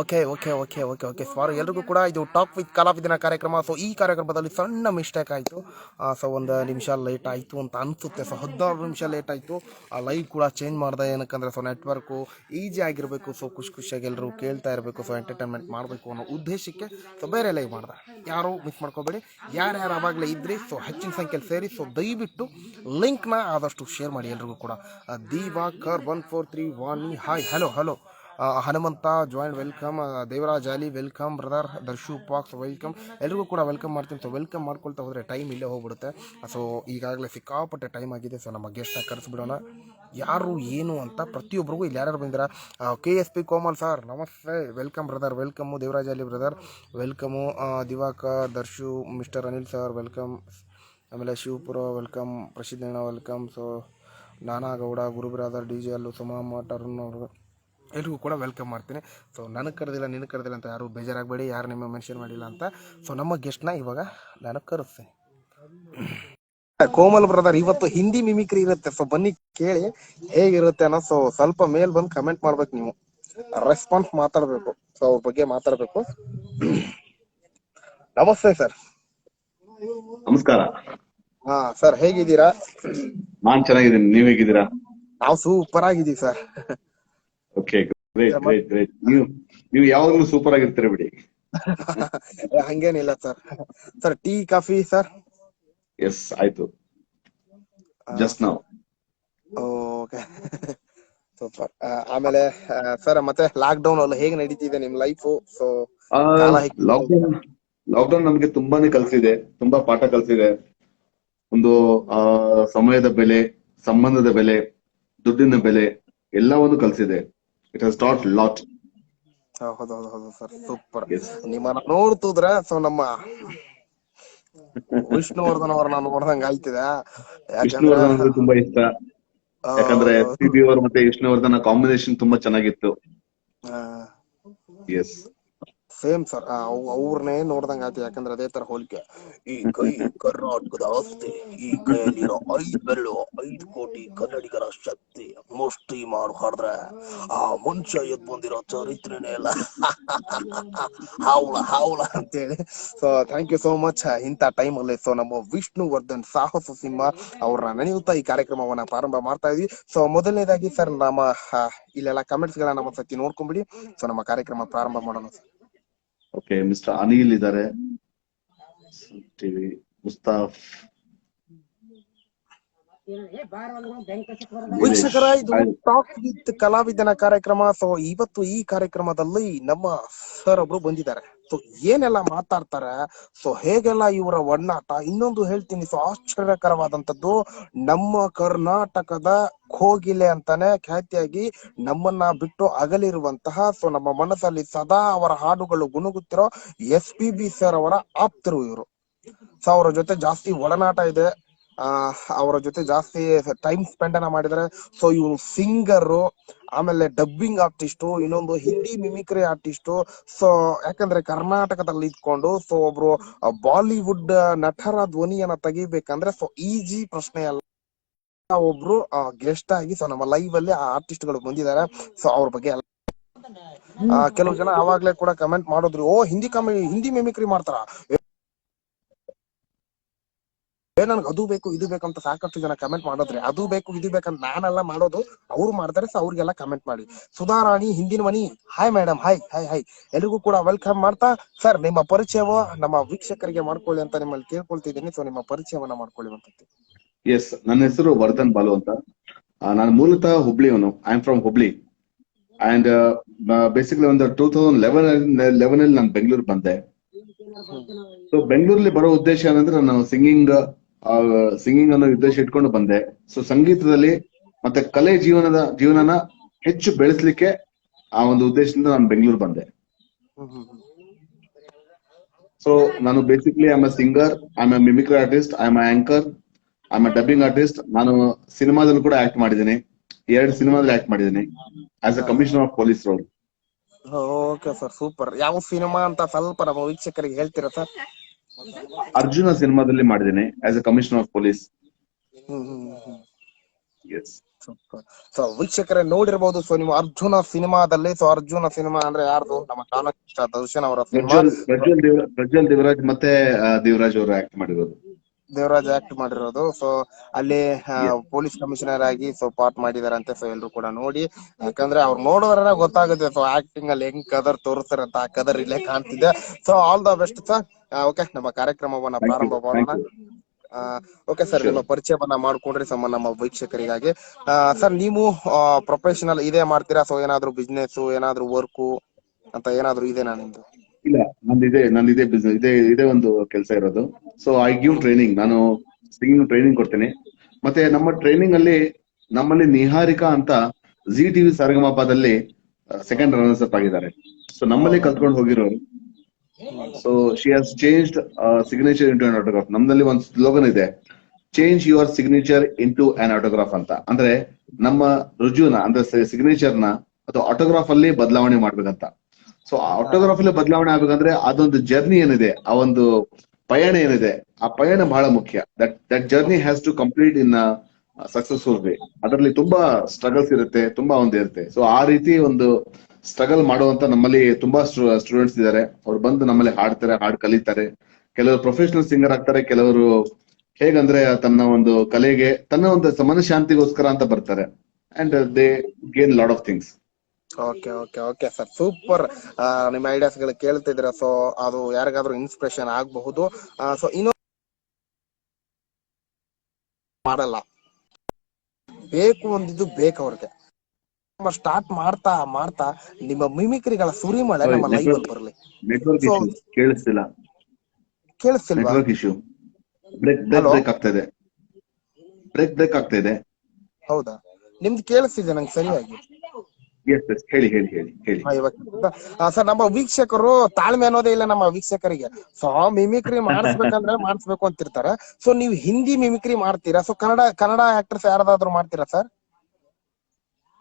Okay okay okay okay okay sorry ಎಲ್ರಿಗೂ ಕೂಡ ಇದು ಟಾಕ್ ವಿತ್ ಕಲಾವಿದನ ಕಾರ್ಯಕ್ರಮ. ಸೊ ಈ ಕಾರ್ಯಕ್ರಮದಲ್ಲಿ ಸಣ್ಣ ಮಿಸ್ಟೇಕ್ ಆಯಿತು. ಸೊ ಒಂದು ನಿಮಿಷ ಲೇಟ್ ಆಯಿತು ಅಂತ ಅನಿಸುತ್ತೆ. ಸೊ 16 ನಿಮಿಷ ಲೇಟ್ ಆಯಿತು. ಆ ಲೈವ್ ಕೂಡ ಚೇಂಜ್ ಮಾಡಿದೆ. ಏನಕ್ಕಂದರೆ ಸೊ ನೆಟ್ವರ್ಕು ಈಸಿ ಆಗಿರಬೇಕು. ಸೊ ಖುಷಿಯಾಗಿ ಎಲ್ಲರೂ ಕೇಳ್ತಾ ಇರಬೇಕು. ಸೊ ಎಂಟರ್ಟೈನ್ಮೆಂಟ್ ಮಾಡಬೇಕು ಅನ್ನೋ ಉದ್ದೇಶಕ್ಕೆ ಸೊ ಬೇರೆ ಲೈವ್ ಮಾಡಿದೆ. ಯಾರೂ ಮಿಸ್ ಮಾಡ್ಕೋಬೇಡಿ. ಯಾರ್ಯಾರು ಆವಾಗಲೇ ಇದ್ರಿ ಸೊ ಹೆಚ್ಚಿನ ಸಂಖ್ಯೆಯಲ್ಲಿ ಸೇರಿ. ಸೊ ದಯವಿಟ್ಟು ಲಿಂಕ್ನ ಆದಷ್ಟು ಶೇರ್ ಮಾಡಿ ಎಲ್ರಿಗೂ ಕೂಡ. Diwakar 1431 hi hello Hanumantha joined welcome. Devaraj Ali welcome. Brother Darshu ಪಾಕ್ಸ್ ವೆಲ್ಕಮ್. ಎಲ್ರಿಗೂ ಕೂಡ ವೆಲ್ಕಮ್ ಮಾಡ್ತೀನಿ. ಸೊ ವೆಲ್ಕಮ್ ಮಾಡ್ಕೊಳ್ತಾ ಹೋದರೆ ಟೈಮ್ ಇಲ್ಲೇ ಹೋಗ್ಬಿಡುತ್ತೆ. ಸೊ ಈಗಾಗಲೇ ಸಿಕ್ಕಾಪಟ್ಟೆ ಟೈಮ್ ಆಗಿದೆ. ಸೊ ನಮ್ಮ ಗೆಸ್ಟ್ನ ಕರೆಸ್ಬಿಡೋಣ. ಯಾರು ಏನು ಅಂತ ಪ್ರತಿಯೊಬ್ಬರಿಗೂ ಇಲ್ಲಿ ಯಾರ್ಯಾರು ಬಂದಿರ. KSP ಕೋಮಲ್ ಸರ್ ನಮಸ್ತೆ, welcome brother. Welcome Devaraj Ali brother welcome. Diwakar Darshu mister Anil sir welcome. ಆಮೇಲೆ ಶಿವಪುರ ವೆಲ್ಕಮ್. ಪ್ರಸಿದ್ಧಣ್ಣ welcome. So Nanagouda Guru brother DJ Allu ಸುಮಾಮಠ Arun ಅವರು ಎಲ್ರಿಗೂ ಕೂಡ ವೆಲ್ಕಮ್ ಮಾಡ್ತೀನಿ. ಸೊ ನನಗೆ ಕರೆದಿಲ್ಲ ನಿನಗೆ ಕರೆದಿಲ್ಲ ಅಂತ ಯಾರು ಬೇಜಾರಾಗಬೇಡಿ. ಯಾರು ನಿಮ್ಮ ಮೆನ್ಷನ್ ಮಾಡಿಲ್ಲ ಅಂತ. ಸೊ ನಮ್ಮ ಗೆಸ್ಟ್ನ ಇವಾಗ ನಾನು ಕರೆಸ್ತೀನಿ. ಕೋಮಲ್ ಬ್ರದರ್ ಇವತ್ತು ಹಿಂದಿ ಮಿಮಿಕ್ರಿ ಇರುತ್ತೆ. ಸೊ ಬನ್ನಿ ಕೇಳಿ ಹೇಗಿರುತ್ತೆ ಅನ್ನೋ. ಸೊ ಸ್ವಲ್ಪ ಮೇಲ್ ಬಂದು ಕಮೆಂಟ್ ಮಾಡ್ಬೇಕು. ನೀವು ರೆಸ್ಪಾನ್ಸ್ ಮಾತಾಡಬೇಕು. ಸೊ ಅವ್ರ ಬಗ್ಗೆ ಮಾತಾಡಬೇಕು. ನಮಸ್ತೆ ಸರ್. ನಮಸ್ಕಾರ. ಹಾ ಸರ್ ಹೇಗಿದ್ದೀರಾ? ನಾನ್ ಚೆನ್ನಾಗಿದ್ದೀನಿ, ನೀವ್ ಹೇಗಿದ್ದೀರಾ? ನಾವು ಸೂಪರ್ ಆಗಿದ್ದೀವಿ sir. Okay great great great. ನೀವು ಯಾವಾಗಲೂ ಸೂಪರ್ ಆಗಿರ್ತೀರ ಬಿಡಿ. ಹಂಗೇನಿಲ್ಲ sir. Sir tea coffee sir? Yes ಆಯ್ತು, ಜಸ್ಟ್ ನೌ. Okay super. ಆಮೇಲೆ ಸರ್ ಮತ್ತೆ ಲಾಕ್ ಡೌನ್ ಅಲ್ಲಿ ಹೇಗೆ ನಡೀತಿದೆ ನಿಮ್ ಲೈಫ್? ಸೊ ಲಾಕ್ಡೌನ್ ನಮ್ಗೆ ತುಂಬಾನೇ ಕಲ್ಸಿದೆ, ತುಂಬಾ ಪಾಠ ಕಲ್ಸಿದೆ. ಒಂದು ಸಮಯದ ಬೆಲೆ, ಸಂಬಂಧದ ಬೆಲೆ, ದುಡ್ಡಿನ ಬೆಲೆ ಎಲ್ಲವನ್ನು ಕಲ್ಸಿದೆ. It has taught lot. ಹೌದು ಸರ್ ಸೂಪರ್. ನಿಮ್ಮನ್ನ ನೋಡ್ತಿದ್ರೆ ಸೊ ನಮ್ಮ ವಿಷ್ಣುವರ್ಧನ್ ಅವ್ರನ್ನ ನೋಡ್ದಂಗ ಆಯ್ತಿದೆ. ವಿಷ್ಣುವರ್ಧನ್ ಅಂದ್ರೆ ತುಂಬಾ ಇಷ್ಟ. ಯಾಕಂದ್ರೆ CB ಅವರು ಮತ್ತೆ ವಿಷ್ಣುವರ್ಧನ್ ಕಾಂಬಿನೇಷನ್ ತುಂಬಾ ಚೆನ್ನಾಗಿತ್ತು. Yes same sir. ಅವ್ರನ್ನೇ ನೋಡ್ದಂಗ ಆಯ್ತು. ಯಾಕಂದ್ರೆ ಅದೇ ತರ ಹೋಲಿಕೆ. ಈ ಕೈ ಕರ್ನಾಟಕದ ಆಸ್ತಿ, ಈ ಕೈಯಲ್ಲಿರೋ 5 ಬೆರಳು 5 ಕೋಟಿ ಕನ್ನಡಿಗರ ಶಕ್ತಿ, ಮುಷ್ಟಿ ಮಾಡು ಹಾಡಿದ್ರೆ ಆ ಮನುಷ್ಯ ಎದ್ ಬಂದಿರೋ ಚರಿತ್ರೆನೇ ಇಲ್ಲ. ಹಾವಳ ಅಂತೇಳಿ. So thank you so much. ಇಂಥ ಟೈಮ್ ಅಲ್ಲಿ ಸೊ ನಮ್ಮ ವಿಷ್ಣುವರ್ಧನ್ ಸಾಹಸ ಸಿಂಹ ಅವ್ರನ್ನ ನೆನೆಯುತ್ತಾ ಈ ಕಾರ್ಯಕ್ರಮವನ್ನ ಪ್ರಾರಂಭ ಮಾಡ್ತಾ ಇದೀವಿ. ಸೊ ಮೊದಲನೇದಾಗಿ ಸರ್ ನಮ್ಮ ಇಲ್ಲೆಲ್ಲ ಕಮೆಂಟ್ಸ್ ಗಳನ್ನ ನಮ್ಮ ಸತಿ ನೋಡ್ಕೊಂಡ್ಬಿಡಿ. ಸೊ ನಮ್ಮ ಕಾರ್ಯಕ್ರಮ ಪ್ರಾರಂಭ ಮಾಡೋಣ ಸರ್. ಓಕೆ, ಮಿಸ್ಟರ್ ಅನಿಲ್ ಇದ್ದಾರೆ, ಮುಸ್ತಾಫ್. ವೀಕ್ಷಕರ, ಇದು ಟಾಕ್ ವಿತ್ ಕಲಾವಿದನ ಕಾರ್ಯಕ್ರಮ. ಸೊ ಇವತ್ತು ಈ ಕಾರ್ಯಕ್ರಮದಲ್ಲಿ ನಮ್ಮ ಸರ್ ಒಬ್ರು ಬಂದಿದ್ದಾರೆ. ಸೊ ಏನೆಲ್ಲ ಮಾತಾಡ್ತಾರೆ, ಸೊ ಹೇಗೆಲ್ಲ ಇವರ ಒಡನಾಟ, ಇನ್ನೊಂದು ಹೇಳ್ತೀನಿ. ಸೊ ಆಶ್ಚರ್ಯಕರವಾದಂತದ್ದು, ನಮ್ಮ ಕರ್ನಾಟಕದ ಕೋಗಿಲೆ ಅಂತಾನೆ ಖ್ಯಾತಿಯಾಗಿ ನಮ್ಮನ್ನ ಬಿಟ್ಟು ಅಗಲಿರುವಂತಹ, ಸೊ ನಮ್ಮ ಮನಸ್ಸಲ್ಲಿ ಸದಾ ಅವರ ಹಾಡುಗಳು ಗುನುಗುತ್ತಿರೋ SPB ಸರ್ ಅವರ ಆಪ್ತರು ಇವರು. ಸೊ ಅವರ ಜೊತೆ ಜಾಸ್ತಿ ಒಡನಾಟ ಇದೆ. ಅವರ ಜೊತೆ ಜಾಸ್ತಿ ಟೈಮ್ ಸ್ಪೆಂಡ್ ಅನ್ನ ಮಾಡಿದರೆ. ಸೊ ಇವರು ಸಿಂಗರು, ಆಮೇಲೆ ಡಬ್ಬಿಂಗ್ ಆರ್ಟಿಸ್ಟು, ಇನ್ನೊಂದು ಹಿಂದಿ ಮಿಮಿಕ್ರಿ ಆರ್ಟಿಸ್ಟು. ಸೊ ಯಾಕಂದ್ರೆ ಕರ್ನಾಟಕದಲ್ಲಿ ಇದ್ಕೊಂಡು ಸೊ ಒಬ್ರು ಬಾಲಿವುಡ್ ನಟರ ಧ್ವನಿಯನ್ನ ತೆಗಿಬೇಕಂದ್ರೆ ಸೊ ಈಜಿ ಪ್ರಶ್ನೆ ಅಲ್ಲ. ಒಬ್ರು ಗೆಸ್ಟ್ ಆಗಿ ಸೊ ನಮ್ಮ ಲೈವ್ ಅಲ್ಲಿ ಆ ಆರ್ಟಿಸ್ಟ್ ಗಳು ಬಂದಿದ್ದಾರೆ. ಸೊ ಅವ್ರ ಬಗ್ಗೆ ಎಲ್ಲ ಕೆಲವು ಜನ ಅವಾಗ್ಲೇ ಕೂಡ ಕಮೆಂಟ್ ಮಾಡಿದ್ರು, ಓ ಹಿಂದಿ ಮಿಮಿಕ್ರಿ ಮಾಡ್ತಾರ, ನನ್ಗೆ ಅದು ಬೇಕು ಇದು ಬೇಕಂತ ಸಾಕಷ್ಟು ಜನ ಕಮೆಂಟ್ ಮಾಡಿದ್ರೆ. ಅದು ಬೇಕು ಇದು ಬೇಕಂತ ನಾನೆಲ್ಲ ಮಾಡೋದು, ಅವ್ರು ಮಾಡ್ತಾರೆ. ಸೊ ಅವ್ರಿಗೆಲ್ಲ ಕಮೆಂಟ್ ಮಾಡಿ. ಸುಧಾರಾಣಿ ಹಿಂದಿನ ಮನಿ hi madam. Hi hi hi ಎಲ್ರಿಗೂ ಕೂಡ ವೆಲ್ಕಮ್ ಮಾಡ್ತಾ ಸರ್ ನಿಮ್ಮ ಪರಿಚಯವ ನಮ್ಮ ವೀಕ್ಷಕರಿಗೆ ಮಾಡ್ಕೊಳ್ಳಿ ಅಂತ ನಿಮ್ಮಲ್ಲಿ ಕೇಳ್ಕೊಳ್ತಿದ್ದೀನಿ. ಸೊ ನಿಮ್ಮ ಪರಿಚಯವನ್ನ ಮಾಡ್ಕೊಳ್ಳಿ ಅಂತ. ಎಸ್, ನನ್ನ ಹೆಸರು ವರ್ಧನ್ ಬಾಲು ಅಂತ. ನಾನು ಮೂಲತಃ ಹುಬ್ಳಿಯವನು. I am from Hubli. And basically ಒಂದು 2011 ಅಲ್ಲಿ ನಾನು ಬೆಂಗಳೂರು ಬಂದೆ. ಸೊ ಬೆಂಗಳೂರಲ್ಲಿ ಬರೋ ಉದ್ದೇಶ ಏನಂದ್ರೆ, ನಾನು ಸಿಂಗಿಂಗ್ ಅನ್ನೋ ಉದ್ದೇಶ ಇಟ್ಕೊಂಡು ಬಂದೆ. ಸೊ ಸಂಗೀತದಲ್ಲಿ ಮತ್ತೆ ಕಲೆ ಜೀವನನ ಹೆಚ್ಚು ಬೆಳೆಸಲಿಕ್ಕೆ ಆ ಒಂದು ಉದ್ದೇಶದಿಂದ ನಾನು ಬೆಂಗಳೂರು ಬಂದೆ. ಸೊ ನಾನು basically I am a singer, I am a mimicry artist, I am a anchor, I am a dubbing artist. ನಾನು ಸಿನಿಮಾದಲ್ಲೂ ಕೂಡ ಆಕ್ಟ್ ಮಾಡಿದ್ದೀನಿ. 2 ಸಿನಿಮಾದಲ್ಲಿ ಆಕ್ಟ್ ಮಾಡಿದ್ದೀನಿ as a commissioner of police role. Okay sir super. ಯಾವ cinema ಅಂತ ಸ್ವಲ್ಪ ನಮ್ಮ ವೀಕ್ಷಕರಿಗೆ ಹೇಳ್ತೀರಾ ಸರ್? ಅರ್ಜುನ ಸಿನಿಮಾದಲ್ಲಿ ಮಾಡಿದ್ದೀನಿ as a commissioner of police. Hmm hmm hmm yes. So ವೀಕ್ಷಕರೇ ನೋಡಿರ್ಬೋದು. ಸೊ ನೀವು ಅರ್ಜುನ ಸಿನಿಮಾದಲ್ಲಿ, ಸೊ ಅರ್ಜುನ ಸಿನಿಮಾ ಅಂದ್ರೆ ಯಾರ್ದು, ನಮ್ಮ ಚಾಣಕ್ಯ ದರ್ಶನ್ ಅವರ ಸಿನಿಮಾ. ಪ್ರಜ್ವಲ್ ದೇವರಾಜ್ ಮತ್ತೆ ದೇವರಾಜ್ ಅವರು ಆಕ್ಟ್ ಮಾಡಿರೋದು. ದೇವರಾಜ್ ಆಕ್ಟ್ ಮಾಡಿರೋದು. ಸೊ ಅಲ್ಲಿ Yes. ಪೊಲೀಸ್ ಕಮಿಷನರ್ ಆಗಿ ಸೊ ಪಾರ್ಟ್ ಮಾಡಿದಾರಂತೆ. ಸೊ ಎಲ್ರು ಕೂಡ ನೋಡಿ, ಯಾಕಂದ್ರೆ ಅವ್ರು ನೋಡಿದ್ರೆ ಗೊತ್ತಾಗುತ್ತೆ ಸೊ ಆಕ್ಟಿಂಗ್ ಅಲ್ಲಿ ಹೆಂಗ್ ಕದರ್ ತೋರಿಸ್ತಾರಂತ. ಆ ಕದರ್ ಇಲ್ಲೇ ಕಾಣ್ತಿದೆ. So all the best sir. Okay, ನಮ್ಮ ಕಾರ್ಯಕ್ರಮವನ್ನ Thank you. ಪ್ರಾರಂಭ ಮಾಡೋಣ. Thank you. Okay sir, Sure. ನಿಮ್ಮ ಪರಿಚಯವನ್ನ ಮಾಡ್ಕೊಂಡ್ರಿ ನಮ್ಮ ವೀಕ್ಷಕರಿಗಾಗಿ. ಸರ್, ನೀವು ಪ್ರೊಫೆಷನಲ್ ಇದೇ ಮಾಡ್ತೀರಾ, ಸೊ ಏನಾದ್ರು ಬಿಸ್ನೆಸ್, ಏನಾದ್ರು ವರ್ಕು ಅಂತ ಏನಾದ್ರು ಇದೆನಾ ನಿಮ್ದು? ಇಲ್ಲ, ನಂದಿದೆ ಬಿಸ್ನೆಸ್ ಇದೇ ಒಂದು ಕೆಲಸ ಇರೋದು. So I give training. ನಾನು ಸಿಂಗಿಂಗ್ ಟ್ರೈನಿಂಗ್ ಕೊಡ್ತೇನೆ. ಮತ್ತೆ ನಮ್ಮ ಟ್ರೈನಿಂಗ್ ಅಲ್ಲಿ ನಮ್ಮಲ್ಲಿ ನಿಹಾರಿಕಾ ಅಂತ ಜಿ ಟಿವಿ ಸರಿಗಮಪದಲ್ಲಿ ಸೆಕೆಂಡ್ ರನ್ನರ್ಸ್ ಅಪ್ ಆಗಿದ್ದಾರೆ. ಸೊ ನಮ್ಮಲ್ಲಿ ಕಲ್ತ್ಕೊಂಡು ಹೋಗಿರೋರು. So she has changed signature into an autograph. ನಮ್ಮಲ್ಲಿ ಒಂದು ಸ್ಲೋಗನ್ ಇದೆ, change your signature into an autograph ಅಂತ. ಅಂದ್ರೆ ನಮ್ಮ ರುಜುನ ಅಂದ್ರೆ ಸಿಗ್ನೇಚರ್ ನ ಅಥವಾ ಆಟೋಗ್ರಾಫ್ ಅಲ್ಲಿ ಬದಲಾವಣೆ ಮಾಡ್ಬೇಕಂತ. ಸೊ ಆಟೋಗ್ರಾಫ್ ಅಲ್ಲಿ ಬದಲಾವಣೆ ಆಗ್ಬೇಕಂದ್ರೆ ಅದೊಂದು ಜರ್ನಿ ಏನಿದೆ, ಆ ಒಂದು ಪಯಣ ಏನಿದೆ, ಆ ಪಯಣ ಬಹಳ ಮುಖ್ಯ. That journey has to complete in successful way. ಅದರಲ್ಲಿ ತುಂಬಾ ಸ್ಟ್ರಗಲ್ಸ್ ಇರುತ್ತೆ, ತುಂಬಾ ಒಂದು ಇರುತ್ತೆ. ಸೊ ಆ ರೀತಿ ಒಂದು ಸ್ಟ್ರಗಲ್ ಮಾಡುವಂತ ನಮ್ಮಲ್ಲಿ ತುಂಬಾ ಸ್ಟೂಡೆಂಟ್ಸ್ ಇದ್ದಾರೆ. ಅವ್ರು ಬಂದು ನಮ್ಮಲ್ಲಿ ಹಾಡ್ತಾರೆ, ಹಾಡು ಕಲಿತಾರೆ. ಕೆಲವರು ಪ್ರೊಫೆಷನಲ್ ಸಿಂಗರ್ ಆಗ್ತಾರೆ, ಕೆಲವರು ಹೇಗಂದ್ರೆ ತನ್ನ ಒಂದು ಕಲೆಗೆ, ತನ್ನ ಒಂದು ಮನಃಶಾಂತಿಗೋಸ್ಕರ ಅಂತ ಬರ್ತಾರೆ. And they gain lot of things. Okay okay okay sir, super. ನಿಮ್ಮ ಐಡಿಯಾಸ್ ಗಳು ಕೇಳ್ತಿದ್ರ. ಸೊ ಅದು ಯಾರಿಗಾದ್ರೂ ಇನ್ಸ್ಪಿರೇಷನ್ ಆಗಬಹುದು. ಸೊ ಇನ್ನೂ ಮಾಡಲ್ಲ, ಬೇಕು ಒಂದಿದ್ದು ಬೇಕು ಅವ್ರಿಗೆ. ಸ್ಟಾರ್ಟ್ ಮಾಡ್ತಾ ಮಾಡ್ತಾ ನಿಮ್ಮ ಮಿಮಿಕ್ರಿಗಳ ಸುರಿಮಳೆ ನಮ್ಮ ಲೈವ್ ಅಲ್ಲಿ ಬರಲಿ. ನೆಟ್ವರ್ಕ್ ಸೊ ಇಶ್ಯೂ, ಕೇಳಿಸ್ತಿಲ್ಲ. ಕೇಳಿಸ್ತಿಲ್ವಾ? ನೆಟ್ವರ್ಕ್ ಇಶ್ಯೂ, ಬ್ರೇಕ್ ಆಗ್ತಾ ಇದೆ. ಬ್ರೇಕ್ ಆಗ್ತಾ ಇದೆ. ಹೌದಾ, ನಿಮ್ದು ಕೇಳಿಸ್ತಿದೆ ನಂಗೆ ಸರಿಯಾಗಿ. ಎಸ್ ಎಸ್, ಹೇಳಿ ಹೇಳಿ ಹೇಳಿ ಹೇಳಿ. ಸರ್, ನಮ್ಮ ವೀಕ್ಷಕರು ತಾಳ್ಮೆ ಅನ್ನೋದೇ ಇಲ್ಲ ನಮ್ಮ ವೀಕ್ಷಕರಿಗೆ. ಸೊ ಮಿಮಿಕ್ರಿ ಮಾಡಿಸ್ಬೇಕಂದ್ರೆ ಮಾಡಿಸ್ಬೇಕು ಅಂತಿರ್ತಾರೆ. ಸೊ ನೀವು ಹಿಂದಿ ಮಿಮಿಕ್ರಿ ಮಾಡ್ತೀರಾ? ಸೊ ಕನ್ನಡ ಆಕ್ಟರ್ಸ್ ಯಾರಾದ್ರೂ ಮಾಡ್ತೀರಾ ಸರ್?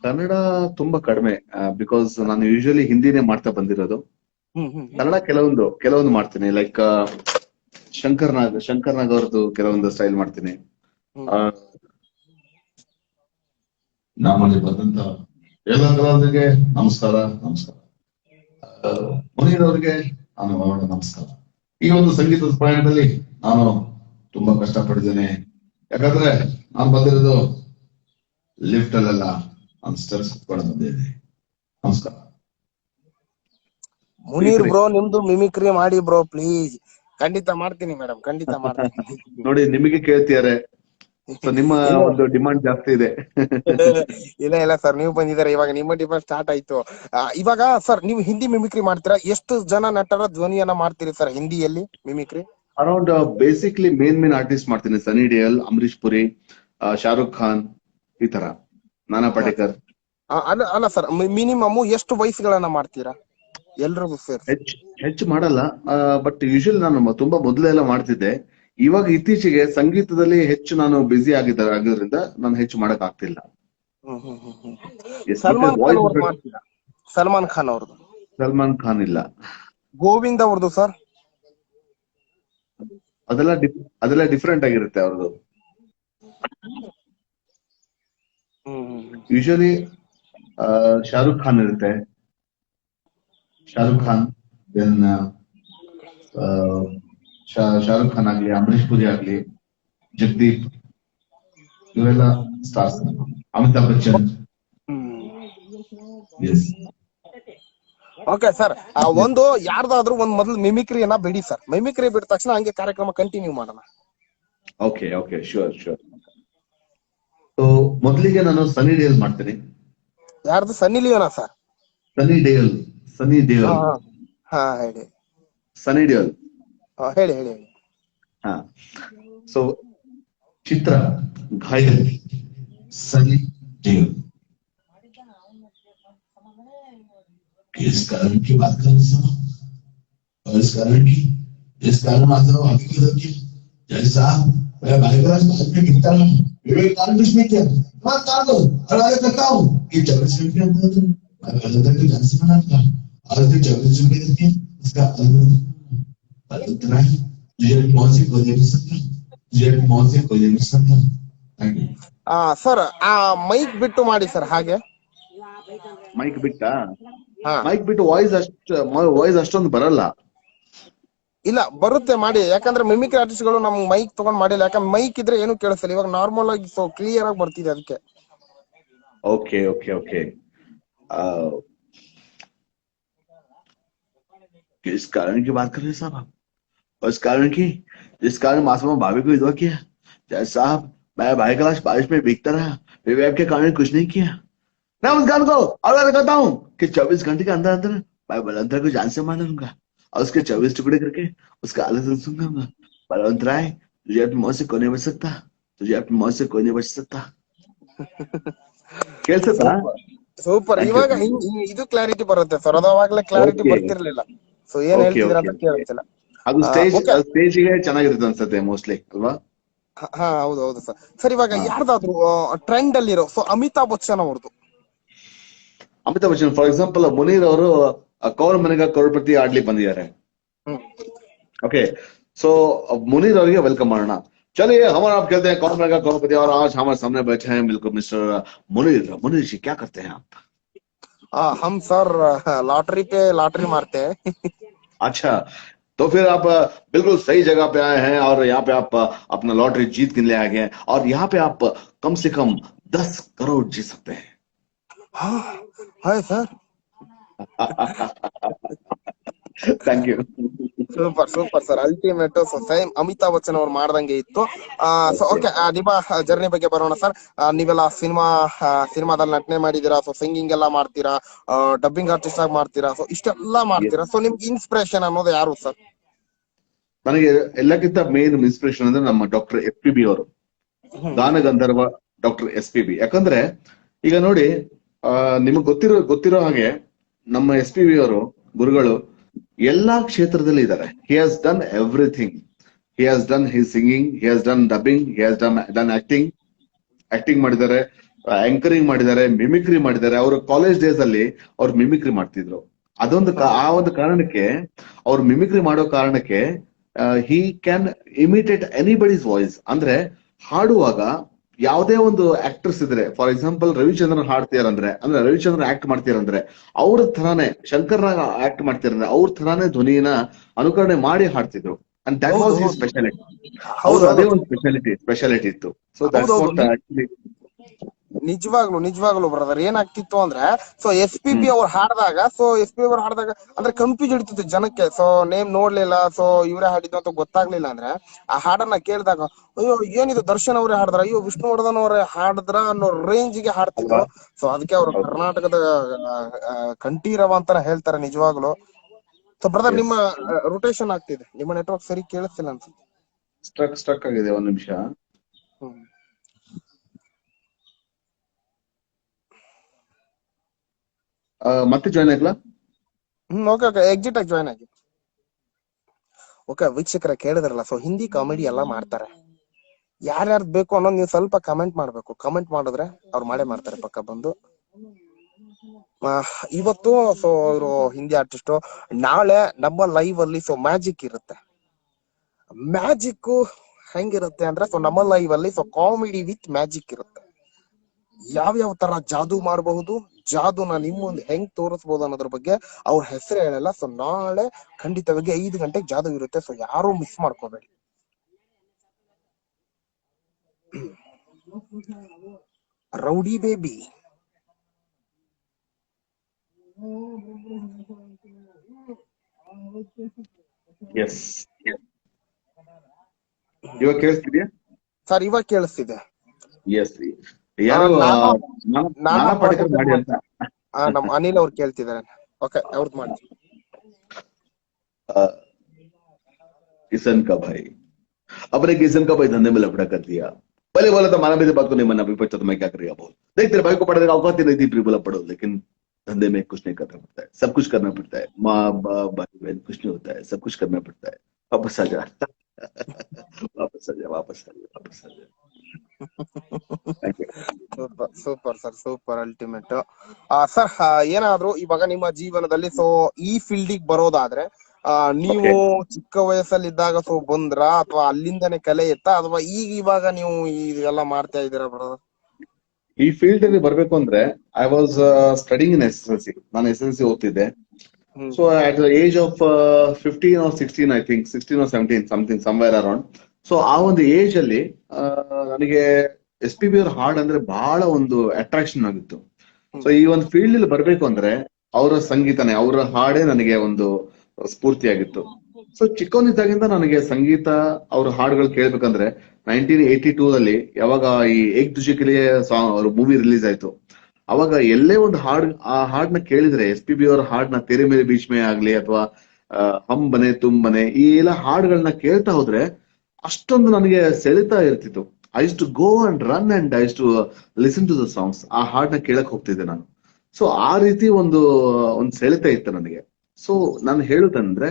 ಕನ್ನಡ ತುಂಬಾ ಕಡಿಮೆ, ಬಿಕಾಸ್ ನಾನು ಯೂಶಲಿ ಹಿಂದಿನೇ ಮಾಡ್ತಾ ಬಂದಿರೋದು. ಕನ್ನಡ ಕೆಲವೊಂದು ಮಾಡ್ತೀನಿ. ಲೈಕ್ ಶಂಕರ್ ನಾಗ್ ಅವ್ರದ್ದು ಕೆಲವೊಂದು ಸ್ಟೈಲ್ ಮಾಡ್ತೀನಿ. ನಮ್ಮಲ್ಲಿ ಬಂದಂತ ಎಲ್ಲ ಕಲಾವಿದರಿಗೆ ನಮಸ್ಕಾರ. ಮುನೀರ್ ಅವರಿಗೆ ನಾನು ನಮಸ್ಕಾರ. ಈ ಒಂದು ಸಂಗೀತದ ಪ್ರಯಾಣದಲ್ಲಿ ನಾನು ತುಂಬಾ ಕಷ್ಟಪಟ್ಟಿದ್ದೇನೆ. ಯಾಕಂದ್ರೆ ನಾನು ಬಂದಿರೋದು ಲಿಫ್ಟ್ ಅಲ್ಲೆಲ್ಲ, ನಾನು ಸ್ಟೆಪ್ಸ್ ಕುತ್ಕೊಂಡು ಬಂದಿದ್ದೇನೆ. ನಮಸ್ಕಾರ ಮುನೀರ್ ಬ್ರೋ, ನಿಮ್ದು ಮಿಮಿಕ್ರಿ ಮಾಡಿ ಬ್ರೋ ಪ್ಲೀಸ್. ಖಂಡಿತ ಮಾಡ್ತೀನಿ ಮೇಡಮ್, ಖಂಡಿತ ಮಾಡ್ತೀನಿ. ನೋಡಿ, ನಿಮಗೆ ಕೇಳ್ತಿದ್ದಾರೆ. ಸೊ ನಿಮ್ಮ ಒಂದು ಡಿಮಾಂಡ್ ಜಾಸ್ತಿ ಇದೆ. ಇಲ್ಲ ಸರ್, ನೀವು ಬಂದಿದ್ದಾರೆ, ಇವಾಗ ನಿಮ್ಮ ಡಿಮಾಂಡ್ ಸ್ಟಾರ್ಟ್ ಆಯ್ತು. ಇವಾಗ ಸರ್, ನೀವು ಹಿಂದಿ ಮಿಮಿಕ್ರಿ ಮಾಡ್ತೀರಾ? ಎಷ್ಟು ಜನ ನಟರ ಧ್ವನಿಯನ್ನ ಮಾಡ್ತೀರಿ ಸರ್ ಹಿಂದಿಯಲ್ಲಿ mimicry? Around basically main artist ಮಾಡ್ತೀನಿ. ಸನಿ ಡಿಯೋಲ್, ಅಮರೀಶ್ ಪುರಿ, ಶಾರುಖ್ ಖಾನ್, ಈ ತರ, ನಾನಾ ಪಾಟೇಕರ್. ಅಲ್ಲ ಸರ್, ಮಿನಿಮಮ್ ಎಷ್ಟು ವಯಸ್ಸುಗಳನ್ನ ಮಾಡ್ತೀರಾ ಎಲ್ರಿಗೂ ಸೇರಿ? ಹೆಚ್ಚು ಮಾಡಲ್ಲ, ಬಟ್ ಯೂಶಲಿ ನಾನು ತುಂಬಾ ಮೊದಲೆಲ್ಲ ಮಾಡ್ತಿದ್ದೆ. ಇವಾಗ ಇತ್ತೀಚೆಗೆ ಸಂಗೀತದಲ್ಲಿ ಹೆಚ್ಚು ನಾನು ಬ್ಯುಸಿ ಆಗಿರೋದ್ರಿಂದ ನಾನು ಹೆಚ್ಚು ಮಾಡಕ್ ಆಗ್ತಿಲ್ಲ. ಸಲ್ಮಾನ್ ಖಾನ್ ಅವ್ರದ್ದು? ಸಲ್ಮಾನ್ ಖಾನ್ ಇಲ್ಲ. ಗೋವಿಂದ್ ಅವ್ರದ್ದು ಸರ್? ಅದೆಲ್ಲ ಡಿಫ್ರೆಂಟ್ ಆಗಿರುತ್ತೆ ಅವ್ರದ್ದು. ಯೂಶಲಿ ಶಾರುಖ್ ಖಾನ್ ಇರುತ್ತೆ. ಶಾರುಖ್ ಖಾನ್, ದೆನ್ ಶಾರುಖ್ ಖಾನ್ ಆಗ್ಲಿ, ಅಮರೀಶ್ ಪುರಿ ಆಗ್ಲಿ, ಜಗದೀಪ್, ಇವೆಲ್ಲ stars. Amitabh Bachchan. Okay sir, ಒಂದು ಯಾರ್ದಾದ್ರೂ ಒಂದ್ ಮೊದಲು ಮಿಮಿಕ್ರಿಯನ್ನ ಬಿಡಿ ಸರ್. ಮಿಮಿಕ್ರಿ ಬಿಟ್ಟ ತಕ್ಷಣ ಹಂಗೆ ಕಾರ್ಯಕ್ರಮ ಕಂಟಿನ್ಯೂ ಮಾಡೋಣ. Okay, sure. ಸೊ ಮೊದಲಿಗೆ ನಾನು ಸನ್ನಿ ಡಿಯೋಲ್ ಮಾಡ್ತೀನಿ. ಯಾರ್ದು? ಸನ್ನಿ ಲಿಯೋನಾ ಸರ್? ಸನ್ನಿ ಡಿಯೋಲ್. ಹಾ, ಹೇಳಿ. ಸನ್ನಿ ಡಿಯೋಲ್, ಹೇಳಿ. ಹಾ. ಸೊ ಚಿತ್ರ ಘಾಯಲ್, सनी देओल। किस कारण की बात कर रहे हैं? और इस कारण मात्र हकीकत की जैसा मैं बाइबल में लिखता हूं, विवेकानंद ने किया मैं कान दो और आगे तकता हूं कि 24 मिनट के अंदर मैं गलत के जान से बना था और फिर 24 मिनट के उसका अलग तरह है। ये मौसी को दे सकता, ये मौसी को दे सकता। ಸರ್ ಆ ಮೈಕ್ ಬಿಟ್ಟು ಮಾಡಿ ಸರ್ ಹಾಗೆ. ಮೈಕ್ ಬಿಟ್ಟಾ? ಹಾ ಮೈಕ್ ಬಿಟ್ಟು ವಾಯ್ಸ್ ಅಷ್ಟೊಂದು ಬರಲ್ಲ. ಇಲ್ಲ ಬರುತ್ತೆ ಮಾಡಿ, ಯಾಕಂದ್ರೆ ಮಿಮಿಕ್ರಿ ಆರ್ಟಿಸ್ಟ್ ಗಳು ನಮ್ ಮೈಕ್ ತಗೊಂಡ್ ಮಾಡಿಲ್ಲ, ಯಾಕಂದ್ರೆ ಮೈಕ್ ಇದ್ರೆ ಏನು ಕೇಳಿಸಲ್ಲ. ಇವಾಗ ನಾರ್ಮಲ್ ಆಗಿ ಸೊ ಕ್ಲಿಯರ್ ಆಗಿ ಬರ್ತಿದೆ ಅದಕ್ಕೆ. ओके ओके ओके किस कारण की बात कर रहे हैं साहब आप? उस कारण की जिस कारण मासूमा भाभी को विधवा किया? जय साहब, मैं भाई का लाश बारिश में भीगता रहा, विवेक के कारण कुछ नहीं किया। मैं उस गान को और कहता हूँ कि 24 घंटे के अंदर अंदर मैं बलवंत राय को जान से मार लूंगा और उसके 24 टुकड़े करके उसका आलस सुनूंगा। बलवंत राय, तुझे अपनी मौत से कोई नहीं बच सकता, तुझे अपनी मौत से कोई नहीं बच सकता। ಕೇಳ್ಸತ್ತಾ? ಸೂಪರ್. Thank you, ಇವಾಗ thank you. ಇದು ಕ್ಲಾರಿಟಿ ಬರುತ್ತೆ ಸರ್, ಅದು ಅವಾಗ್ಲೇ ಕ್ಲಾರಿಟಿ Okay. ಬರ್ತಿರ್ಲಿಲ್ಲ. ಸೊ ಏನ್ Okay, ಹೇಳ್ತಿದ್ರ okay, ಅಂತ okay. ಕೇಳ್ತಿಲ್ಲ. ಅದು Okay. ಸ್ಟೇಜಿಗೆ ಚೆನ್ನಾಗಿರುತ್ತೆ ಅನ್ಸುತ್ತೆ ಮೋಸ್ಟ್ಲಿ ಅಲ್ವಾ? ಹಾ ಹೌದು ಹೌದು ಸರ್. ಸರ್ ಇವಾಗ ಹಾ. ಯಾರ್ದಾದ್ರು ಟ್ರೆಂಡ್ ಅಲ್ಲಿ ಸೊ ಅಮಿತಾಬ್ ಬಚ್ಚನ್ ಅವ್ರದ್ದು. ಅಮಿತಾಬ್ ಬಚ್ಚನ್ ಫಾರ್ ಎಕ್ಸಾಂಪಲ್ ಮುನೀರ್ ಅವರು ಕೌನ್ ಬನೇಗಾ ಕರೋಡ್ಪತಿ ಆಡ್ಲಿಕ್ಕೆ ಬಂದಿದ್ದಾರೆ. ಹ್ಮ್ ओके, सो मुनीर ಅವರಿಗೆ ವೆಲ್ಕಮ್ ಮಾಡೋಣ. चलिए हमारा आप कहते हैं कौन बनेगा करोड़पति और आज हमारे सामने बैठे हैं बिल्कुल मिस्टर मुनीर। मुनीर जी क्या करते हैं आप? हम सर लॉटरी पे लॉटरी मारते हैं। अच्छा, तो फिर आप बिल्कुल सही जगह पे आए हैं और यहाँ पे आप अपना लॉटरी जीत के ले आ गए हैं और यहाँ पे आप कम से कम 10 करोड़ जीत सकते हैं। हाँ है sir. Thank you. Super super sir, ultimate. So same Amitabh Bachchan ಅವ್ರು ಮಾಡ್ದಂಗೆ ಇತ್ತು. ಸೊ ಓಕೆ, ನಿಮ್ಮ ಜರ್ನಿ ಬಗ್ಗೆ ಬರೋಣ ಸರ್. ನೀವೆಲ್ಲ ಸಿನಿಮಾದಲ್ಲಿ ನಟನೆ ಮಾಡಿದೀರಾ, ಸೊ ಸಿಂಗಿಂಗ್ ಎಲ್ಲ ಮಾಡ್ತೀರಾ, ಡಬ್ಬಿಂಗ್ ಆರ್ಟಿಸ್ಟ್ ಆಗಿ ಮಾಡ್ತೀರಾ, ಸೊ ಇಷ್ಟೆಲ್ಲ ಮಾಡ್ತೀರಾ. ಸೊ ನಿಮ್ಗೆ ಇನ್ಸ್ಪಿರೇಷನ್ ಅನ್ನೋದು ಯಾರು ಸರ್? ನನಗೆ ಎಲ್ಲಕ್ಕಿಂತ ಮೇನ್ ಇನ್ಸ್ಪಿರೇಷನ್ ಅಂದ್ರೆ ನಮ್ಮ ಡಾಕ್ಟರ್ FPB ಅವರು, ಗಾನ ಗಂಧರ್ವ ಡಾಕ್ಟರ್ SPB. ಯಾಕಂದ್ರೆ ಈಗ ನೋಡಿ, ನಿಮಗೆ ಗೊತ್ತಿರೋ ಹಾಗೆ ನಮ್ಮ SPB ಅವರು ಗುರುಗಳು ಎಲ್ಲಾ ಕ್ಷೇತ್ರದಲ್ಲಿ ಇದ್ದಾರೆ. He has done everything. He has done his singing, he has done dubbing, he has done acting ಮಾಡಿದ್ದಾರೆ, ಆಂಕರಿಂಗ್ ಮಾಡಿದ್ದಾರೆ, ಮಿಮಿಕ್ರಿ ಮಾಡಿದ್ದಾರೆ. ಅವರು ಕಾಲೇಜ್ ಡೇಸ್ ಅಲ್ಲಿ ಅವ್ರು ಮಿಮಿಕ್ರಿ ಮಾಡ್ತಿದ್ರು. ಆ ಒಂದು ಕಾರಣಕ್ಕೆ ಅವ್ರು ಮಿಮಿಕ್ರಿ ಮಾಡೋ ಕಾರಣಕ್ಕೆ he can imitate anybody's voice. ಅಂದ್ರೆ ಹಾಡುವಾಗ ಯಾವುದೇ ಒಂದು ಆಕ್ಟರ್ಸ್ ಇದ್ರೆ, ಫಾರ್ ಎಕ್ಸಾಂಪಲ್ ರವಿಚಂದ್ರನ್ ಹಾಡ್ತೀರಂದ್ರೆ, ಅಂದ್ರೆ ರವಿಚಂದ್ರನ್ ಆಕ್ಟ್ ಮಾಡ್ತೀರಂದ್ರೆ ಅವ್ರ ತರಾನೇ, ಶಂಕರ್ನಾಗ ಆಕ್ಟ್ ಮಾಡ್ತೀರಂದ್ರೆ ಅವ್ರ ತರಾನೇ ಧ್ವನಿನ ಅನುಕರಣೆ ಮಾಡಿ ಹಾಡ್ತಿದ್ರು. And that was his speciality. ಅವ್ರು ಅದೇ ಒಂದು ಸ್ಪೆಷಾಲಿಟಿ ಇತ್ತು. So that's what actually. ನಿಜವಾಗ್ಲು ಬ್ರದರ್ ಏನಾಗ್ತಿತ್ತು ಅಂದ್ರೆ, ಸೊ SPB ಅವ್ರು ಹಾಡಿದಾಗ, ಅಂದ್ರೆ ಕನ್ಫ್ಯೂಸ್ ಇಡ್ತಿತ್ತು ಜನಕ್ಕೆ. ಸೊ ನೇಮ್ ನೋಡ್ಲಿಲ್ಲ, ಸೊ ಇವರೇ ಹಾಡಿದ್ದು ಅಂತ ಗೊತ್ತಾಗ್ಲಿಲ್ಲ ಅಂದ್ರೆ ಆ ಹಾಡನ್ನ ಕೇಳಿದಾಗ, ಅಯ್ಯೋ ಏನಿದು ದರ್ಶನ್ ಅವರೇ ಹಾಡಿದ್ರ, ಅಯ್ಯೋ ವಿಷ್ಣುವರ್ಧನ್ ಅವರೇ ಹಾಡಿದ್ರ ಅನ್ನೋ ರೇಂಜ್ ಗೆ ಹಾಡ್ತಿದ್ರು. ಸೊ ಅದಕ್ಕೆ ಅವರು ಕರ್ನಾಟಕದ ಕಂಠೀರವ ಅಂತಾನೆ ಹೇಳ್ತಾರೆ ನಿಜವಾಗ್ಲು. ಸೊ ಬ್ರದರ್ ನಿಮ್ಮ ರೊಟೇಷನ್ ಆಗ್ತಿದೆ, ನಿಮ್ಮ ನೆಟ್ವರ್ಕ್ ಸರಿ ಕೇಳಿಸ್ತಿಲ್ಲ ಅನ್ಸುತ್ತೆ. ಸ್ಟ್ರಕ್ ಆಗಿದೆ, ಒಂದ್ ನಿಮಿಷ. ಮತ್ತೆ ಜಾಯ್ನ್ ಆಗ್ಲಾ? ಓಕೆ ಎಕ್ಸಿಟ್ ಆಗಿ ಜಾಯ್ನ್ ಆಗಿ. ಓಕೆ ವೀಕ್ಷಕರ ಕೇಳಿದ್ರಲ್ಲ, ಸೊ ಹಿಂದಿ ಕಾಮಿಡಿ ಎಲ್ಲ ಮಾಡ್ತಾರೆ. ಯಾರ್ಯಾರ್ದು ಬೇಕು ಅನ್ನೋದು ನೀವು ಸ್ವಲ್ಪ ಕಮೆಂಟ್ ಮಾಡ್ಬೇಕು. ಕಮೆಂಟ್ ಮಾಡಿದ್ರೆ ಅವ್ರು ಮಾಡೇ ಮಾಡ್ತಾರೆ ಪಕ್ಕ ಬಂದು. ಇವತ್ತು ಸೊ ಅವರು ಹಿಂದಿ ಆರ್ಟಿಸ್ಟ್, ನಾಳೆ ನಮ್ಮ ಲೈವ್ ಅಲ್ಲಿ ಸೊ ಮ್ಯಾಜಿಕ್ ಇರುತ್ತೆ. ಮ್ಯಾಜಿಕ್ ಹೆಂಗಿರುತ್ತೆ ಅಂದ್ರೆ, ಸೊ ನಮ್ಮ ಲೈವ್ ಅಲ್ಲಿ ಸೊ ಕಾಮಿಡಿ ವಿತ್ ಮ್ಯಾಜಿಕ್ ಇರುತ್ತೆ. ಯಾವ್ಯಾವ ತರ ಜಾದೂ ಮಾಡಬಹುದು, ಜಾದೂನ ನಿಮ್ಮ ಮುಂದೆ ಹೆಂಗ್ ತೋರಿಸಬಹುದು ಅನ್ನೋದ್ರ ಬಗ್ಗೆ ಅವ್ರ ಹೆಸರು ಹೇಳಲ್ಲ. ಸೊ ನಾಳೆ ಖಂಡಿತವಾಗಿ 5 ಗಂಟೆಗೆ ಜಾದೂ ಇರುತ್ತೆ. ಸೊ ಯಾರು ಮಿಸ್ ಮಾಡ್ಕೋಬೇಡಿ. Rowdy baby. ಎಸ್, ಇವಾಗ ಕೇಳಿಸ್ತಿದ್ಯಾ ಸರ್ ಇವಾಗ ಕೇಳಿಸ್ತಿದೆ. ಎಸ್, ಯಾರು ನಾನಾ ಪಾಟೇಕರ್ ಮಾಡಿ ಅಂತ ನಮ್ ಅನಿಲ್ ಅವ್ರು ಕೇಳ್ತಿದ್ದಾರೆ. ಓಕೆ ಅವ್ರದ್ದು ಮಾಡಿ. किशन का भाई अपने किशन का भाई धंधे में लफड़ा कर दिया. पहले बोला था माना मेरी बात को नहीं माना, अभी पूछा तो मैं क्या करेगा बोल. देख तेरे भाई को पढ़ने का औकात ही नहीं थी, फिर बोला पढ़ो, लेकिन धंधे में कुछ नहीं करना पड़ता है, सब कुछ करना पड़ता है. माँ बाप भाई बहन कुछ नहीं होता है, सब कुछ करना पड़ता है. वापस आ जा. वापस आ जा, वापस आ जा, वापस आ जा. Super sir, super, ultimate. Sir ಏನಾದ್ರು ಇವಾಗ ನಿಮ್ಮ ಜೀವನದಲ್ಲಿ ಸೊ ಈ ಫೀಲ್ಡಿಗೆ ಬರೋದಾದ್ರೆ ನೀವು ಓಕೆ. ಚಿಕ್ಕ ವಯಸ್ಸಲ್ಲಿ ಇದ್ದಾಗ ಸೊ ಬಂದ್ರಾ ಅಥವಾ ಅಲ್ಲಿಂದನೇ ಕಲೆ ಇತ್ತಾ ಅಥವಾ ಇವಾಗ ನೀವು ಇದೆಲ್ಲ ಮಾಡ್ತಾ ಇದ್ದೀರಾ ಬ್ರದರ್? ಈ ಫೀಲ್ಡ್ ಅಲ್ಲಿ ಬರ್ಬೇಕು ಅಂದ್ರೆ I was studying in SSLC. ನಾನು SSLC ಓದ್ತಿದ್ದೆ. Hmm so at the age of 15 or 16, I think 16 or 17, something somewhere around. So ಆ ಹ್ಮ್ ಒಂದು ಏಜ್ ಅಲ್ಲಿ ನನಗೆ SPB ಅವ್ರ ಹಾಡ್ ಅಂದ್ರೆ ಬಹಳ ಒಂದು ಅಟ್ರಾಕ್ಷನ್ ಆಗಿತ್ತು. ಸೊ ಹ್ಮ್ ಈ ಒಂದು ಫೀಲ್ಡ್ ಅಲ್ಲಿ ಬರ್ಬೇಕು ಅಂದ್ರೆ ಅವರ ಸಂಗೀತನೇ, ಅವರ ಹಾಡೇ ನನಗೆ ಒಂದು ಸ್ಫೂರ್ತಿಯಾಗಿತ್ತು. ಸೊ ಚಿಕ್ಕವನಿದ್ದಾಗಿಂದ ನನಗೆ ಸಂಗೀತ, ಅವ್ರ ಹಾಡುಗಳು ಕೇಳ್ಬೇಕಂದ್ರೆ 1982 ರಲ್ಲಿ ಯಾವಾಗ ಈ ಏಕ್ ದುಜೆ ಕೆ ಲಿಯೆ ಸಾಂಗ್ ಅವ್ರ ಮೂವಿ ರಿಲೀಸ್ ಆಯ್ತು, ಅವಾಗ ಎಲ್ಲೇ ಒಂದು ಆ ಹಾಡ್ನ ಕೇಳಿದ್ರೆ, SPB ಅವರ ಹಾಡ್ನ ತೆರೆ ಮೇರೆ ಬೀಚ್ ಮೇ ಆಗ್ಲಿ ಅಥವಾ ಹಮ್ ಬನೆ ತುಮ್ ಬನೆ, ಈ ಎಲ್ಲ ಹಾಡುಗಳನ್ನ ಕೇಳ್ತಾ ಹೋದ್ರೆ ಅಷ್ಟೊಂದು ನನಗೆ ಸೆಳೆತಾ ಇರ್ತಿತ್ತು. I use to go and run and I use to listen to the songs. ಆ ಹಾಡ್ನ ಕೇಳಕ್ ಹೋಗ್ತಿದ್ದೆ ನಾನು. ಸೊ ಆ ರೀತಿ ಒಂದು ಸೆಳೆತ ಇತ್ತು ನನಗೆ. ಸೊ ನಾನು ಹೇಳುದಂದ್ರೆ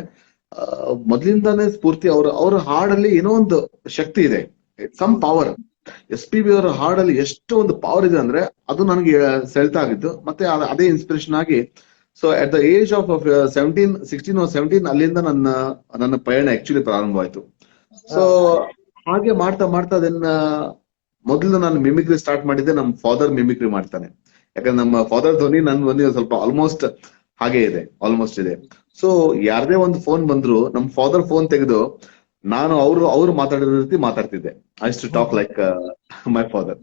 ಮೊದ್ಲಿಂದಾನೇ ಸ್ಫೂರ್ತಿ, ಅವ್ರ ಹಾಡಲ್ಲಿ ಏನೋ ಒಂದು ಶಕ್ತಿ ಇದೆ, ಸಮ್ ಹೌದು. ಪವರ್. SPB ಅವರ ಹಾಡಲ್ಲಿ ಎಷ್ಟು ಒಂದು ಪವರ್ ಇದೆ ಅಂದ್ರೆ ಅದು ನನಗೆ ಸೆಳೆತ ಆಗಿತ್ತು. ಮತ್ತೆ ಅದೇ ಇನ್ಸ್ಪಿರೇಷನ್ ಆಗಿ so at the age of 16 or 17 ಅಲ್ಲಿಂದ ನನ್ನ ಪಯಣ ಆಕ್ಚುಲಿ ಪ್ರಾರಂಭವಾಯ್ತು. ಸೊ ಹಾಗೆ ಮಾಡ್ತಾ ಮಾಡ್ತಾ ಅದನ್ನ ಮೊದಲು ನಾನು ಮಿಮಿಕ್ರಿ ಸ್ಟಾರ್ಟ್ ಮಾಡಿದ್ದೆ. ನಮ್ಮ ಫಾದರ್ ಮಿಮಿಕ್ರಿ ಮಾಡ್ತಾನೆ, ಯಾಕಂದ್ರೆ ನಮ್ಮ ಫಾದರ್ ಧ್ವನಿ ನನ್ನ ಧ್ವನಿ ಸ್ವಲ್ಪ ಆಲ್ಮೋಸ್ಟ್ ಹಾಗೆ ಇದೆ, ಆಲ್ಮೋಸ್ಟ್ ಇದೆ. ಸೊ ಯಾರದೇ ಒಂದು ಫೋನ್ ಬಂದ್ರು ನಮ್ಮ ಫಾದರ್ ಫೋನ್ ತೆಗೆದು ನಾನು ಅವ್ರು ಮಾತಾಡಿದ ರೀತಿ ಮಾತಾಡ್ತಿದ್ದೆ. I to talk like my father.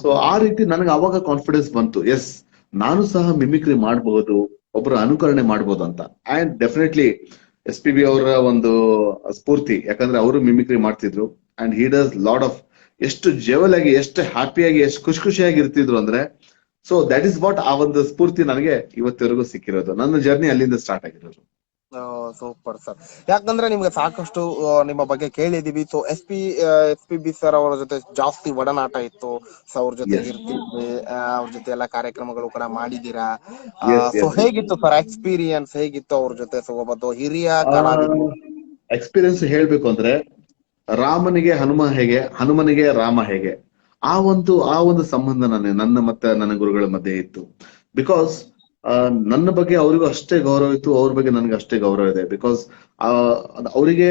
So ಆ ರೀತಿ ನನಗೆ ಅವಾಗ ಕಾನ್ಫಿಡೆನ್ಸ್ ಬಂತು, ಎಸ್ ನಾನು ಸಹ ಮಿಮಿಕ್ರಿ ಮಾಡಬಹುದು, ಒಬ್ಬರ ಅನುಕರಣೆ ಮಾಡಬಹುದು ಅಂತ. ಅಂಡ್ ಡೆಫಿನೆಟ್ಲಿ SPB ಅವರ ಒಂದು ಸ್ಫೂರ್ತಿ, ಯಾಕಂದ್ರೆ ಅವರು ಮಿಮಿಕ್ರಿ ಮಾಡ್ತಿದ್ರು. And he does lot of, ಎಷ್ಟು ಜೆವಲ್ ಆಗಿ, ಎಷ್ಟು ಹ್ಯಾಪಿಯಾಗಿ, ಎಷ್ಟು ಖುಷಿಯಾಗಿ ಇರ್ತಿದ್ರು ಅಂದ್ರೆ. ಸೊ ದಟ್ ಇಸ್ ವಾಟ್, ಆ ಒಂದು ಸ್ಫೂರ್ತಿ ನನಗೆ ಇವತ್ತಿವರೆಗೂ ಸಿಕ್ಕಿರೋದು. ನನ್ನ ಜರ್ನಿ ಅಲ್ಲಿಂದ ಸ್ಟಾರ್ಟ್ ಆಗಿರೋದು. Super sir. ಯಾಕಂದ್ರೆ ನಿಮ್ಗೆ ಸಾಕಷ್ಟು ನಿಮ್ಮ ಬಗ್ಗೆ ಕೇಳಿದೀವಿ. ಸೊ ಪಿ ಬಿ ಸರ್ ಅವರ ಜೊತೆ ಜಾಸ್ತಿ ಒಡನಾಟ ಇತ್ತು. ಸೊ ಅವ್ರ ಜೊತೆ ಎಸ್ ಇರ್ತಿದ್ವಿ, ಅವ್ರ ಜೊತೆ ಎಲ್ಲ ಕಾರ್ಯಕ್ರಮಗಳು ಕೂಡ ಮಾಡಿದೀರಾ. ಎಸ್ ಸೊ ಎಸ್ ಹೇಗಿತ್ತು ಸರ್ ಎಕ್ಸ್ಪೀರಿಯನ್ಸ್, ಹೇಗಿತ್ತು ಅವ್ರ ಜೊತೆ? ಸೊ ಒಬ್ಬ ಹಿರಿಯ ಕಲಾವಿದ. ಎಕ್ಸ್ಪೀರಿಯನ್ಸ್ ಹೇಳ್ಬೇಕು ಅಂದ್ರೆ, ರಾಮನಿಗೆ ಹನುಮ ಹೇಗೆ, ಹನುಮನಿಗೆ ರಾಮ ಹೇಗೆ, ಆ ಒಂದು ಸಂಬಂಧ ನನ್ನ ಮತ್ತೆ ನನ್ನ ಗುರುಗಳ ಮಧ್ಯೆ ಇತ್ತು. ಬಿಕಾಸ್ ನನ್ನ ಬಗ್ಗೆ ಅವರಿಗೂ ಅಷ್ಟೇ ಗೌರವ ಇತ್ತು, ಅವ್ರ ಬಗ್ಗೆ ನನಗೆ ಅಷ್ಟೇ ಗೌರವ ಇದೆ. ಬಿಕಾಸ್ ಅವರಿಗೆ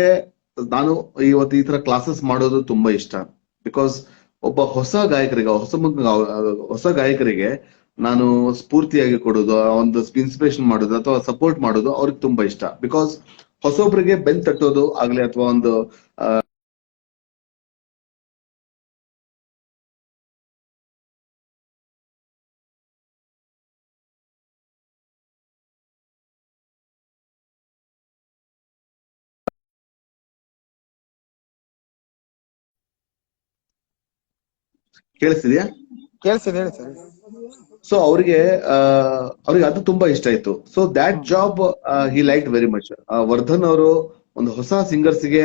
ನಾನು ಇವತ್ತು ಈ ತರ ಕ್ಲಾಸಸ್ ಮಾಡೋದು ತುಂಬಾ ಇಷ್ಟ. ಬಿಕಾಸ್ ಒಬ್ಬ ಹೊಸ ಗಾಯಕರಿಗೆ ನಾನು ಸ್ಫೂರ್ತಿಯಾಗಿ ಕೊಡೋದು, ಒಂದು ಇನ್ಸ್ಪಿರೇಷನ್ ಮಾಡೋದು ಅಥವಾ ಸಪೋರ್ಟ್ ಮಾಡೋದು ಅವ್ರಿಗೆ ತುಂಬಾ ಇಷ್ಟ. ಬಿಕಾಸ್ ಹೊಸೊಬ್ರಿಗೆ ಬೆನ್ ತಟ್ಟೋದು ಆಗ್ಲಿ ಅಥವಾ ಒಂದು ಕೇಳಿಸ್ತಿದ್ಯಾ? ಕೇಳಿಸಿದೆ, ಹೇಳಿ ಸರ್. ಸೊ ಅವ್ರಿಗೆ ಅದು ತುಂಬಾ ಇಷ್ಟ ಇತ್ತು. So that job he like very much. Vardhan ಅವರು ಒಂದು ಹೊಸ ಸಿಂಗರ್ಸ್ಗೆ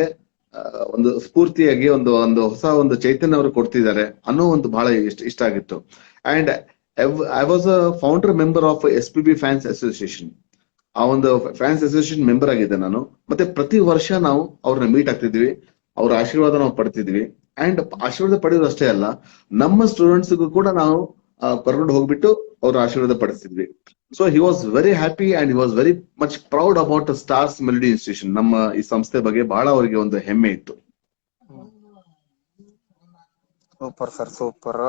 ಒಂದು ಸ್ಫೂರ್ತಿಯಾಗಿ ಒಂದು ಒಂದು ಹೊಸ ಒಂದು ಚೈತನ್ಯ ಅವರು ಕೊಡ್ತಿದ್ದಾರೆ ಅನ್ನೋ ಒಂದು ಬಹಳ ಇಷ್ಟ ಆಗಿತ್ತು. And I was a founder member of SPB fans association. ಆ ಒಂದು ಫ್ಯಾನ್ಸ್ ಅಸೋಸಿಯೇಷನ್ ಮೆಂಬರ್ ಆಗಿದ್ದೆ ನಾನು. ಮತ್ತೆ ಪ್ರತಿ ವರ್ಷ ನಾವು ಅವ್ರನ್ನ ಮೀಟ್ ಆಗ್ತಿದ್ವಿ, ಅವ್ರ ಆಶೀರ್ವಾದ ನಾವು ಪಡ್ತಿದ್ವಿ. ಅಂಡ್ ಆಶೀರ್ವಾದ ಪಡೆಯೋದು ಅಷ್ಟೇ ಅಲ್ಲ, ನಮ್ಮ ಸ್ಟೂಡೆಂಟ್ಸ್ಗೂ ಕೂಡ ನಾವು ಕರ್ಕೊಂಡು ಹೋಗ್ಬಿಟ್ಟು ಅವ್ರ ಆಶೀರ್ವಾದ ಪಡಿಸ್ತಿದ್ವಿ. So he was very happy and he was very much proud about stars melody institution. ನಮ್ಮ ಈ ಸಂಸ್ಥೆ ಬಗ್ಗೆ ಬಹಳ ಅವರಿಗೆ ಒಂದು ಹೆಮ್ಮೆ ಇತ್ತು. Super sir, super.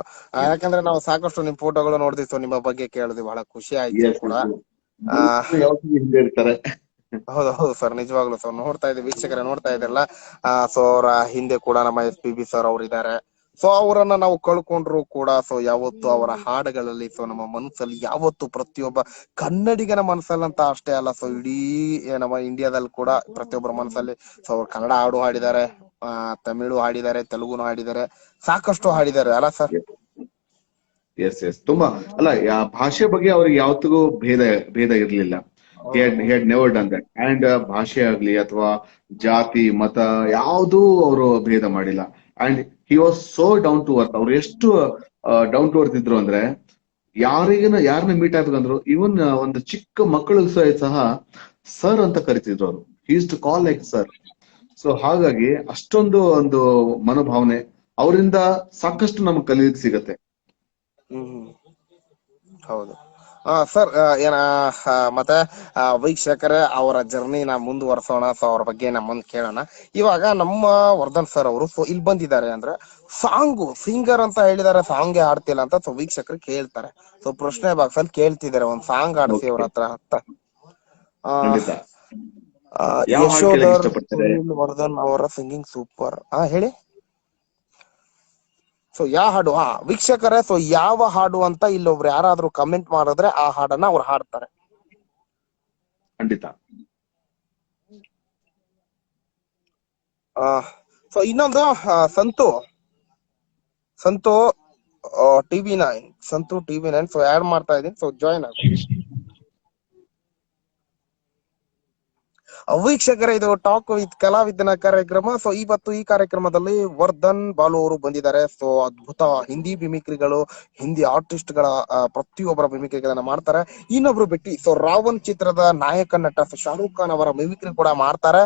ಯಾಕಂದ್ರೆ ನಾವು ಸಾಕಷ್ಟು ನಿಮ್ ಫೋಟೋಗಳು ನೋಡಿದ್ವಿ, ಸೊ ನಿಮ್ಮ ಬಗ್ಗೆ ಕೇಳಿದ್ವಿ, ಬಹಳ ಖುಷಿ ಆಯ್ತು ಎಸ್ ಕೂಡ. ಆ ಯಾವತ್ತೂ ಹಿಂದೆ ಇರ್ತಾರೆ. ಹೌದು ಹೌದು ಸರ್, ನಿಜವಾಗ್ಲೂ ಸರ್. ನೋಡ್ತಾ ಇದ್ದೀವಿ, ವೀಕ್ಷಕರ ನೋಡ್ತಾ ಇದ್ರಲ್ಲ. ಸೊ ಅವರ ಹಿಂದೆ ಕೂಡ ನಮ್ಮ SPB ಸರ್ ಅವ್ರು ಇದ್ದಾರೆ. ಸೊ ಅವರನ್ನ ನಾವು ಕಳ್ಕೊಂಡ್ರು ಕೂಡ ಸೊ ಯಾವತ್ತು ಅವರ ಹಾಡುಗಳಲ್ಲಿ ಸೊ ನಮ್ಮ ಮನಸ್ಸಲ್ಲಿ ಯಾವತ್ತು ಪ್ರತಿಯೊಬ್ಬ ಕನ್ನಡಿಗನ ಮನಸ್ಸಲ್ಲಿ ಅಂತ ಅಷ್ಟೇ ಅಲ್ಲ, ಸೊ ಇಡೀ ನಮ್ಮ ಇಂಡಿಯಾದಲ್ಲಿ ಕೂಡ ಪ್ರತಿಯೊಬ್ಬರ ಮನಸ್ಸಲ್ಲಿ ಸೊ ಅವ್ರು ಕನ್ನಡ ಹಾಡು ಹಾಡಿದ್ದಾರೆ, ತಮಿಳು ಹಾಡಿದ್ದಾರೆ, ತೆಲುಗುನು ಹಾಡಿದ್ದಾರೆ, ಸಾಕಷ್ಟು ಹಾಡಿದ್ದಾರೆ ಅಲ್ಲ ಸರ್? ಎಸ್ ಎಸ್ ತುಂಬಾ ಅಲ್ಲ, ಭಾಷೆ ಬಗ್ಗೆ ಅವ್ರಿಗೆ ಯಾವತ್ತಿಗೂ ಭೇದ ಇರ್ಲಿಲ್ಲ. he had never done that. And ಭಾಷೆ ಆಗ್ಲಿ ಅಥವಾ ಜಾತಿ ಮತ ಯಾವುದೂ ಅವರು ಭೇದ ಮಾಡಿಲ್ಲ. And he was so down to earth. ಅವ್ರು ಎಷ್ಟು ಡೌನ್ ಟು ಅರ್ತ್ ಇದ್ರು ಅಂದ್ರೆ, ಯಾರನ್ನ ಮೀಟ್ ಆಗ್ಬೇಕಂದ್ರು, ಇವನ್ ಒಂದು ಚಿಕ್ಕ ಮಕ್ಕಳು ಸಹ ಸರ್ ಅಂತ ಕರಿತಿದ್ರು ಅವರು. He use to call like sir. So ಹಾಗಾಗಿ ಅಷ್ಟೊಂದು ಒಂದು ಮನೋಭಾವನೆ ಅವರಿಂದ ಸಾಕಷ್ಟು ನಮ್ಗೆ ಕಲಿಯಲಿಕ್ಕೆ ಸಿಗತ್ತೆ. ಹ್ಮ್ ಹೌದು. ಸರ್ ಏನ ಮತ್ತೆ ವೀಕ್ಷಕರೇ ಅವರ ಜರ್ನಿನ ಮುಂದುವರ್ಸೋಣ. ಸೊ ಅವ್ರ ಬಗ್ಗೆ ನಮ್ಮ ಮುಂದೆ ಕೇಳೋಣ. ಇವಾಗ ನಮ್ಮ ವರ್ಧನ್ ಸರ್ ಅವರು ಸೊ ಇಲ್ಲಿ ಬಂದಿದ್ದಾರೆ ಅಂದ್ರೆ ಸಾಂಗು ಸಿಂಗರ್ ಅಂತ ಹೇಳಿದಾರೆ, ಸಾಂಗ್ ಹಾಡ್ತಿಲ್ಲ ಅಂತ ಸೊ ವೀಕ್ಷಕರು ಕೇಳ್ತಾರೆ. ಸೊ ಪ್ರಶ್ನೆ ಬಾಕ್ಸ್ ಅಲ್ಲಿ ಕೇಳ್ತಿದ್ದಾರೆ, ಒಂದ್ ಸಾಂಗ್ ಆಡಿಸಿ ಅವ್ರ ಓಕೆ, ಹತ್ರ ಆ, ಖಂಡಿತ. ಆ, ಯಾವ ಹಾಡು ಕೇಳಕ್ ಯಶೋಧರ್ ಇಷ್ಟಪಡ್ತಾರೆ? ಸುನಿಲ್ ವರ್ಧನ್ ಅವರ ಸಿಂಗಿಂಗ್ ಸೂಪರ್. ಹೇಳಿ. ಸೊ ಯಾವ ಹಾಡು? ವೀಕ್ಷಕರೇ, ಸೊ ಯಾವ ಹಾಡು ಅಂತ ಇಲ್ಲೊಬ್ರು ಯಾರಾದ್ರೂ ಕಮೆಂಟ್ ಮಾಡಿದ್ರೆ ಆ ಹಾಡನ್ನ ಅವ್ರು ಹಾಡ್ತಾರೆ. ಖಂಡಿತ. ಸೊ ಇನ್ನೊಂದು Santu Santu TV9, Santu TV9 so ad ಮಾಡ್ತಾ ಇದೀನಿ. ಸೊ ಜಾಯಿನ್ ಆಗಿ. ವೀಕ್ಷಕರೇ, ಇದು ಟಾಕ್ ವಿತ್ ಕಲಾವಿದನ ಕಾರ್ಯಕ್ರಮ. ಸೊ ಇವತ್ತು ಈ ಕಾರ್ಯಕ್ರಮದಲ್ಲಿ ವರ್ಧನ್ ಬಾಲು ಅವರು ಬಂದಿದ್ದಾರೆ. ಸೊ ಅದ್ಭುತ ಹಿಂದಿ ಮಿಮಿಕ್ರಿಗಳು, ಹಿಂದಿ ಆರ್ಟಿಸ್ಟ್ ಗಳ ಪ್ರತಿಯೊಬ್ಬರ ಮಿಮಿಕ್ರಿಗಳನ್ನ ಮಾಡ್ತಾರೆ. ಇನ್ನೊಬ್ರು ಬಿಟ್ಟು ಸೊ ರಾವಣ್ ಚಿತ್ರದ ನಾಯಕ ನಟ ಶಾರುಖ್ ಖಾನ್ ಅವರ ಮಿಮಿಕ್ರಿ ಕೂಡ ಮಾಡ್ತಾರೆ.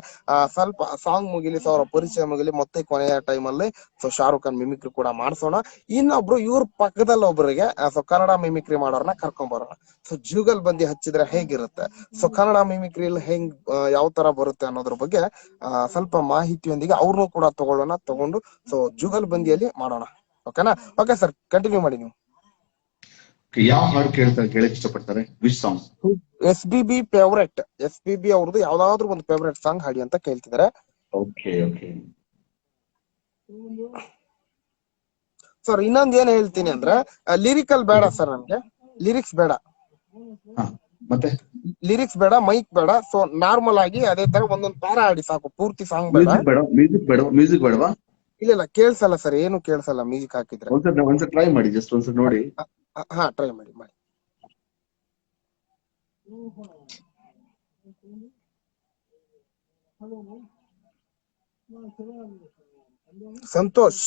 ಸ್ವಲ್ಪ ಸಾಂಗ್ ಮುಗಿಲಿ, ಸೊ ಅವರ ಪರಿಚಯ ಮುಗಿಲಿ, ಮತ್ತೆ ಕೊನೆಯ ಟೈಮ್ ಅಲ್ಲಿ ಸೊ ಶಾರುಖ್ ಖಾನ್ ಮಿಮಿಕ್ರಿ ಕೂಡ ಮಾಡ್ಸೋಣ. ಇನ್ನೊಬ್ರು ಇವ್ರ ಪಕ್ಕದಲ್ಲಿ ಒಬ್ಬರಿಗೆ ಸೊ ಕನ್ನಡ ಮಿಮಿಕ್ರಿ ಮಾಡೋರ್ನ ಕರ್ಕೊಂಡ್ ಬರೋಣ. ಸೊ ಜುಗಲ್ ಬಂದಿ ಹಚ್ಚಿದ್ರೆ ಹೇಗಿರುತ್ತೆ, ಸೊ ಕನ್ನಡ ಮಿಮಿಕ್ರಿಯಲ್ಲಿ ಹೆಂಗ್ ಯಾವ ತರ ಬರುತ್ತೆ ಅನ್ನೋದ್ರ ಬಗ್ಗೆ ಸ್ವಲ್ಪ ಮಾಹಿತಿಯೊಂದಿಗೆ ಅವ್ರನ್ನೂ ಕೂಡ ತಗೊಂಡು ಸೊ ಜುಗಲ್ ಬಂದಿಯಲ್ಲಿ ಮಾಡೋಣ. ಓಕೆನಾ? ಓಕೆ ಸರ್, ಕಂಟಿನ್ಯೂ ಮಾಡಿ ನೀವು. ಯಾವ ಹಾಡು ಕೇಳಕ್ ಇಷ್ಟಪಡ್ತಾರೆ? Which song? S P B ಅವ್ರದ್ದು ಯಾವ್ದಾದ್ರು ಒಂದು ಫೇವ್ರೆಟ್ ಸಾಂಗ್ ಹಾಡಿ ಅಂತ ಕೇಳ್ತಿದ್ದಾರೆ. Okay okay. ಸರ್ ಇನ್ನೊಂದ್ ಏನ್ ಹೇಳ್ತೀನಿ ಅಂದ್ರೆ ಲಿರಿಕಲ್ ಬೇಡ ಸರ್, ನನ್ಗೆ ಲಿರಿಕ್ಸ್ ಬೇಡ. ಮತ್ತೆ ಲಿರಿಕ್ಸ್ ಬೇಡ, ಮೈಕ್ ಬೇಡ. ಸೊ ನಾರ್ಮಲ್ ಆಗಿ ಅದೇ ತರ ಒಂದೊಂದ್ ಪ್ಯಾರ ಆಡಿ ಸಾಕು, ಪೂರ್ತಿ ಸಾಂಗ್ ಬೇಡ. ಮ್ಯೂಸಿಕ್ ಬೇಡವಾ? ಇಲ್ಲ ಕೇಳ್ಸಲ್ಲ ಸರ್, ಏನು ಕೇಳ್ಸಲ್ಲ ಮ್ಯೂಸಿಕ್ ಹಾಕಿದ್ರೆ. ಒಂದ್ಸಲ ಟ್ರೈ ಮಾಡಿ, ಜಸ್ಟ್ ಒಂದ್ಸಲ ನೋಡಿ. ಟ್ರೈ ಮಾಡಿ. ಸಂತೋಷ್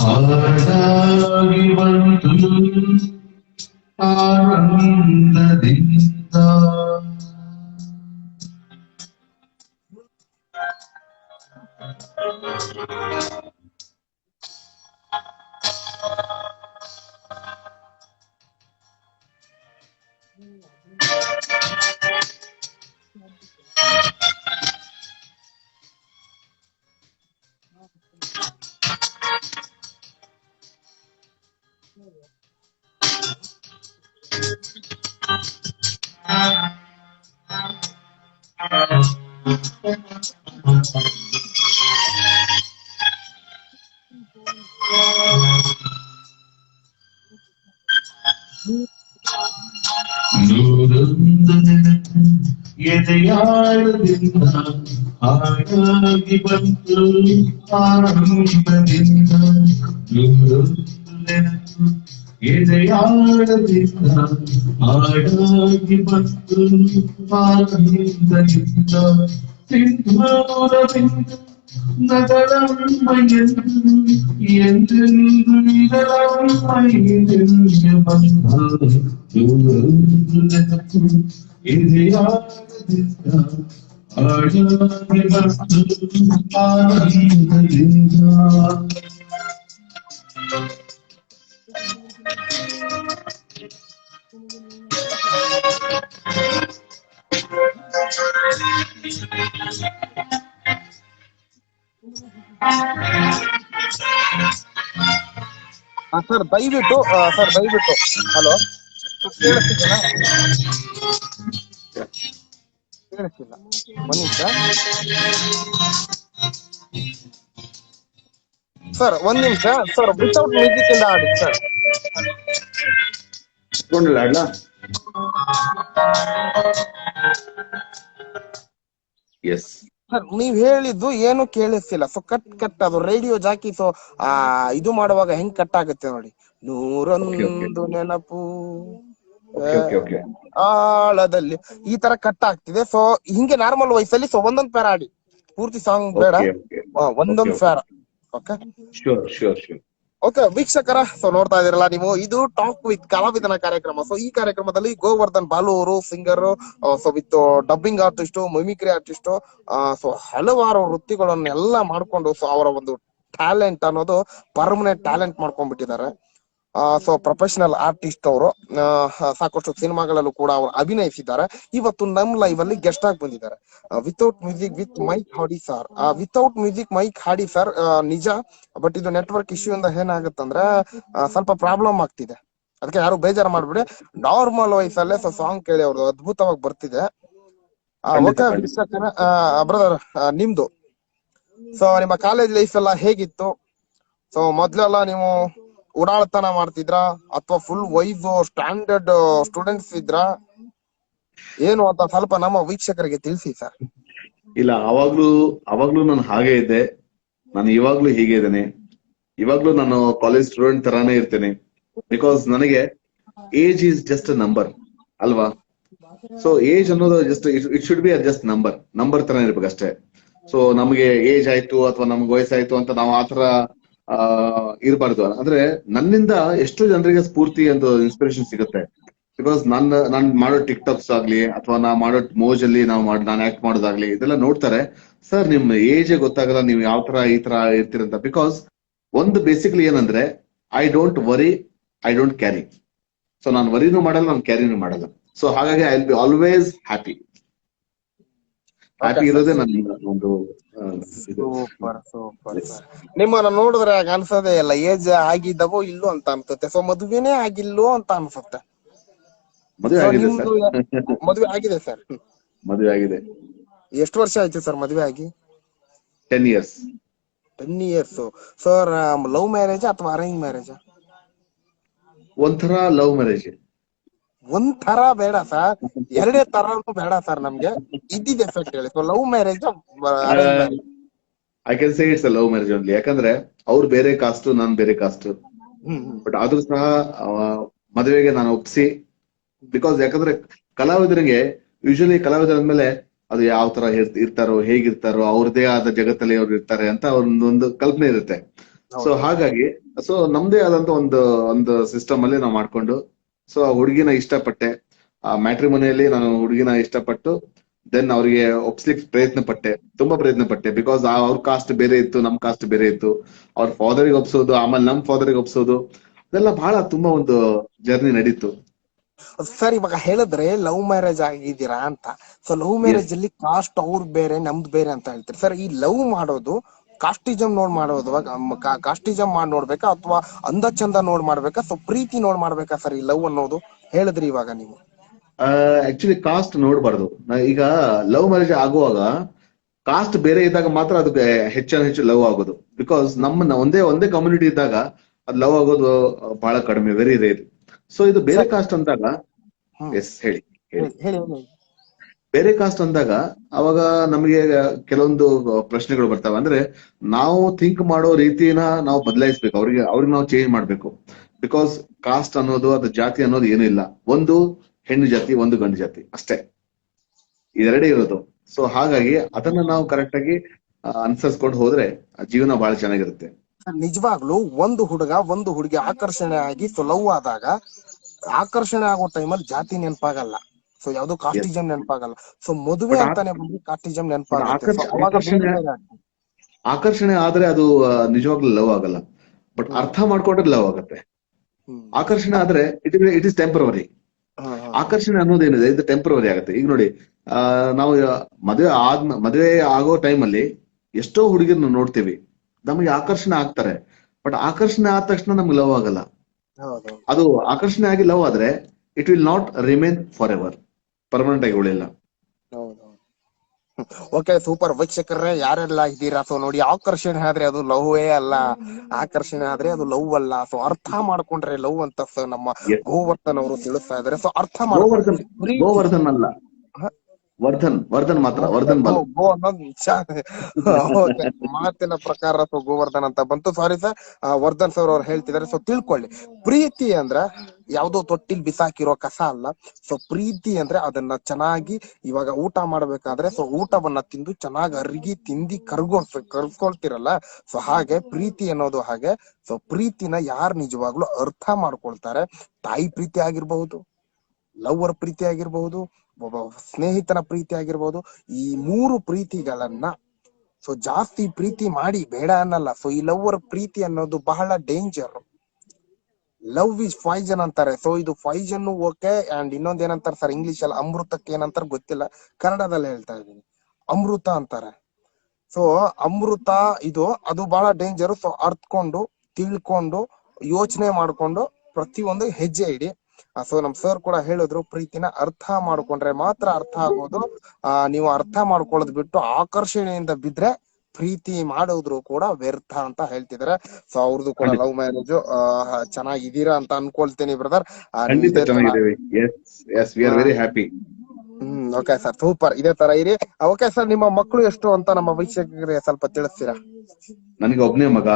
ಹಾಡಾಗಿ ಬಂತು ಆನಂದದಿಂದ ನೂರೊಂದು ನೆನಪು ಎದೆಯಾಳದಿಂದ ಹಾಡಾಗಿ ಬಂತು ಆನಂದದಿಂದ. ನೂರೊಂದು ನೆನಪು ಎದೆಯಾಳದಿಂದ ಹಾಡಾಗಿ ಬಂತು ಆನಂದದಿಂದ. ಸಿಂಧೂರದಿಂದ ನಗರಮ್ಮಯ್ಯನು ಎಂದೆಂದು ನಿಗರಮ್ಮಯ್ಯನಿಗೆ ಬಂದ. ನೂರೊಂದು ನೆನಪು ಎದೆಯಾಳದಿಂದ ಹಾಡಾಗಿ ಬಂತು ಆನಂದದಿಂದ. ಸರ್ ದಯವಿಟ್ಟು ಹಲೋ, ಕೇಳಿಸ್ತಿದ್ದೇನಾ? ಕೇಳಿಸ್ತಿಲ್ಲ, ಒಂದ್ ನಿಮಿಷ ಸರ್, ಒಂದ್ ನಿಮಿಷ ಸರ್. ವಿತೌಟ್ ಮ್ಯೂಸಿಕ್ ಇಂದ ಆಡಿ ಸರ್. ಆಡ್ಲಾ? ಎಸ್ ಸರ್, ನೀವ್ ಹೇಳಿದ್ದು ಏನು ಕೇಳಿಸ್ತಿಲ್ಲ. ಸೊ ಕಟ್ ಅದು ರೇಡಿಯೋ ಜಾಕಿ. ಸೊ ಇದು ಮಾಡುವಾಗ ಹೆಂಗ್ ಕಟ್ ಆಗುತ್ತೆ ನೋಡಿ. ನೂರೊಂದು ನೆನಪು ಆಳದಲ್ಲಿ ಈ ತರ ಕಟ್ ಆಗ್ತಿದೆ. ಸೊ ಹಿಂಗೆ ನಾರ್ಮಲ್ ವಯಸ್ಸಲ್ಲಿ ಸೊ ಒಂದೊಂದ್ ಪ್ಯಾರ ಆಡಿ, ಪೂರ್ತಿ ಸಾಂಗ್ ಬೇಡ, ಒಂದೊಂದ್ ಪ್ಯಾರ. Okay sure. ಓಕೆ ವೀಕ್ಷಕರ, ಸೊ ನೋಡ್ತಾ ಇದೀರಲ್ಲ ನೀವು, ಇದು ಟಾಕ್ ವಿತ್ ಕಲಾವಿದನ ಕಾರ್ಯಕ್ರಮ. ಸೊ ಈ ಕಾರ್ಯಕ್ರಮದಲ್ಲಿ ಗೋವರ್ಧನ್ ಬಾಲು ಅವರು singer, so with dubbing artist, mimicry artist, so ಹಲವಾರು ವೃತ್ತಿಗಳನ್ನೆಲ್ಲ ಮಾಡ್ಕೊಂಡು ಸೊ ಅವರ ಒಂದು ಟ್ಯಾಲೆಂಟ್ ಅನ್ನೋದು ಪರ್ಮನೆಂಟ್ ಟ್ಯಾಲೆಂಟ್ ಮಾಡ್ಕೊಂಡ್ಬಿಟ್ಟಿದ್ದಾರೆ. ಸೊ ಪ್ರೊಫೆಷನಲ್ ಆರ್ಟಿಸ್ಟ್ ಅವರು ಸಾಕಷ್ಟು ಸಿನಿಮಾಗಳಲ್ಲೂ ಕೂಡ ಅವರು ಅಭಿನಯಿಸಿದ್ದಾರೆ. ಇವತ್ತು ನಮ್ ಲೈವ್ ಅಲ್ಲಿ ಗೆಸ್ಟ್ ಆಗಿ ಬಂದಿದ್ದಾರೆ. ವಿತೌಟ್ ಮ್ಯೂಸಿಕ್ ವಿತ್ ಮೈಕ್ ಹಾಡಿ ಸರ್, ವಿತೌಟ್ ಮ್ಯೂಸಿಕ್ ಮೈಕ್ ಹಾಡಿ ಸರ್ ನಿಜ, ಬಟ್ ಇದು ನೆಟ್ವರ್ಕ್ ಇಶ್ಯೂ ಇಂದ ಏನಾಗುತ್ತಂದ್ರೆ ಸ್ವಲ್ಪ ಪ್ರಾಬ್ಲಮ್ ಆಗ್ತಿದೆ. ಅದಕ್ಕೆ ಯಾರು ಬೇಜಾರು ಮಾಡ್ಬಿಡಿ, ನಾರ್ಮಲ್ ವಾಯ್ಸ್ ಅಲ್ಲೇ ಸೊ ಸಾಂಗ್ ಕೇಳಿ ಅವ್ರದ್ದು ಅದ್ಭುತವಾಗಿ ಬರ್ತಿದೆ. ಓಕೆ ಬ್ರದರ್, ನಿಮ್ದು ಸೊ ನಿಮ್ಮ ಕಾಲೇಜ್ ಲೈಫ್ ಎಲ್ಲ ಹೇಗಿತ್ತು? ಸೊ ಮೊದ್ಲೆಲ್ಲ ನೀವು ಓಡಾಳ್ತನ ಮಾಡ್ತಿದ್ರಾ ಅಥವಾ ಫುಲ್ ವೈಸ್ ಸ್ಟ್ಯಾಂಡರ್ಡ್ ಸ್ಟೂಡೆಂಟ್ಸ್ ಇದ್ರಾ ಏನು ಅಂತ ಸ್ವಲ್ಪ ನಮ್ಮ ವೀಕ್ಷಕರಿಗೆ ತಿಳಿಸಿ ಸರ್. ಇಲ್ಲ, ಅವಾಗ್ಲೂ ನಾನು ಹಾಗೆ ಇದ್ದೆ. ನಾನು ಇವಾಗ್ಲೂ ಹೀಗೆ ಇದ್ದೇನೆ. ಇವಾಗ್ಲೂ ನಾನು ಕಾಲೇಜ್ ಸ್ಟೂಡೆಂಟ್ ತರಾನೇ ಇರ್ತೇನೆ. ಬಿಕಾಸ್ ನನಗೆ age is just a number ಅಲ್ವಾ? ಸೊ ಏಜ್ ಅನ್ನೋದು just it should be just number ತರ ಇರ್ಬೇಕಷ್ಟೇ. ಸೊ ನಮಗೆ ಏಜ್ ಆಯ್ತು ಅಥವಾ ನಮ್ಗೆ ವಯಸ್ಸಾಯ್ತು ಅಂತ ನಾವು ಆತರ ಇರಬಾರ್ದು. ಅಂದ್ರೆ ನನ್ನಿಂದ ಎಷ್ಟೋ ಜನರಿಗೆ ಸ್ಫೂರ್ತಿ ಅಂತ ಇನ್ಸ್ಪಿರೇಷನ್ ಸಿಗುತ್ತೆ. ಬಿಕಾಸ್ ನಾನ್ ಮಾಡೋ ಟಿಕ್ ಟಾಕ್ಸ್ ಆಗ್ಲಿ ಅಥವಾ ನಾ ಮಾಡೋ ಮೋಜಲ್ಲಿ ನಾನು ಆಕ್ಟ್ ಮಾಡೋದಾಗ್ಲಿ ಇದೆಲ್ಲ ನೋಡ್ತಾರೆ. ಸರ್ ನಿಮ್ ಏಜ್ ಗೊತ್ತಾಗಲ್ಲ, ನೀವು ಯಾವ ತರ ಈ ತರ ಇರ್ತೀರಂತ. ಬಿಕಾಸ್ ಒಂದು ಬೇಸಿಕ್ಲಿ ಏನಂದ್ರೆ I don't worry, I don't carry. So ನಾನು ವರಿನೂ ಮಾಡಲ್ಲ, ನಾನು ಕ್ಯಾರಿನೂ ಮಾಡಲ್ಲ. ಸೊ ಹಾಗಾಗಿ I will be always happy ಇರೋದೇ ನನ್ನ ಒಂದು ಸೂಪರ್ ಸೂಪರ್ ಸರ್. ನಿಮ್ಮನ್ನ ನೋಡಿದ್ರೆ ಅನ್ಸೋದೇ ಇಲ್ಲ ಏಜ್ ಆಗಿದ್ದವೋ ಇಲ್ಲೋ ಅಂತ ಅನ್ಸುತ್ತೆ. ಸೊ ಮದುವೆನೇ ಆಗಿಲ್ಲೋ ಅಂತ ಅನ್ಸುತ್ತೆ. ಮದುವೆ ಆಗಿದೆ ಸರ್. ಮದುವೆ ಆಗಿದೆ ಸರ್? ಮದುವೆ ಆಗಿದೆ. ಎಷ್ಟು ವರ್ಷ ಆಯ್ತು ಸರ್ ಮದುವೆ ಆಗಿ? 10 years. 10 years. Sir love marriage ಅಥವಾ ಅರೇಂಜ್ ಮ್ಯಾರೇಜ್? ಒಂಥರ ಲವ್ ಮ್ಯಾರೇಜ್. ಒಂಥರ ಬೇಡ ಸರ್, ಎರಡೇ ತರನು ಬೇಡ ಸರ್ ನಮ್ಗೆ, ಇದ್ದಿದ್ ಎಫೆಕ್ಟ್ ಹೇಳಿ. So love marriage arrange marriage? I can say it's a love marriage only. ಯಾಕಂದ್ರೆ ಅವ್ರು ಬೇರೆ ಕಾಸ್ಟ್, ನಾನ್ ಬೇರೆ ಕಾಸ್ಟ್. ಬಟ್ ಆದ್ರೂ ಸಹ ಮದುವೆಗೆ ನಾನು ಒಪ್ಸಿ. ಬಿಕಾಸ್ ಯಾಕಂದ್ರೆ ಕಲಾವಿದರಿಗೆ ಯೂಶಲಿ ಕಲಾವಿದರ ಅಂದ್ಮೇಲೆ ಅದು ಯಾವ ತರ ಇರ್ತಾರೋ, ಹೇಗಿರ್ತಾರೋ, ಅವ್ರದೇ ಆದ ಜಗತ್ತಲ್ಲಿ ಅವ್ರು ಇರ್ತಾರೆ ಅಂತ ಒಂದು ಕಲ್ಪನೆ ಇರುತ್ತೆ. ಸೊ ಹಾಗಾಗಿ ಸೊ ನಮ್ದೇ ಆದಂತ ಒಂದು ಸಿಸ್ಟಮ್ ಅಲ್ಲಿ ನಾವು ಮಾಡ್ಕೊಂಡು ಸೊ ಆ ಹುಡುಗಿನ ಇಷ್ಟಪಟ್ಟೆ. ಆ ಮ್ಯಾಟ್ರಿಮೋನಿಯಲ್ಲಿ ನಾನು ಹುಡುಗಿನ ಇಷ್ಟಪಟ್ಟು ದೆನ್ ಅವ್ರಿಗೆ ಒಪ್ಸ್ಲಿಕ್ಕೆ ತುಂಬಾ ಪ್ರಯತ್ನ ಪಟ್ಟೆ. ಬಿಕಾಸ್ ಅವ್ರ ಕಾಸ್ಟ್ ಬೇರೆ ಇತ್ತು, ನಮ್ ಕಾಸ್ಟ್ ಬೇರೆ ಇತ್ತು. ಅವ್ರ ಫಾದರ್ಗೆ ಒಪ್ಸೋದು, ಆಮೇಲೆ ನಮ್ ಫಾದರ್ಗೆ ಒಪ್ಸೋದು, ಅದೆಲ್ಲ ಬಹಳ ತುಂಬಾ ಒಂದು ಜರ್ನಿ ನಡೀತು. ಸರ್ ಇವಾಗ ಹೇಳಿದ್ರೆ ಲವ್ ಮ್ಯಾರೇಜ್ ಆಗಿದ್ದೀರಾ ಅಂತ. ಸೊ ಲವ್ ಮ್ಯಾರೇಜ್ ಅಲ್ಲಿ ಕಾಸ್ಟ್ ಅವ್ರ ಬೇರೆ ನಮ್ದು ಬೇರೆ ಅಂತ ಹೇಳ್ತೀರಿ ಸರ್. ಈ ಲವ್ ಮಾಡೋದು ಕಾಸ್ಟಿಜಮ್ ಮಾಡೋದು, ಕಾಸ್ಟಿಜಮ್ ಮಾಡಿ ನೋಡ್ಬೇಕಾ ಅಥವಾ ಅಂದ ಚಂದ ಮಾಡ್ಬೇಕಾ? ಸೊ ಪ್ರೀತಿ ಮಾಡ್ಬೇಕಾ ಸರ್ ಈ ಲವ್ ಅನ್ನೋದು ಹೇಳಿದ್ರಿ ಇವಾಗ ನೀವು? ಆಕ್ಚುಲಿ ಕಾಸ್ಟ್ ನೋಡ್ಬಾರ್ದು. ಈಗ ಲವ್ ಮ್ಯಾರೇಜ್ ಆಗುವಾಗ ಕಾಸ್ಟ್ ಬೇರೆ ಇದ್ದಾಗ ಮಾತ್ರ ಅದಕ್ಕೆ ಹೆಚ್ಚು ಲವ್ ಆಗೋದು. ಬಿಕಾಸ್ ನಮ್ಮನ್ನ ಒಂದೇ ಕಮ್ಯುನಿಟಿ ಇದ್ದಾಗ ಅದು ಲವ್ ಆಗೋದು ಬಹಳ ಕಡಿಮೆ, ವೆರಿ ರೇರ್. ಸೊ ಇದು ಬೇರೆ ಕಾಸ್ಟ್ ಅಂದಾಗ, ಎಸ್ ಹೇಳಿ. ಬೇರೆ ಕಾಸ್ಟ್ ಅಂದಾಗ ಅವಾಗ ನಮಗೆ ಕೆಲವೊಂದು ಪ್ರಶ್ನೆಗಳು ಬರ್ತವೆ. ಅಂದ್ರೆ ನಾವು ಥಿಂಕ್ ಮಾಡೋ ರೀತಿನ ನಾವು ಬದಲಾಯಿಸ್ಬೇಕು. ಅವ್ರಿಗೆ ನಾವು ಚೇಂಜ್ ಮಾಡ್ಬೇಕು. ಬಿಕಾಸ್ ಕಾಸ್ಟ್ ಅನ್ನೋದು, ಅದು ಜಾತಿ ಅನ್ನೋದು ಏನೂ ಇಲ್ಲ. ಒಂದು ಹೆಣ್ಣು ಜಾತಿ, ಒಂದು ಗಂಡು ಜಾತಿ ಅಷ್ಟೇ, ಇದೆರಡೇ ಇರೋದು. ಸೊ ಹಾಗಾಗಿ ಅದನ್ನ ನಾವು ಕರೆಕ್ಟ್ ಆಗಿ ಅನುಸರಿಸ್ಕೊಂಡು ಹೋದ್ರೆ ಜೀವನ ಬಹಳ ಚೆನ್ನಾಗಿರುತ್ತೆ. ನಿಜವಾಗ್ಲೂ ಒಂದು ಹುಡುಗ ಒಂದು ಹುಡುಗಿ ಆಕರ್ಷಣೆ ಆಗಿ ಸೊ ಲವ್ ಆದಾಗ, ಆಕರ್ಷಣೆ ಆಗೋ ಟೈಮಲ್ಲಿ ಜಾತಿ ನೆನಪಾಗಲ್ಲ. ಸೊ ಯಾವ್ದು ಕಾಸ್ಟಿಜಮ್ ನೆನಪಾಗಲ್ಲ. ಸೊ ಮದುವೆ ಅಂತಾನೆ ಬಂದು ಕಾಸ್ಟಿಜಮ್ ನೆನಪಾಗುತ್ತೆ. ಆಕರ್ಷಣೆ ಆದ್ರೆ ಅದು ನಿಜವಾಗ್ಲೂ ಲವ್ ಆಗಲ್ಲ. ಬಟ್ ಅರ್ಥ ಮಾಡ್ಕೊಂಡ್ರೆ ಲವ್ ಆಗತ್ತೆ. ಆಕರ್ಷಣೆ ಆದ್ರೆ ಇಟ್ ಇಸ್ ಟೆಂಪರರಿ. ಆಕರ್ಷಣೆ ಅನ್ನೋದೇನಿದೆ ಇದು ಟೆಂಪರರಿ ಆಗುತ್ತೆ. ಈಗ ನೋಡಿ, ನಾವು ಮದುವೆ ಆಗೋ ಟೈಮಲ್ಲಿ ಎಷ್ಟೋ ಹುಡುಗಿರ್ನ ನೋಡ್ತೀವಿ, ನಮಗೆ ಆಕರ್ಷಣೆ ಆಗ್ತಾರೆ. ಬಟ್ ಆಕರ್ಷಣೆ ಆದ ತಕ್ಷಣ ನಮ್ಗೆ ಲವ್ ಆಗಲ್ಲ. ಅದು ಆಕರ್ಷಣೆ ಆಗಿ ಲವ್ ಆದ್ರೆ it will not remain for ever, permanent ಆಗಿ ಉಳಿಲ್ಲ. Okay super. ವೀಕ್ಷಕರೇ ಯಾರೆಲ್ಲ ಇದ್ದೀರಾ? ಸೊ ನೋಡಿ, ಆಕರ್ಷಣೆ ಆದ್ರೆ ಅದು ಲವ್ವೇ ಅಲ್ಲ, ಆಕರ್ಷಣೆ ಆದ್ರೆ ಅದು ಲವ್ ಅಲ್ಲ. ಸೊ ಅರ್ಥ ಮಾಡ್ಕೊಂಡ್ರೆ ಲವ್ ಅಂತ ನಮ್ಮ ಗೋವರ್ಧನ್ ಅವರು ತಿಳಿಸ್ತಾ ಇದಾರೆ. ಸೊ ಅರ್ಥ ಗೋವರ್ಧನ್ ಅಲ್ಲ, ವರ್ಧನ್ ಮಾತ್ರ, ವರ್ಧನ್ ಬಾಲು. ಮಾತಿನ ಪ್ರಕಾರ ಸೊ ಗೋವರ್ಧನ್ ಅಂತ ಬಂತು. ಸಾರಿ ಸರ್, ವರ್ಧನ್ ಸರ್ ಅವ್ರು ಹೇಳ್ತಿದಾರೆ. ಸೊ ತಿಳ್ಕೊಳ್ಳಿ, ಪ್ರೀತಿ ಅಂದ್ರ ಯಾವ್ದೋ ತೊಟ್ಟಿಲ್ ಬಿಸಾಕಿರೋ ಕಸ ಅಲ್ಲ. ಸೊ ಪ್ರೀತಿ ಅಂದ್ರೆ ಅದನ್ನ ಚೆನ್ನಾಗಿ ಇವಾಗ ಊಟ ಮಾಡ್ಬೇಕಾದ್ರೆ ಸೊ ಊಟವನ್ನ ತಿಂದು ಚೆನ್ನಾಗಿ ಅರ್ಗಿ ತಿಂದಿ ಕರ್ಸ್ಕೊಳ್ತಿರಲ್ಲ. ಸೊ ಹಾಗೆ ಪ್ರೀತಿ ಅನ್ನೋದು ಹಾಗೆ. ಸೊ ಪ್ರೀತಿನ ಯಾರು ನಿಜವಾಗ್ಲೂ ಅರ್ಥ ಮಾಡ್ಕೊಳ್ತಾರೆ, ತಾಯಿ ಪ್ರೀತಿ ಆಗಿರ್ಬಹುದು, ಲವ್ವರ್ ಪ್ರೀತಿ ಆಗಿರ್ಬಹುದು, ಒಬ್ಬ ಸ್ನೇಹಿತನ ಪ್ರೀತಿ ಆಗಿರ್ಬಹುದು, ಈ 3 ಪ್ರೀತಿಗಳನ್ನ ಸೊ ಜಾಸ್ತಿ ಪ್ರೀತಿ ಮಾಡಿ ಬೇಡ ಅನ್ನಲ್ಲ. ಸೊ ಈ ಲವ್ವರ್ ಪ್ರೀತಿ ಅನ್ನೋದು ಬಹಳ ಡೇಂಜರ್. ಲವ್ ಇಸ್ ಪಾಯ್ಸನ್ ಅಂತಾರೆ. ಸೊ ಇದು ಪಾಯ್ಸನ್ ಓಕೆ. ಅಂಡ್ ಇನ್ನೊಂದ್ ಏನಂತಾರೆ ಸರ್ ಇಂಗ್ಲಿಷ್ ಅಲ್ಲಿ, ಅಮೃತಕ್ಕೆ ಏನಂತಾರೆ ಗೊತ್ತಿಲ್ಲ, ಕನ್ನಡದಲ್ಲಿ ಹೇಳ್ತಾ ಇದ್ದೀನಿ, ಅಮೃತ ಅಂತಾರೆ. ಸೊ ಅಮೃತ ಅದು ಬಹಳ ಡೇಂಜರ್. ಸೊ ಅರ್ತ್ಕೊಂಡು ತಿಳ್ಕೊಂಡು ಯೋಚನೆ ಮಾಡ್ಕೊಂಡು ಪ್ರತಿಯೊಂದು ಹೆಜ್ಜೆ ಇಡಿ. ಸೊ ನಮ್ ಸರ್ ಕೂಡ ಹೇಳಿದ್ರು, ಪ್ರೀತಿನ ಅರ್ಥ ಮಾಡ್ಕೊಂಡ್ರೆ ಮಾತ್ರ ಅರ್ಥ ಆಗೋದು. ನೀವು ಅರ್ಥ ಮಾಡ್ಕೊಳ್ಳೋದ್ ಬಿಟ್ಟು ಆಕರ್ಷಣೆಯಿಂದ ಬಿದ್ರೆ ಪ್ರೀತಿ ಮಾಡೋದ್ರು ಕೂಡ ವ್ಯರ್ಥ ಅಂತ ಹೇಳ್ತಿದಾರೆ. ಸೊ ಅವ್ರದ್ದು ಕೂಡ ಲವ್ ಮ್ಯಾರೇಜ್ ಚೆನ್ನಾಗಿದ್ದೀರಾ ಅಂತ ಅನ್ಕೊಳ್ತೀನಿ ಬ್ರದರ್. ಖಂಡಿತ ಚೆನ್ನಾಗಿದ್ದೇವೆ. Yes we are very happy. Okay sir, super. ಇದೇ ತರ ಇರಿ. ಓಕೆ ಸರ್, ನಿಮ್ಮ ಮಕ್ಕಳು ಎಷ್ಟು ಅಂತ ನಮ್ಮ ವೀಕ್ಷಕರಿಗೆ ಸ್ವಲ್ಪ ತಿಳಿಸ್ತೀರಾ? ನನಗೆ ಒಬ್ನೇ ಮಗ.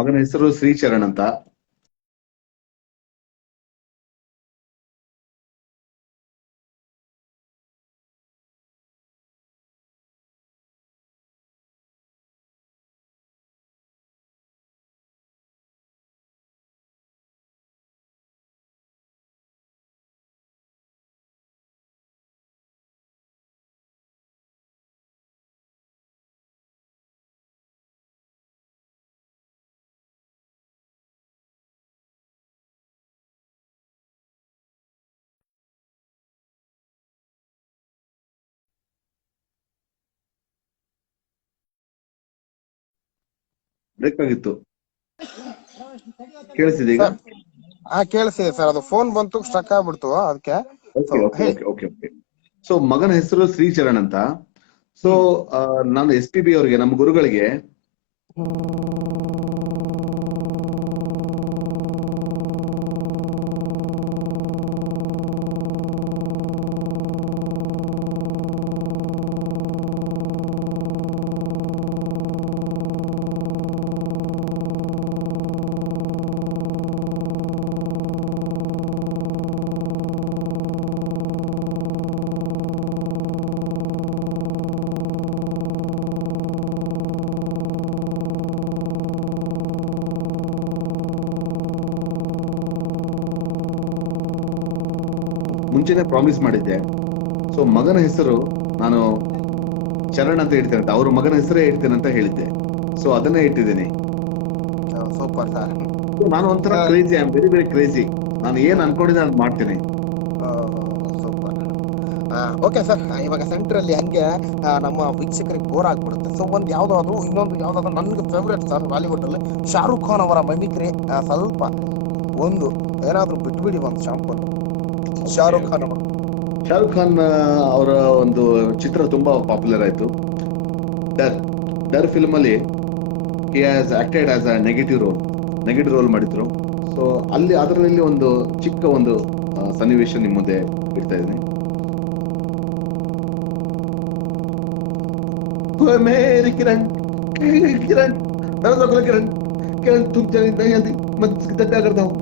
ಮಗನ ಹೆಸರು ಶ್ರೀಚರಣ್ ಅಂತ. ಬೇಕಾಗಿತ್ತು. ಕೇಳಿಸಿದೆ ಈಗ? ಕೇಳಿಸಿದೆ ಸರ್. ಅದು ಫೋನ್ ಬಂತು, ಸ್ಟಕ್ ಆಗ್ಬಿಡ್ತು ಅದಕ್ಕೆ. ಸೊ ಮಗನ ಹೆಸರು ಶ್ರೀಚರಣ್ ಅಂತ. ಸೊ ನಾನು SPB ಅವರಿಗೆ, ನಮ್ಮ ಗುರುಗಳಿಗೆ ಮುಂಚೆನೆ ಪ್ರಾಮಿಸ್ ಮಾಡಿದ್ದೆ. ಸೊ ಮಗನ ಹೆಸರು ನಾನು ಚರಣ್ ಅಂತ ಇಡ್ತೇನೆ ಅಂತ, ಅವ್ರ ಮಗನ ಹೆಸರೇ ಇಡ್ತೇನೆ ಅಂತ ಹೇಳಿದ್ದೆ. ಸೊ ಅದನ್ನೇ ಇಟ್ಟಿದ್ದೀನಿ. Super sir. ನಾನು ಒಂಥರ crazy, I am very very crazy. ನಾನು ಏನ್ ಅನ್ಕೊಂಡಿದ್ದೆ ನಾನು ಮಾಡ್ತೀನಿ. ಓಕೆ ಸರ್, ಇವಾಗ ಸೆಂಟ್ರಲ್ಲಿ ಹಂಗೆ ನಮ್ಮ ವೀಕ್ಷಕರಿಗೆ ಬೋರ್ ಆಗ್ಬಿಡುತ್ತೆ. ಸೊ ಇನ್ನೊಂದು ಯಾವ್ದಾದ್ರು ನನ್ಗೆ ಫೇವ್ರೇಟ್ ಸರ್ ಬಾಲಿವುಡ್ ಅಲ್ಲಿ ಶಾರುಖ್ ಖಾನ್ ಅವರ ಮಿಮಿಕ್ರಿ. ಸ್ವಲ್ಪ ಏನಾದ್ರು ಬಿಟ್ಬಿಡಿ ಒಂದು ಶಾಂಪಲ್. ಶಾರುಖ್ ಖಾನ್ ಅವರ ಒಂದು ಚಿತ್ರ ತುಂಬಾ ಪಾಪ್ಯುಲರ್ ಆಯ್ತು. ಡರ್ ಫಿಲ್ಮ್ ಅಲ್ಲಿ he has acted as a negative role ಮಾಡಿದ್ರು. ಸೊ ಅದರಲ್ಲಿ ಒಂದು ಚಿಕ್ಕ ಒಂದು ಸನ್ನಿವೇಶ ನಿಮ್ಮ ಮುಂದೆ ಇಡ್ತಾ ಇದ್ದೀನಿ. मेरी किरण किरण किरण किरण तुम चली नहीं आती, मैं कितना प्यार करता हूँ.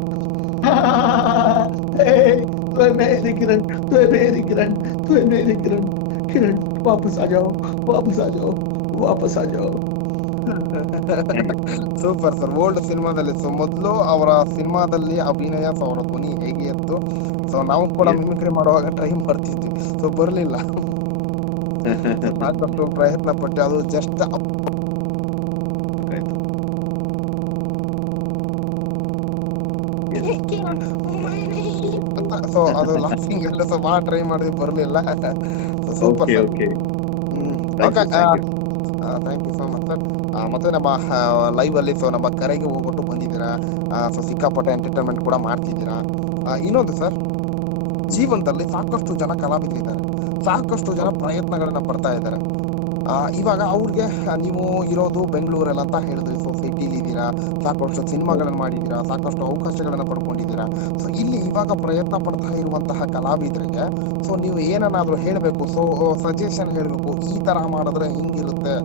तू है मेरी किरण, तू है मेरी किरण, तू है मेरी किरण. किरण वापस आ जाओ, वापस आ जाओ, वापस आ जाओ. Super sir. ಓಲ್ಡ್ ಸಿನಿಮಾದಲ್ಲಿ ಮೊದಲು ಅವರ ಸಿನಿಮಾದಲ್ಲಿ ಅಭಿನಯ, ಅವರ ಧ್ವನಿ ಹೇಗೆ ಇತ್ತು. ಸೊ ನಾವು ಕೂಡ ಮಿಮಿಕ್ರಿ ಮಾಡುವಾಗ ಟ್ರೈ ಮಾಡ್ತಿದ್ವಿ. ಸೊ ಬರ್ಲಿಲ್ಲ, ಸಾಕಷ್ಟು ಪ್ರಯತ್ನ ಪಟ್ಟೆ. ಅದು ಜಸ್ಟ್ ಸೊ ಅದು ಲಾಸ್ಟಿಂಗ್ ಎಲ್ಲ ಬಹಳ ಟ್ರೈ ಮಾಡಿದ್ವಿ, ಬರ್ಲಿಲ್ಲ. Super sir. Thank you so much sir. ಮತ್ತೆ ನಮ್ಮ ಲೈವ್ ಅಲ್ಲಿ ನಮ್ಮ ಕರೆಗೆ ಹೋಗ್ಬಿಟ್ಟು ಬಂದಿದ್ದೀರಾ. ಸೊ ಸಿಕ್ಕಾಪಟ್ಟೆ ಎಂಟರ್ಟೈನ್ಮೆಂಟ್ ಕೂಡ ಮಾಡ್ತಿದ್ದೀರಾ. ಇನ್ನೊಂದು ಸರ್, ಜೀವನದಲ್ಲಿ ಸಾಕಷ್ಟು ಜನ ಕಲಾವಿದರಿದ್ದಾರೆ, ಸಾಕಷ್ಟು ಜನ ಪ್ರಯತ್ನಗಳನ್ನ ಪಡ್ತಾ ಇದ್ದಾರೆ. ಇವಾಗ ಅವ್ರಿಗೆ ನೀವು ಇರೋದು ಬೆಂಗಳೂರಲ್ಲಿ ಅಂತ ಹೇಳಿದ್ರಿ. ಸೊ ಸಿಟಿಲಿ ಇದ್ದೀರಾ, ಸಾಕಷ್ಟು ಸಿನಿಮಾಗಳನ್ನ ಮಾಡಿದ್ದೀರಾ, ಸಾಕಷ್ಟು ಅವಕಾಶಗಳನ್ನ ಪಡ್ಕೊಂಡಿದ್ದೀರಾ. ಸೊ ಇಲ್ಲಿ ಇವಾಗ ಪ್ರಯತ್ನ ಪಡ್ತಾ ಇರುವಂತಹ ಕಲಾವಿದರಿಗೆ ಸೊ ನೀವು ಏನನ್ನಾದ್ರೂ ಹೇಳ್ಬೇಕು, ಸೊ ಸಜೆಷನ್ ಹೇಳ್ಬೇಕು, ಈ ತರ ಮಾಡಿದ್ರೆ ಹಿಂಗಿರುತ್ತೆ,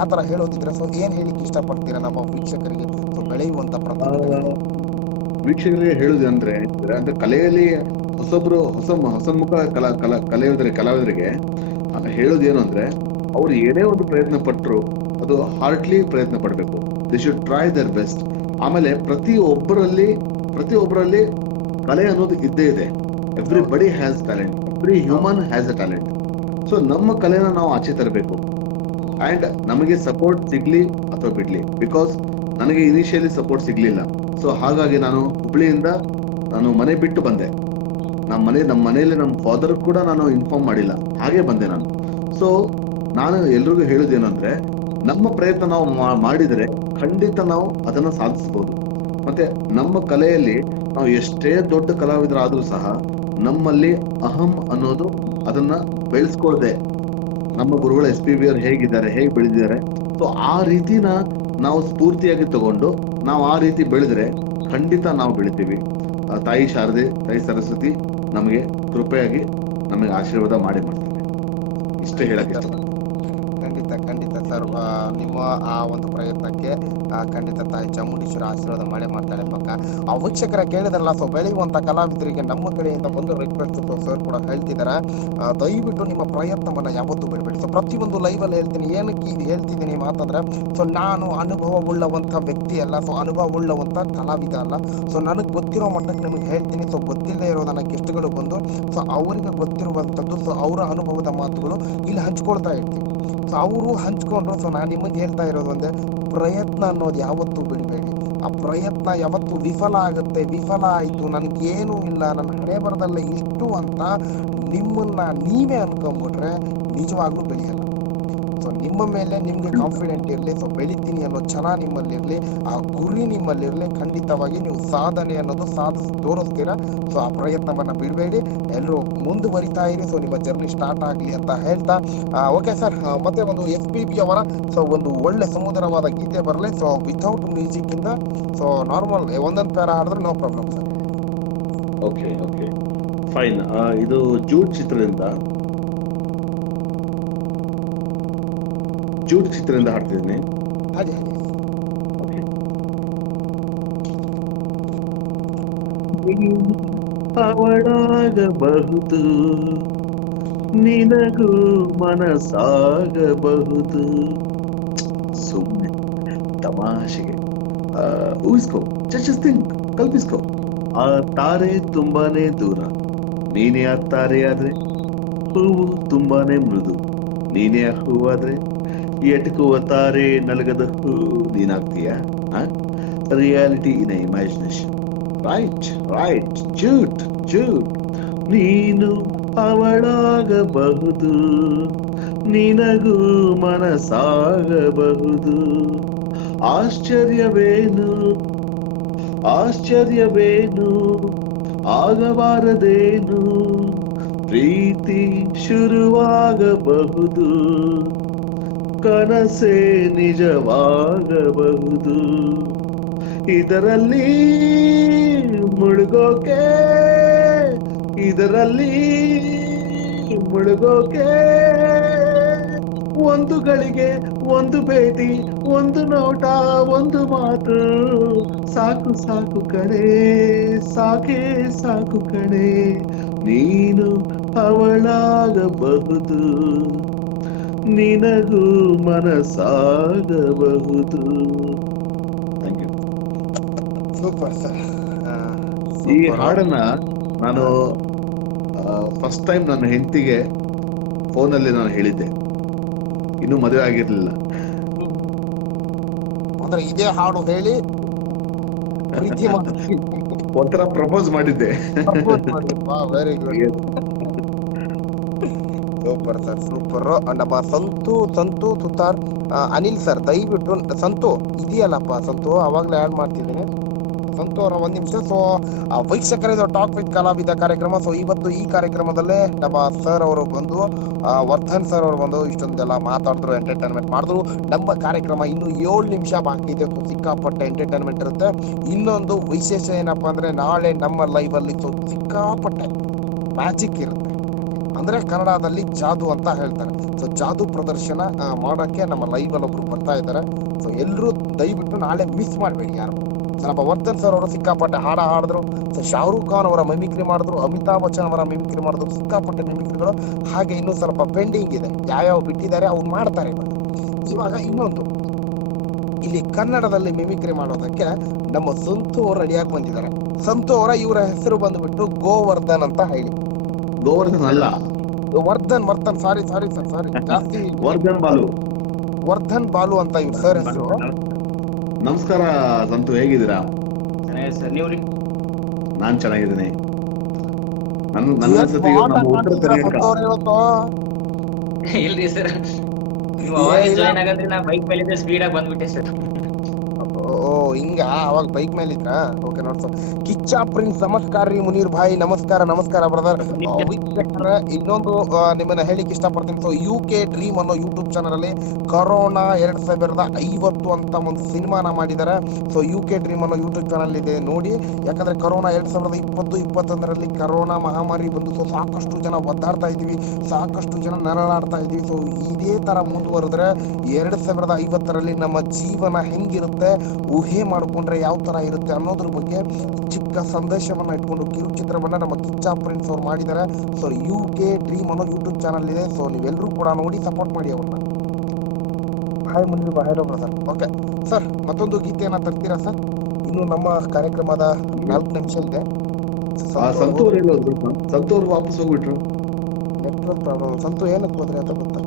ಆ ತರ ಹೇಳೋದಿದ್ರೆ ಸೊ ಏನ್ ಹೇಳಿಕ್ ಇಷ್ಟಪಡ್ತೀರಾ ನಮ್ಮ ವೀಕ್ಷಕರಿಗೆ? ಸೊ ಬೆಳೆಯುವಂತ ವೀಕ್ಷಕರಿಗೆ ಹೇಳುದಂದ್ರೆ ಅಂದ್ರೆ ಕಲೆಯಲ್ಲಿ ಹೊಸ ಮುಖ ಕಲಾವಿದರಿಗೆ ಹೇಳೋದೇನು ಅಂದ್ರೆ ಅವ್ರು ಏನೇ ಒಂದು ಪ್ರಯತ್ನ ಪಟ್ಟರು ಅದು ಹಾರ್ಟ್ಲಿ ಪ್ರಯತ್ನ ಪಡ್ಬೇಕು. They should try their best. ಆಮೇಲೆ ಪ್ರತಿಯೊಬ್ಬರಲ್ಲಿ ಕಲೆ ಅನ್ನೋದು ಇದ್ದೇ ಇದೆ. Everybody has talent, every human has a talent. So ನಮ್ಮ ಕಲೆನ ನಾವು ಆಚೆ ತರಬೇಕು. ಅಂಡ್ ನಮಗೆ ಸಪೋರ್ಟ್ ಸಿಗ್ಲಿ ಅಥವಾ ಬಿಡ್ಲಿ, ಬಿಕಾಸ್ ನನಗೆ ಇನಿಷಿಯಲಿ ಸಪೋರ್ಟ್ ಸಿಗ್ಲಿಲ್ಲ. ಸೊ ಹಾಗಾಗಿ ನಾನು ಹುಬ್ಳಿಯಿಂದ ಮನೆ ಬಿಟ್ಟು ಬಂದೆ. ನಮ್ಮ ಮನೆಯಲ್ಲಿ ನಮ್ಮ ಫಾದರ್ ಕೂಡ ನಾನು ಇನ್ಫಾರ್ಮ್ ಮಾಡಿಲ್ಲ, ಹಾಗೆ ಬಂದೆ ನಾನು. ಸೊ ನಾನು ಎಲ್ರಿಗೂ ಹೇಳುದೇನಂದ್ರೆ, ನಮ್ಮ ಪ್ರಯತ್ನ ನಾವು ಮಾಡಿದ್ರೆ ಖಂಡಿತ ನಾವು ಅದನ್ನ ಸಾಧಿಸಬಹುದು. ಮತ್ತೆ ನಮ್ಮ ಕಲೆಯಲ್ಲಿ ನಾವು ಎಷ್ಟೇ ದೊಡ್ಡ ಕಲಾವಿದರಾದ್ರೂ ಸಹ ನಮ್ಮಲ್ಲಿ ಅಹಂ ಅನ್ನೋದು ಅದನ್ನ ಬೆಳೆಸ್ಕೊಳ್ದೆ, ನಮ್ಮ ಗುರುಗಳು SPB ಅವರು ಹೇಗಿದ್ದಾರೆ, ಹೇಗೆ ಬೆಳೆದಿದ್ದಾರೆ, ಸೊ ಆ ರೀತಿನ ನಾವು ಸ್ಫೂರ್ತಿಯಾಗಿ ತಗೊಂಡು ನಾವು ಆ ರೀತಿ ಬೆಳೆದ್ರೆ ಖಂಡಿತ ನಾವು ಬೆಳಿತೀವಿ. ತಾಯಿ ಶಾರದೆ, ತಾಯಿ ಸರಸ್ವತಿ ನಮಗೆ ಕೃಪೆಯಾಗಿ ನಮಗೆ ಆಶೀರ್ವಾದ ಮಾಡ್ತಾರೆ. ಇಷ್ಟೇ ಹೇಳಕ್ ಇಷ್ಟ. ಖಂಡಿತ ಸರ್, ನಿಮ್ಮ ಆ ಒಂದು ಪ್ರಯತ್ನಕ್ಕೆ ಖಂಡಿತ ತಾಯಿ ಚಾಮುಂಡೇಶ್ವರಿ ಆಶೀರ್ವಾದ ಮಾಡ್ತಾಳೆ ಪಕ್ಕ. ಆ ವೀಕ್ಷಕರ ಕೇಳಿದ್ರಲ್ಲ, ಸೊ ಬೆಳೆಯುವಂತ ಕಲಾವಿದರಿಗೆ ನಮ್ಮ ಕಡೆಯಿಂದ ಒಂದು ರಿಕ್ವೆಸ್ಟ್ ಸರ್ ಕೂಡ ಹೇಳ್ತಿದ್ದಾರೆ, ದಯವಿಟ್ಟು ನಿಮ್ಮ ಪ್ರಯತ್ನವನ್ನ ಯಾವತ್ತೂ ಬಿಡಬೇಡಿ. ಸೊ ಪ್ರತಿಯೊಂದು ಲೈವಲ್ಲಿ ಹೇಳ್ತೀನಿ. ಏನಕ್ಕೆ ಇದು ಹೇಳ್ತಿದ್ದೀನಿ ಮಾತಂದ್ರೆ, ಸೊ ನಾನು ಅನುಭವವುಳ್ಳವಂತ ವ್ಯಕ್ತಿ ಅಲ್ಲ, ಸೊ ಅನುಭವವುಳ್ಳವಂತ ಕಲಾವಿದ ಅಲ್ಲ. ಸೊ ನನಗೆ ಗೊತ್ತಿರೋ ಮಟ್ಟಕ್ಕೆ ನಿಮಗೆ ಹೇಳ್ತೀನಿ. ಸೊ ಗೊತ್ತಿಲ್ಲದೆ ಇರೋದನ್ನ ಗೆಸ್ಟ್ಗಳು ಬಂದು ಸೊ ಅವರಿಗೆ ಗೊತ್ತಿರುವಂಥದ್ದು, ಸೊ ಅವರ ಅನುಭವದ ಮಾತುಗಳು ಇಲ್ಲಿ ಹಂಚ್ಕೊಳ್ತಾ ಇರ್ತೀನಿ. ಸೊ ಅವರು ಹಂಚ್ಕೊಂಡ್ರು. ಸೊ ನಾನು ನಿಮಗೆ ಹೇಳ್ತಾ ಇರೋದು ಒಂದೇ, ಪ್ರಯತ್ನ ಅನ್ನೋದು ಯಾವತ್ತೂ ಬಿಡಬೇಡಿ. ಆ ಪ್ರಯತ್ನ ಯಾವತ್ತು ವಿಫಲ ಆಗುತ್ತೆ. ವಿಫಲ ಆಯ್ತು, ನನಗೇನು ಇಲ್ಲ, ನನ್ನ ಹಣೆ ಬರದಲ್ಲ ಇಷ್ಟು ಅಂತ ನಿಮ್ಮನ್ನ ನೀವೇ ಅನ್ಕೊಂಡ್ಬಿಟ್ರೆ ನಿಜವಾಗ್ಲೂ ಬೆಳೆಯಲ್ಲ. ಸೊ ನಿಮ್ಮ ಮೇಲೆ ನಿಮ್ಗೆ ಕಾನ್ಫಿಡೆಂಟ್ ಇರಲಿ. ಸೊ ಬೆಳಿತೀನಿ ಅನ್ನೋ ಛಲ ನಿಮ್ಮಲ್ಲಿರ್ಲಿ, ಆ ಗುರಿ ನಿಮ್ಮಲ್ಲಿರ್ಲಿ. ಖಂಡಿತವಾಗಿ ನೀವು ಸಾಧನೆ ಅನ್ನೋದು ತೋರಿಸ್ತೀರಾ. ಸೊ ಆ ಪ್ರಯತ್ನವನ್ನ ಬಿಡಬೇಡಿ, ಎಲ್ಲರೂ ಮುಂದುವರಿತಾ ಇರಿ. ಸೊ ನಿಮ್ಮ ಜರ್ನಿ ಸ್ಟಾರ್ಟ್ ಆಗಲಿ ಅಂತ ಹೇಳ್ತಾ, ಓಕೆ ಸರ್, ಮತ್ತೆ ಒಂದು SPB ಅವರ ಸೊ ಒಂದು ಒಳ್ಳೆ ಸುಮಧುರವಾದ ಗೀತೆ ಬರಲಿ. ಸೊ ವಿತೌಟ್ ಮ್ಯೂಸಿಕ್ ಇಂದ, ಸೊ ನಾರ್ಮಲ್ ಒಂದೊಂದು ಪ್ಯಾರ ಆಡಿದ್ರೆ no problem sir. Okay fine. ಇದು ಜೂಟ್ ಚಿತ್ರದಿಂದ ಹಾಡ್ತಿದ್ದೀನಿ. ಹಾಗೆ ಅವಳಾಗಬಹುದು, ನಿನಗೂ ಮನಸ್ಸಾಗಬಹುದು, ಸುಮ್ಮನೆ ತಮಾಷೆಗೆ ಊಹಿಸ್ಕೋ, ಕಲ್ಪಿಸ್ಕೋ. ಆ ತಾರೆ ತುಂಬಾನೇ ದೂರ, ನೀನೇ ಆ ತಾರೆ ಆದ್ರೆ. ಹೂವು ತುಂಬಾನೇ ಮೃದು, ನೀನೇ ಆ ಹೂವಾದ್ರೆ. ಎಟಕುವ ತಾರೆ ನಲಗದ ಹೂ ನೀನಾಗ್ತೀಯ. Reality in imagination. ರೈಟ್ ಜೂಟ್. ನೀನು ಅವಳಾಗಬಹುದು, ನಿನಗೂ ಮನಸ್ಸಾಗಬಹುದು. ಆಶ್ಚರ್ಯವೇನು ಆಗಬಾರದೇನು, ಪ್ರೀತಿ ಶುರುವಾಗಬಹುದು, ಕನಸೇ ನಿಜವಾಗಬಹುದು. ಇದರಲ್ಲಿ ಮುಳುಗೋಕೆ ಒಂದು ಗಳಿಗೆ, ಒಂದು ಭೇಟಿ, ಒಂದು ನೋಟ, ಒಂದು ಮಾತು ಸಾಕು ಕಣೆ, ಸಾಕು ಕಣೆ. ನೀನು ಅವಳಾಗಬಹುದು, ನಿನಗೂ ಮನಸ್ಸಾಗಬಹುದು. Thank you. Super sir. ಈ ಹಾಡನ್ನ ನಾನು ಫಸ್ಟ್ ಟೈಮ್ ನನ್ನ ಹೆಂಡತಿಗೆ ಫೋನಲ್ಲಿ ನಾನು ಹೇಳಿದ್ದೆ. ಇನ್ನೂ ಮದುವೆ ಆಗಿರ್ಲಿಲ್ಲ. ಅಂದ್ರೆ ಇದೇ ಹಾಡು ಹೇಳಿ ಪ್ರೀತಿ ಒಂಥರ ಪ್ರಪೋಸ್ ಮಾಡಿದ್ದೆ. Very good, super sir, super. ನಮ್ಮ ಸಂತು ತುತಾರ್ ಅನಿಲ್ ಸರ್, ದಯವಿಟ್ಟು ಸಂತು ಇದೆಯಲ್ಲಪ್ಪ, ಸಂತು ಅವಾಗ್ಲೇ ಆಡ್ ಮಾಡ್ತಿದ್ದೀನಿ. ಸಂತು ಅವರ ಒಂದ್ ನಿಮಿಷ. ಸೊ ವೀಕ್ಷಕರಿದು ಟಾಕ್ ವಿತ್ ಕಲಾವಿದ ಕಾರ್ಯಕ್ರಮ. ಸೊ ಇವತ್ತು ಈ ಕಾರ್ಯಕ್ರಮದಲ್ಲೇ ನಮ್ಮ ಸರ್ ಅವರು ಬಂದು, ವರ್ಧನ್ ಸರ್ ಅವರು ಬಂದು ಇಷ್ಟೊಂದೆಲ್ಲ ಮಾತಾಡಿದ್ರು, ಎಂಟರ್ಟೈನ್ಮೆಂಟ್ ಮಾಡಿದ್ರು. ನಮ್ಮ ಕಾರ್ಯಕ್ರಮ ಇನ್ನು 7 ನಿಮಿಷ ಬಾಕಿ ಇದೆ. ಸಿಕ್ಕಾಪಟ್ಟೆ ಎಂಟರ್ಟೈನ್ಮೆಂಟ್ ಇರುತ್ತೆ. ಇನ್ನೊಂದು ವಿಶೇಷ ಏನಪ್ಪಾ ಅಂದ್ರೆ, ನಾಳೆ ನಮ್ಮ ಲೈವ್ ಅಲ್ಲಿ ಸಿಕ್ಕಾಪಟ್ಟೆ ಮ್ಯಾಜಿಕ್ ಇರುತ್ತೆ. ಅಂದ್ರೆ ಕನ್ನಡದಲ್ಲಿ ಜಾದು ಅಂತ ಹೇಳ್ತಾರೆ. ಸೊ ಜಾದು ಪ್ರದರ್ಶನ ಮಾಡಕ್ಕೆ ನಮ್ಮ ಲೈವ್ ಅಲ್ಲಿ ಒಬ್ರು ಬರ್ತಾ ಇದ್ದಾರೆ. ಸೊ ಎಲ್ಲರೂ ದಯವಿಟ್ಟು ನಾಳೆ ಮಿಸ್ ಮಾಡಬೇಡಿ ಯಾರು. ಸ್ವಲ್ಪ ವರ್ಧನ್ ಸರ್ ಅವರು ಸಿಕ್ಕಾಪಟ್ಟೆ ಹಾಡ ಹಾಡಿದ್ರು. ಸೊ ಶಾರುಖ್ ಖಾನ್ ಅವರ ಮಿಮಿಕ್ರಿ ಮಾಡಿದ್ರು, ಅಮಿತಾಬ್ ಬಚ್ಚನ್ ಅವರ ಮಿಮಿಕ್ರಿ ಮಾಡಿದ್ರು, ಸಿಕ್ಕಾಪಟ್ಟೆ ಮಿಮಿಕ್ರಿಗಳು. ಹಾಗೆ ಇನ್ನೂ ಸ್ವಲ್ಪ ಪೆಂಡಿಂಗ್ ಇದೆ, ಯಾವ್ಯಾವ ಬಿಟ್ಟಿದ್ದಾರೆ ಅವ್ರು ಮಾಡ್ತಾರೆ. ಇವಾಗ ಇನ್ನೊಂದು, ಇಲ್ಲಿ ಕನ್ನಡದಲ್ಲಿ ಮಿಮಿಕ್ರಿ ಮಾಡೋದಕ್ಕೆ ನಮ್ಮ ಸಂತು ಅವರು ರೆಡಿಯಾಗಿ ಬಂದಿದ್ದಾರೆ. ಸಂತು ಅವರ ಇವರ ಹೆಸರು ಬಂದ್ಬಿಟ್ಟು ಗೋವರ್ಧನ್ ಅಂತ ಹೇಳಿ. ಗೋವರ್ಧನ್ ಅಲ್ಲ, ವರ್ಧನ್ ಸಾರಿ ಸರ್, ಸಾರಿ ಜಾಸ್ತಿ ವರ್ಧನ್ ಬಾಲು. ವರ್ಧನ್ ಬಾಲು ಅಂತ ಇವ್ರು ಸರ್ ಹೆಸರು. ನಮಸ್ಕಾರ ಸಂತು, ಹೇಗಿದ್ದೀರಾ? ಸರ್ ನೀವು ನಾನ್ ಚೆನ್ನಾಗಿದ್ದೀನಿ. ನನ್ನ ಅನ್ಸತ್ತಿಗೆ ನಮ್ಮ ಉತ್ತರ ಕರ್ನಾಟಕ ಇಲ್ರಿ ಸರ್, ನೀವು ಅವಾಗ ಜಾಯ್ನ್ ಆಗಂದ್ರೆ ನಾ ಬೈಕ್ ಮೇಲೆ ಸ್ಪೀಡ್ ಆಗಿ ಬಂದ್ಬಿಟ್ಟೆ ಸರ್. ಓ ಹಿಂಗ, ಅವಾಗ ಬೈಕ್ ಮೇಲೆ ಇದ್ರ? ಓಕೆ ನೋಡ್ಸ. ಕಿಚ್ಚ ಪ್ರಿನ್ಸ್ ನಮಸ್ಕಾರ ರೀ ಮುನೀರ್ ಭಾಯಿ, ನಮಸ್ಕಾರ ಬ್ರದರ್. ಇನ್ನೊಂದು ನಿಮ್ಮನ್ನ ಹೇಳಿಕ್ ಇಷ್ಟಪಡ್ತೀನಿ. ಸೊ UK ಡ್ರೀಮ್ ಅನ್ನೋ ಯೂಟ್ಯೂಬ್ ಚಾನಲ್ ಅಲ್ಲಿ ಕರೋನಾ 2050 ಅಂತ ಒಂದು ಸಿನಿಮಾನ ಮಾಡಿದ್ದಾರೆ. ಸೊ UK ಡ್ರೀಮ್ ಅನ್ನೋ ಯೂಟ್ಯೂಬ್ ಚಾನಲ್ ಇದೆ, ನೋಡಿ. ಯಾಕಂದ್ರೆ ಕರೋನಾ 2020-21 ಕರೋನಾ ಮಹಾಮಾರಿ ಬಂದು ಸೊ ಸಾಕಷ್ಟು ಜನ ಒದ್ದಾಡ್ತಾ ಇದೀವಿ, ಸಾಕಷ್ಟು ಜನ ನರಳಾಡ್ತಾ ಇದೀವಿ. ಸೊ ಇದೇ ತರ ಮುಂದುವರೆದ್ರೆ 2050 ನಮ್ಮ ಜೀವನ ಹೆಂಗಿರುತ್ತೆ, ಊಹೆ ಮಾಡ್ಕೊಂಡ್ರೆ ಯಾವ ತರ ಇರುತ್ತೆ ಅನ್ನೋದ್ರ ಬಗ್ಗೆ ಚಿಕ್ಕ ಸಂದೇಶವನ್ನ ಇಟ್ಕೊಂಡು ಕಿರುಚಿತ್ರವನ್ನ ನಮ್ಮ ಕಿಚ್ಚ ಪ್ರಿನ್ಸ್ ಅವ್ರು ಮಾಡಿದ್ದಾರೆ. ಸೊ UK ಡ್ರೀಮ್ ಅನ್ನೋ ಯೂಟ್ಯೂಬ್ ಚಾನಲ್ ಇದೆ. ಸೊ ನೀವೆಲ್ಲರೂ ಕೂಡ ನೋಡಿ ಸಪೋರ್ಟ್ ಮಾಡಿ ಅವ್ರನ್ನ. ಹಾಯ್ ಮುನಿರು ಬಾಯ್, ಹಲೋ ಬ್ರದರ್. ಓಕೆ ಸರ್, ಮತ್ತೊಂದು ಗೀತೆಯನ್ನ ತರ್ತೀರಾ ಸರ್? ಇನ್ನು ನಮ್ಮ ಕಾರ್ಯಕ್ರಮದ 4 ನಿಮಿಷ ಇದೆ. ಸಂತು ಅವ್ರು ಹೇಳೋದ್ರು, ಸಂತು ಅವ್ರು ವಾಪಸ್ ಹೋಗ್ಬಿಟ್ರು. Network problem. ಸಂತು ಏನಕ್ಕೆ ಹೋದ್ರೆ ಅಂತ ಗೊತ್ತಾ?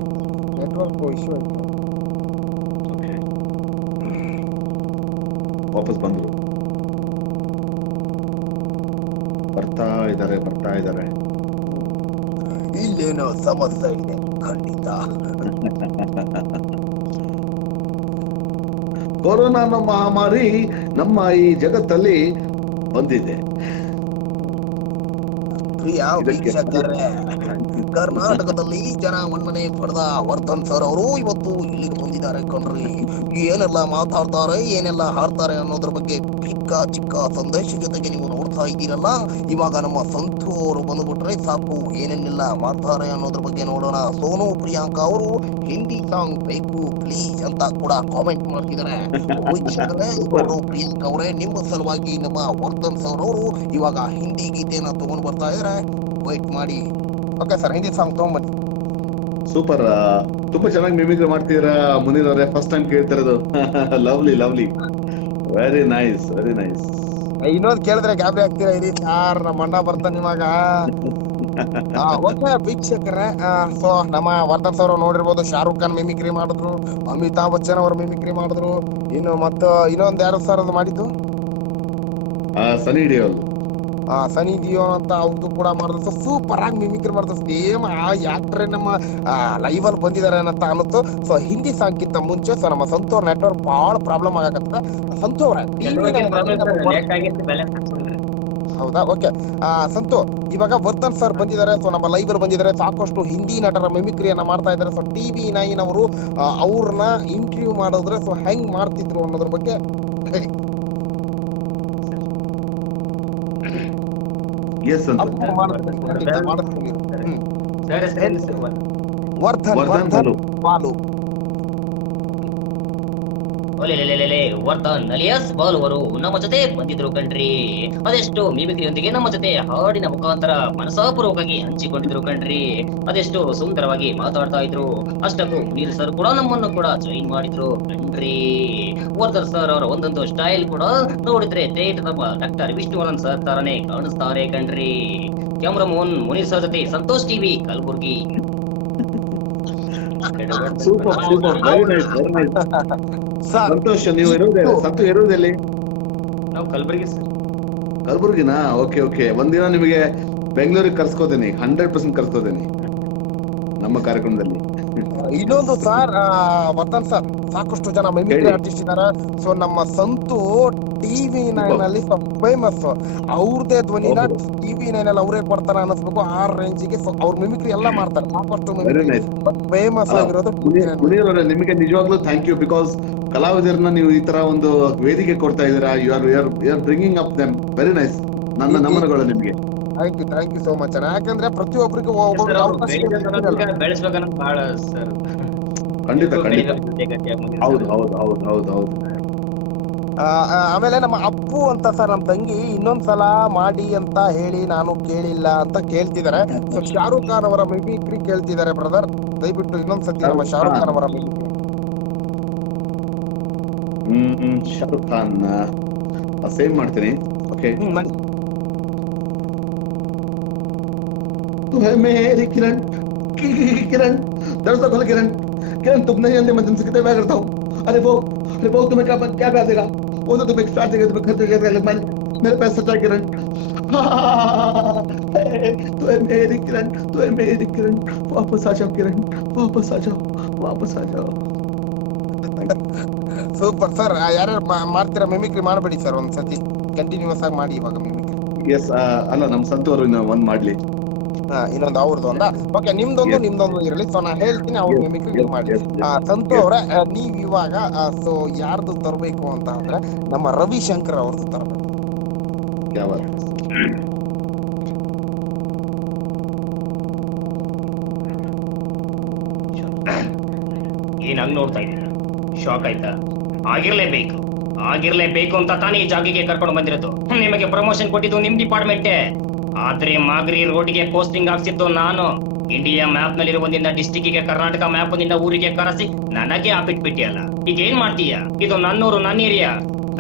ನೆಟ್ವರ್ಕ್ ಇಶ್ಯೂ ಆಯ್ತು. ವಾಪಸ್ ಬಂದ್ರು, ಬರ್ತಾ ಇದ್ದಾರೆ. ಇಲ್ಲೇನೋ ಸಮಸ್ಯೆ ಇದೆ ಖಂಡಿತ. ಕೊರೋನಾ ಮಹಾಮಾರಿ ನಮ್ಮ ಈ ಜಗತ್ತಲ್ಲಿ ಬಂದಿದೆ. ಪ್ರಿಯ ವೀಕ್ಷಕರೇ, ಕರ್ನಾಟಕದಲ್ಲಿ ಜನ ಮನ್ನಣೆ ಪಡೆದ ವರ್ಧನ್ ಸರ್ ಅವರು ಇವತ್ತು ಇಲ್ಲಿಗೆ ಬಂದಿದ್ದಾರೆ ಕಣ್ರಿ. ಏನೆಲ್ಲ ಮಾತಾಡ್ತಾರೆ, ಏನೆಲ್ಲ ಹಾಡ್ತಾರೆ ಅನ್ನೋದ್ರ ಬಗ್ಗೆ ಚಿಕ್ಕ ಸಂದೇಶ ಜೊತೆಗೆ ನೀವು ನೋಡ್ತಾ ಇದ್ದೀರಲ್ಲ. ಇವಾಗ ನಮ್ಮ ಸಂತು ಅವರು ಬಂದ್ಬಿಟ್ರೆ ಸಾಕು, ಏನೇನೆಲ್ಲ ಮಾಡ್ತಾರೆ ಅನ್ನೋದ್ರ ಬಗ್ಗೆ ನೋಡೋಣ. ಸೋನು ಪ್ರಿಯಾಂಕಾ ಅವರು ಹಿಂದಿ ಸಾಂಗ್ ಬೇಕು ಪ್ಲೀಸ್ ಅಂತ ಕೂಡ ಕಾಮೆಂಟ್ ಮಾಡ್ತಿದ್ದಾರೆ. ವೀಕ್ಷಕರೇ, ಪ್ರಿಯಾಂಕಾ ಅವರೇ, ನಿಮ್ಮ ಸಲುವಾಗಿ ನಮ್ಮ ವರ್ಧನ್ ಸರ್ ಅವರು ಇವಾಗ ಹಿಂದಿ ಗೀತೆಯನ್ನ ತಗೊಂಡ್ ಬರ್ತಾ ಇದಾರೆ, ವೇಟ್ ಮಾಡಿ. ಓಕೆ ಸರ್, ಹಿಂದಿ ಸಾಂಗ್ ತಗೊಂಡ್ಬನ್ನಿ. ಸೂಪರ್, ತುಂಬಾ ಚೆನ್ನಾಗಿ ಮಿಮಿಕ್ರಿ ಮಾಡ್ತೀರಾ ಮುನೀರ್ ಅವರೇ. ಫಸ್ಟ್ ಟೈಮ್ ಕೇಳ್ತಿರೋದು. Lovely, very nice. ಇನ್ನೊಂದು ಕೇಳಿದ್ರೆ ಗಾಬರಿ ಆಗ್ತೀರಾ, ಇರಿ ಸಾರ್, ನಮ್ಮ ಅಣ್ಣ ಬರ್ತಾನೆ ಇವಾಗ. ಓಕೆ ವೀಕ್ಷಕರೇ, ಸೊ ನಮ್ಮ ವರ್ಧನ್ ಸರ್ ನೋಡಿರ್ಬೋದು, ಶಾರುಖ್ ಖಾನ್ ಮಿಮಿಕ್ರಿ ಮಾಡಿದ್ರು, ಅಮಿತಾಬ್ ಬಚ್ಚನ್ ಅವರು ಮಿಮಿಕ್ರಿ ಮಾಡಿದ್ರು, ಇನ್ನು ಇನ್ನೊಂದ್ ಯಾರು ಸರ್ ಅದು ಮಾಡಿದ್ದು? ಸನಿ ಡಿಯೋಲ್. ಸನಿ ದಿಯೋಲ್ ಅಂತ ಅವ್ರದ್ದು ಕೂಡ ಮಾಡಿದ್ರು. ಸೊ ಸೂಪರ್ ಆಗಿ ಮಿಮಿಕ್ರಿ ಮಾಡಿದ್ರು. ಸೇಮ್ ಆ ಆಕ್ಟ್ರೆ ನಮ್ಮ ಲೈವ್ ಅಲ್ಲಿ ಬಂದಿದ್ದಾರೆ ಅಂತ ಅನ್ನಿಸ್ತು. ಸೊ ಹಿಂದಿ ಸಾಂಗ್ ಗಿಂತ ಮುಂಚೆ ಸೊ ನಮ್ಮ ಸಂತು ನೆಟ್ವರ್ಕ್ ಬಹಳ ಪ್ರಾಬ್ಲಮ್ ಆಗಕತ್ತ. ಸಂತು ಅವ್ರ ಹೌದಾ? ಓಕೆ ಸಂತು, ಇವಾಗ ವರ್ಧನ್ ಸರ್ ಬಂದಿದ್ದಾರೆ. ಸೊ ನಮ್ಮ ಲೈವ್ ಅಲ್ಲಿ ಬಂದಿದ್ದಾರೆ, ಸಾಕಷ್ಟು ಹಿಂದಿ ನಟರ ಮಿಮಿಕ್ರಿಯನ್ನ ಮಾಡ್ತಾ ಇದ್ದಾರೆ. ಸೊ TV9 ಅವರು ಅವ್ರನ್ನ ಇಂಟರ್ವ್ಯೂ ಮಾಡಿದ್ರೆ ಸೊ ಹೆಂಗ್ ಮಾಡ್ತಿದ್ರು ಅನ್ನೋದ್ರ ಬಗ್ಗೆ ಹೇಳಿ. ಎಸ್ ಅಂತ ವರ್ಧನ್ ಬಾಲು. ವರ್ಧನ್ ಅಲಿಯಾಸ್ ಬಾಲು ಅವರು ನಮ್ಮ ಜೊತೆ ಬಂದಿದ್ರು ಕಣ್ರಿ. ಅದೆಷ್ಟು ಮಿಮಿಕ್ರಿಯೊಂದಿಗೆ ನಮ್ಮ ಜೊತೆ ಹಾಡಿನ ಮುಖಾಂತರ ಮನಸಾಪೂರ್ವಕವಾಗಿ ಹಂಚಿಕೊಂಡಿದ್ರು ಕಣ್ರಿ. ಅದೆಷ್ಟು ಸುಂದರವಾಗಿ ಮಾತಾಡ್ತಾ ಇದ್ರು. ಅಷ್ಟಕ್ಕೂ ಮುನೀರ್ ಸರ್ ಕೂಡ ನಮ್ಮನ್ನು ಕೂಡ ಜಾಯಿನ್ ಮಾಡಿದ್ರು ಕಣ್ರಿ. ವರ್ಧನ್ ಸರ್ ಅವರ ಒಂದೊಂದು ಸ್ಟೈಲ್ ಕೂಡ ನೋಡಿದ್ರೆ ಡೇಟ್ ನಮ್ಮ ಡಾಕ್ಟರ್ ವಿಷ್ಣುವರ್ಧನ್ ಸರ್ ತರನೇ ಕಾಣಿಸ್ತಾರೆ ಕಣ್ರಿ. ಕ್ಯಾಮ್ರಾಮೋನ್ ಮುನೀರ್ ಸರ್ ಜೊತೆ Santosh TV Kalaburagi. Super, very nice. Santosh, ನೀವು ಸಂತು ಇರೋದೆಲ್ಲಿ? ನಾವು ಕಲಬುರ್ಗಿ ಸರ್. ಕಲಬುರ್ಗಿನಾ? ಓಕೆ. ಒಂದಿನ ನಿಮಗೆ ಬೆಂಗಳೂರಿಗೆ ಕರ್ಸ್ಕೋತೀನಿ, 100% ಕರ್ಸ್ಕೋತೀನಿ ನಮ್ಮ ಕಾರ್ಯಕ್ರಮದಲ್ಲಿ. ಇನ್ನೊಂದು ಸರ್, ವರ್ಧನ್ ಸರ್ ಸಾಕಷ್ಟು ಜನ ಮಿಮಿಕ್ರಿ ಆರ್ಟಿಸ್ಟ್ ಇದಾರೆ. ಸೊ ನಮ್ಮ ಸಂತು TV9 ಅಲ್ಲಿ ಫೇಮಸ್. ಅವ್ರದೇ ಧ್ವನಿನ TV9 ಅಲ್ಲಿ ಅವರೇ ಕೊಡ್ತಾರ ಅನ್ನಿಸ್ಬೇಕು, ಆ ರೇಂಜಿಗೆ ಅವ್ರ ಮಿಮಿಕ್ರಿ ಎಲ್ಲ ಮಾಡ್ತಾರೆ. ಸಾಕಷ್ಟು ಫೇಮಸ್ ಆಗಿರೋದು ಮುನೀರ್ ಅವರೇ. ನಿಮಗೆ ನಿಜವಾಗ್ಲೂ ಥ್ಯಾಂಕ್ ಯು, ಬಿಕಾಸ್ ಕಲಾವಿದರನ್ನ ನೀವು ಈ ತರ ಒಂದು ವೇದಿಕೆ ಕೊಡ್ತಾ ಇದ್ದೀರಾ. You are bringing up them. Very nice. ನನ್ನ ನಮನಗಳು ನಿಮಗೆ. Thank you so much. ಯಾಕಂದ್ರೆ ಪ್ರತಿಯೊಬ್ಬರಿಗೂ ಬೆಳೆಸ್ಬೇಕನ್ನೋದು ಬಹಳ ಸರ್. ಖಂಡಿತ. ಹೌದು. ಆಮೇಲೆ ನಮ್ಮ ಅಪ್ಪು ಅಂತ ಸರ್ ನಮ್ಮ ತಂಗಿ ಇನ್ನೊಂದ್ಸಲ ಮಾಡಿ ಅಂತ ಹೇಳಿ ನಾನು ಕೇಳಿಲ್ಲ ಅಂತ ಕೇಳ್ತಿದ್ದಾರೆ. ಸೊ ಶಾರುಖ್ ಖಾನ್ ಅವರ ಮಿಮಿಕ್ರಿ ಕೇಳ್ತಿದ್ದಾರೆ ಬ್ರದರ್, ದಯವಿಟ್ಟು ಇನ್ನೊಂದ್ಸತಿ ನಮ್ಮ ಶಾರುಖ್ ಖಾನ್ ಅವರ ಮಿಮಿಕ್ರಿ. ಶಾರುಖ್ ಖಾನ್ ಸೇವ್ ಮಾಡ್ತೀನಿ. ಓಕೆ. ಮಾಡಿ. तू है मेरी किरण, किरण दर्द खोल किरण, किरण तुम नहीं जानते मैं तुमसे कितने प्यार करता हूँ. अरे वो तुम्हें क्या प्यार देगा, वो तो तुम्हें स्टार्ट देगा, तुम्हें खर्च देगा, मैं मेरे पैसे सच्चा किरण. तू है मेरी किरण, तू है मेरी किरण, वापस आ जाओ किरण, वापस आ जाओ, वापस आ जाओ. Super sir. ಯಾರ್ಯಾರು ಮಾಡ್ತೀರಾ ಮಿಮಿಕ್ರಿ ಮಾಡಬೇಡಿ ಸರ್, ಒಂದ್ಸತಿ ಕಂಟಿನ್ಯೂಸ್ ಆಗಿ ಮಾಡಿ ಇವಾಗ ಮಿಮಿಕ್ರಿ. ಎಸ್, ಅಲ್ಲ ನಮ್ಮ ಸಂತೋರು ಒಂದ್ ಮಾಡ್ಲಿ. ಇನ್ನೊಂದು ಅವ್ರದ್ದು ಒಂದ. ಓಕೆ, ನಿಮ್ದೊಂದು ಇರಲಿ. ಸೊ ನಾ ಹೇಳ್ತೀನಿ, ಅವ್ರ ಮಿಮಿಕ್ರಿ ನೀವು ಮಾಡಿ. ಸಂತು ಅವ್ರೆ, ನೀವ್ ಇವಾಗ ಸೊ ಯಾರ್ದು ತರಬೇಕು ಅಂತ ಅಂದ್ರೆ ನಮ್ಮ ರವಿಶಂಕರ್ ಅವ್ರದ್ದು ತರಬೇಕು. ಯಾವ ಏನ್ ಹಂಗ್ ನೋಡ್ತಾ ಇದ್ದೀರಾ? ಶಾಕ್ ಆಯ್ತಾ? ಆಗಿರ್ಲೇಬೇಕು ಅಂತ ತಾನೇ ಈ ಜಾಗಿಗೆ ಕರ್ಕೊಂಡು ಬಂದಿರೋದು. ನಿಮಗೆ ಪ್ರಮೋಷನ್ ಕೊಟ್ಟಿದ್ದು ನಿಮ್ ಡಿಪಾರ್ಟ್ಮೆಂಟೇ, ಆದ್ರೆ ಮಾಗರಿ ರೋಡ್ಗೆ ಪೋಸ್ಟಿಂಗ್ ಹಾಕ್ಸಿದ್ದು ನಾನು. ಇಂಡಿಯಾ ಮ್ಯಾಪ್ ನಲ್ಲಿರೋ ಒಂದಿಂದ ಡಿಸ್ಟಿಕ್ಗೆ, ಕರ್ನಾಟಕ ಮ್ಯಾಪ್ ಒಂದಿಂದ ಊರಿಗೆ ಕರೆಸಿ ನನಗೆ ಹಾಕಿಟ್ಬಿಟ್ಟಿಯಲ್ಲ. ಈಗ ಏನ್ ಮಾಡ್ತೀಯ? ಇದು ನನ್ನೂರು, ನನ್ನ ಏರಿಯಾ.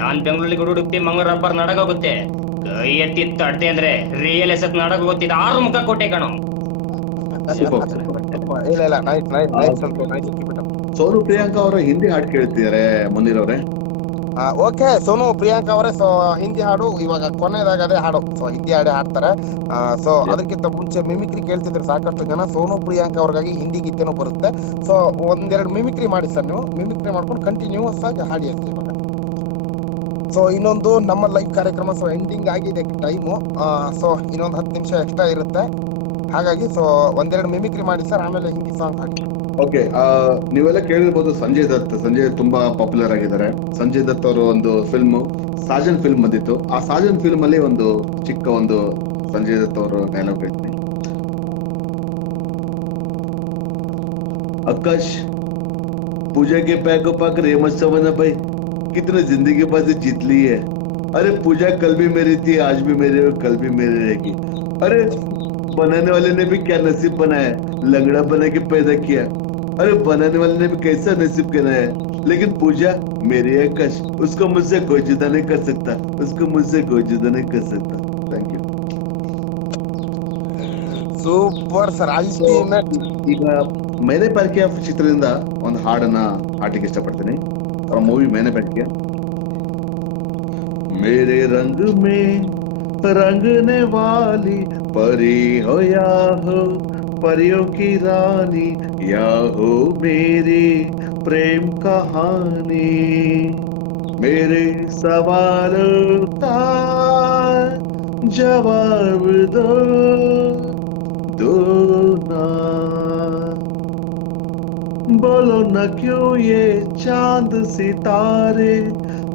ನಾನ್ ಬೆಂಗಳೂರಿಗೆ ಹುಡುಕ್ತಿ, ಮಂಗಳೂರು ರಬ್ಬರ್ ನಡಗೋಗುತ್ತೆ. ಕೈ ಎತ್ತಿ ತಟ್ಟೆ ಅಂದ್ರೆ ರಿಯಲ್ ಎಸೆಟ್ ನಡಗೋಗುತ್ತಿದ್ದ 6 ಮುಖ ಕೊಟ್ಟೆ ಕಣೋ. ಇಲ್ಲ ನೈಸ್ ಸಂತು, ನೈಸ್. ಸೋನು ಪ್ರಿಯಾಂಕಾ ಅವರ ಹಿಂದಿ ಹಾಡು ಕೇಳ್ತಿದ್ದಾರೆ ಮುನೀರ್ ಅವರೇ. ಓಕೆ, ಸೋನು ಪ್ರಿಯಾಂಕಾ ಅವರೇ, ಸೊ ಹಿಂದಿ ಹಾಡು ಇವಾಗ ಕೊನೆಯದಾಗ ಅದೇ ಹಾಡು. ಸೊ ಹಿಂದಿ ಹಾಡೇ ಹಾಡ್ತಾರೆ. ಸೊ ಅದಕ್ಕಿಂತ ಮುಂಚೆ ಮಿಮಿಕ್ರಿ ಕೇಳ್ತಿದ್ರೆ ಸಾಕಷ್ಟು ಜನ. ಸೋನು ಪ್ರಿಯಾಂಕಾ ಅವ್ರಿಗಾಗಿ ಹಿಂದಿ ಗೀತೆನೂ ಬರುತ್ತೆ. ಸೊ ಒಂದೆರಡು ಮಿಮಿಕ್ರಿ ಮಾಡಿ ಸರ್, ನೀವು ಮಿಮಿಕ್ರಿ ಮಾಡ್ಕೊಂಡು ಕಂಟಿನ್ಯೂಸ್ ಆಗಿ ಹಾಡಿ ಅಂತ ಇವಾಗ. ಸೊ ಇನ್ನೊಂದು ನಮ್ಮ ಲೈವ್ ಕಾರ್ಯಕ್ರಮ ಸೊ ಎಂಡಿಂಗ್ ಆಗಿದೆ ಟೈಮು. ಸೊ ಇನ್ನೊಂದು 10 ನಿಮಿಷ ಎಕ್ಸ್ಟ್ರಾ ಇರುತ್ತೆ. ಹಾಗಾಗಿ ಸೊ ಒಂದೆರಡು ಮಿಮಿಕ್ರಿ ಮಾಡಿ ಸರ್, ಆಮೇಲೆ ಹಿಂದಿ ಸಾಂಗ್ ಹಾಡಿ. ಓಕೆ, ನೀವೆಲ್ಲ ಕೇಳಿರ್ಬೋದು ಸಂಜಯ್ ತುಂಬಾ ಪಾಪ್ಯುಲರ್ ಆಗಿದ್ದಾರೆ. ಸಂಜಯ್ ದತ್ ಅವರು ಒಂದು ಫಿಲ್ಮ್ ಸಾಜನ್ ಫಿಲ್ಮ್ ಬಂದಿತ್ತು. ಆ ಸಾಜನ್ ಫಿಲ್ಮ್ ಅಲ್ಲಿ ಒಂದು ಚಿಕ್ಕ ಒಂದು ಸಂಜಯ್ ದತ್ ಅವರು ಡೈಲಾಗ್ ಹೇಳ್ತೀನಿ. आकाश पूजा के पैको पाक रे मत समझना भाई, कितने जिंदगी बाजी जीत ली है. अरे पूजा कल भी मेरी थी, आज भी मेरी और कल भी मेरी रहेगी. अरे बनाने वाले ने भी क्या नसीब बनाया, लंगड़ा बना के पैदा किया. अरे बनाने वाले ने भी कैसा नसीब बनाया है, लेकिन पूजा मेरी है आकाश, उसको मुझसे कोई जुदा नहीं कर सकता, उसको मुझसे कोई जुदा नहीं कर सकता. Thank you. Super sir. ಈಗ ಮೇನೆ ಪ್ಯಾರ್ ಕಿಯಾ ಚಿತ್ರದಿಂದ ಒಂದು ಹಾಡನ್ನ ಹಾಡಲಿಕ್ಕೆ ಇಷ್ಟಪಡ್ತೀನಿ. ಮೂವಿ ಮೇನೆ ಪ್ಯಾರ್ ಕಿಯಾ. मेरे रंग में रंगने वाली परी हो या हो परियों की रानी, या हो मेरी प्रेम कहानी. मेरे सवालों का जवाब दो ना. बोलो न क्यों ये चांद सितारे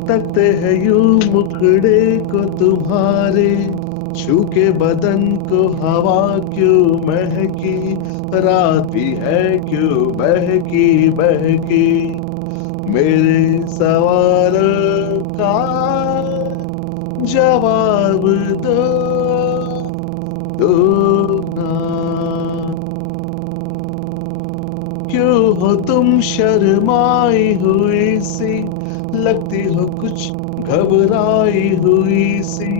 तकते हैं यूं मुखड़े को तुम्हारे. छू के बदन को हवा क्यों महकी, रात भी है क्यों बहकी बहकी. मेरे सवाल का जवाब दो ना. क्यों हो तुम शर्माई हुई सी, लगती हो कुछ घबराई हुई सी.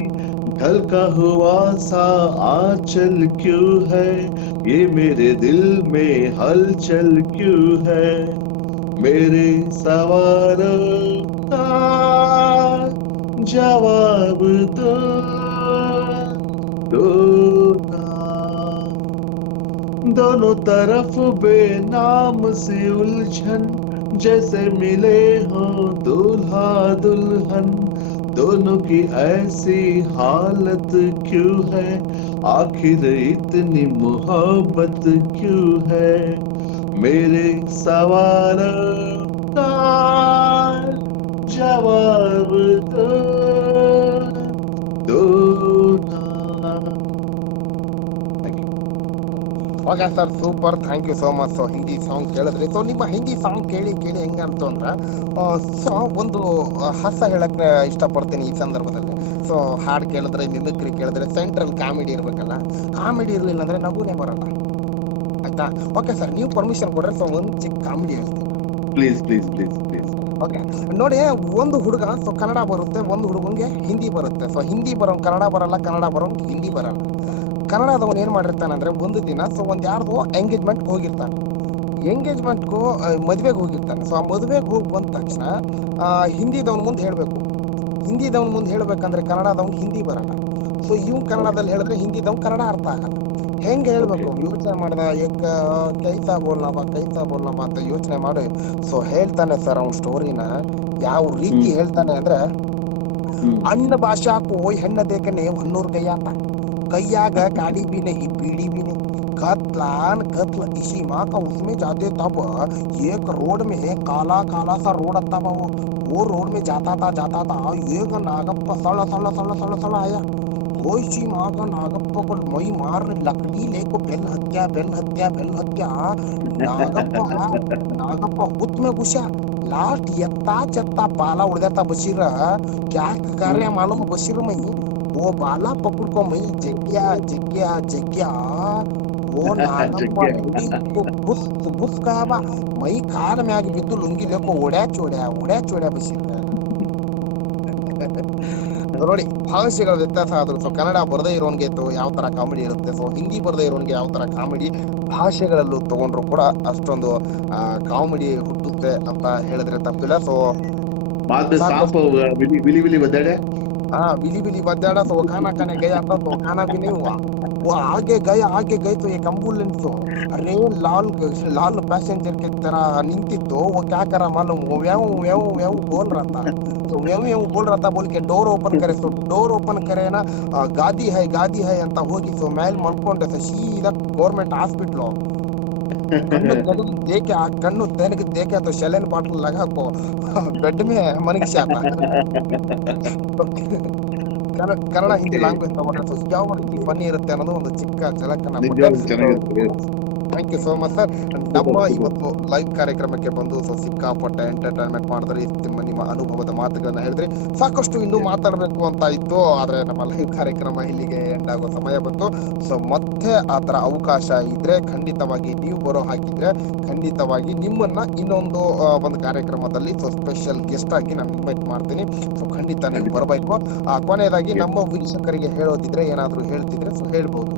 ढलका हुआ सा आंचल क्यों है, ये मेरे दिल में हलचल क्यों है. मेरे सवालों का जवाब दो ना. दोनों तरफ बेनाम सी उलझन, जैसे मिले हो दूल्हा दुल्हन. दोनों की ऐसी हालत क्यों है, आखिर इतनी मोहब्बत क्यों है. मेरे सवालों का जवाब दो ना. Okay sir, super, thank you so much. So Hindi song ಕೇಳಿದ್ರಿ. ಸೊ ನಿಮ್ಮ ಹಿಂದಿ ಸಾಂಗ್ ಕೇಳಿ ಕೇಳಿ ಹೆಂಗೆ ಅಂತು ಅಂದ್ರೆ ಸೊ ಒಂದು ಹಾಸ್ಯ ಹೇಳಕ್ಕೆ ಇಷ್ಟಪಡ್ತೀನಿ ಈ ಸಂದರ್ಭದಲ್ಲಿ. ಸೊ ಹಾಡು ಕೇಳಿದ್ರೆ, ಮಿಮಿಕ್ರಿ ಕೇಳಿದ್ರೆ ಸೆಂಟ್ರಲ್ ಕಾಮಿಡಿ ಇರಬೇಕಲ್ಲ. ಕಾಮಿಡಿ ಇರಲಿಲ್ಲ ಅಂದ್ರೆ ನಗುನೇ ಬರಲ್ಲ, ಆಯ್ತಾ? ಓಕೆ ಸರ್, ನೀವು ಪರ್ಮಿಷನ್ ಕೊಡ್ರೆ ಸೊ ಒಂದು ಚಿಕ್ಕ ಕಾಮಿಡಿ ಹೇಳ್ತೀನಿ. Please please please please. Okay ನೋಡಿ, ಒಂದು ಹುಡುಗ ಸೊ ಕನ್ನಡ ಬರುತ್ತೆ, ಒಂದು ಹುಡುಗಂಗೆ ಹಿಂದಿ ಬರುತ್ತೆ. ಸೊ ಹಿಂದಿ ಬರೋನ್ ಕನ್ನಡ ಬರಲ್ಲ, ಕನ್ನಡ ಬರೋನ್ ಹಿಂದಿ ಬರಲ್ಲ. ಕನ್ನಡದವನು ಏನ್ ಮಾಡಿರ್ತಾನೆ ಅಂದ್ರೆ ಒಂದು ದಿನ ಸೊ ಒಂದ್ ಯಾರ್ದೋ ಎಂಗೇಜ್ಮೆಂಟ್ ಹೋಗಿರ್ತಾನೆ. ಎಂಗೇಜ್ಮೆಂಟ್ಗೂ ಮದ್ವೆಗೆ ಹೋಗಿರ್ತಾನೆ. ಸೊ ಆ ಮದ್ವೆಗೆ ಹೋಗಿ ಬಂದ ತಕ್ಷಣ ಹಿಂದಿದವನ್ ಮುಂದೆ ಹೇಳ್ಬೇಕು. ಹಿಂದಿದವನ್ ಮುಂದೆ ಹೇಳ್ಬೇಕಂದ್ರೆ ಕನ್ನಡದವ್ನು ಹಿಂದಿ ಬರಲ್ಲ. ಸೊ ಇವ್ನು ಕನ್ನಡದಲ್ಲಿ ಹೇಳಿದ್ರೆ ಹಿಂದಿದವ್ನು ಕನ್ನಡ ಅರ್ಥ ಆಗಲ್ಲ. ಹೆಂಗೆ ಹೇಳ್ಬೇಕು ಯೋಚನೆ ಮಾಡಿದ, ಕೈಸಾ ಬೋಲ್ನವ ಅಂತ ಯೋಚನೆ ಮಾಡಿ ಸೊ ಹೇಳ್ತಾನೆ ಸರ್ ಅವ್ನ ಸ್ಟೋರಿನ. ಯಾವ ರೀತಿ ಹೇಳ್ತಾನೆ ಅಂದ್ರೆ, ಅಣ್ಣ ಭಾಷಾ ಕೋಯ್ ಹೆಣ್ಣ ದೇಕನೆ ಹೊನ್ನೂರ್ ಕೈಯ ಅಂತ, ಕೈಯಾಗ ಗಾಡಿ भी नहीं बीड़ी भी नहीं, कतलान कतल इसी माँ का उसमें जाते तब एक रोड में काला काला सा रोड आता वो रोड में जाता था एक नागप्प सड़ा सड़ा सड़ा सड़ा सड़ा आया. कोई सी माँ का नागप्प को मई मार लकड़ी लेको बेल हत्या नागप्प हुत में घुसा. लास्ट यत्ता चत्ता बाला उड़ जाता बशीर. क्या कार्य मालूम बशीर में वो बाला पकड़ को मई जग्या वो नागप्प बुस का मई कार में आगे बिದ್ದು लुंगी लेको उड्या चोड्या बशीर. ನೋಡಿ, ಭಾಷೆಗಳ ವ್ಯತ್ಯಾಸ ಆದ್ರೂ ಸೊ ಕನ್ನಡ ಬರದೇ ಇರೋನ್ಗೆ ಯಾವ ತರ ಕಾಮಿಡಿ ಇರುತ್ತೆ, ಸೊ ಹಿಂದಿ ಬರದೇ ಇರೋನ್ಗೆ ಯಾವ ತರ ಕಾಮಿಡಿ, ಭಾಷೆಗಳಲ್ಲೂ ತಗೊಂಡ್ರು ಕೂಡ ಅಷ್ಟೊಂದು ಕಾಮಿಡಿ ಹುಟ್ಟುತ್ತೆ ಅಂತ ಹೇಳಿದ್ರೆ ತಪ್ಪಿಲ್ಲ. ಸೊ बिली बिली बदाड़े. हाँ, बिली बदाड़ा. तो वो खाना खाने गया था तो खाना भी नहीं हुआ. वो आगे गए तो एक एम्बुलेंस तो अरे लाल पैसेंजर की तरह निंतिತ್ತು. वो क्या करा मालूम, वो व्याऊ बोल रहा था. तो व्याऊ बोल रहा था बोल के डोर ओपन करे. तो डोर ओपन करे ना, ಗಾದಿ है ಅಂತ ಹೋಗಿ ಸೊ ಮೇಲೆ ಮಲ್ಕೊಂಡೆ ಸೀದಾ ಗೌರ್ಮೆಂಟ್ ಹಾಸ್ಪಿಟ್ಲು. कन्नु देखे तो सेलेन बॉटल लगा को बेड में मनीषा ಕನ್ನಡ ಹಿಂದಿ ಲ್ಯಾಂಗ್ವೇಜ್ ತಗೊಂಡ್ರೆ ಸೊ ಯಾವ ರೀತಿ ಫನ್ನಿ ಇರುತ್ತೆ ಅನ್ನೋದು ಒಂದು ಚಿಕ್ಕ ಝಲಕನ್ನ. Thank you so much sir. ನಮ್ಮ ಇವತ್ತು ಲೈವ್ ಕಾರ್ಯಕ್ರಮಕ್ಕೆ ಬಂದು ಸೊ ಸಿಕ್ಕಾಪಟ್ಟೆ ಎಂಟರ್ಟೈನ್ಮೆಂಟ್ ಮಾಡಿದ್ರಿ. ನಿಮ್ಮ ಅನುಭವದ ಮಾತುಗಳನ್ನ ಹೇಳಿದ್ರಿ. ಸಾಕಷ್ಟು ಇನ್ನೂ ಮಾತಾಡಬೇಕು ಅಂತ ಇತ್ತು, ಆದ್ರೆ ನಮ್ಮ ಲೈವ್ ಕಾರ್ಯಕ್ರಮ ಇಲ್ಲಿಗೆ ಎಂಡ್ ಆಗೋ ಸಮಯ ಬಂತು. ಸೊ ಮತ್ತೆ ಆ ತರ ಅವಕಾಶ ಇದ್ರೆ ಖಂಡಿತವಾಗಿ ನೀವು ಬರೋ ಹಾಕಿದ್ರೆ ಖಂಡಿತವಾಗಿ ನಿಮ್ಮನ್ನ ಇನ್ನೊಂದು ಒಂದು ಕಾರ್ಯಕ್ರಮದಲ್ಲಿ ಸೊ ಸ್ಪೆಷಲ್ ಗೆಸ್ಟ್ ಆಗಿ ನಾನು ಇನ್ವೈಟ್ ಮಾಡ್ತೀನಿ. ಸೊ ಖಂಡಿತ ನೀವು ಬರಬೇಕು. ಕೊನೆಯದಾಗಿ ನಮ್ಮ ವೀಕ್ಷಕರಿಗೆ ಹೇಳೋದಿದ್ರೆ, ಏನಾದ್ರು ಹೇಳ್ತಿದ್ರೆ ಸೊ ಹೇಳ್ಬೋದು.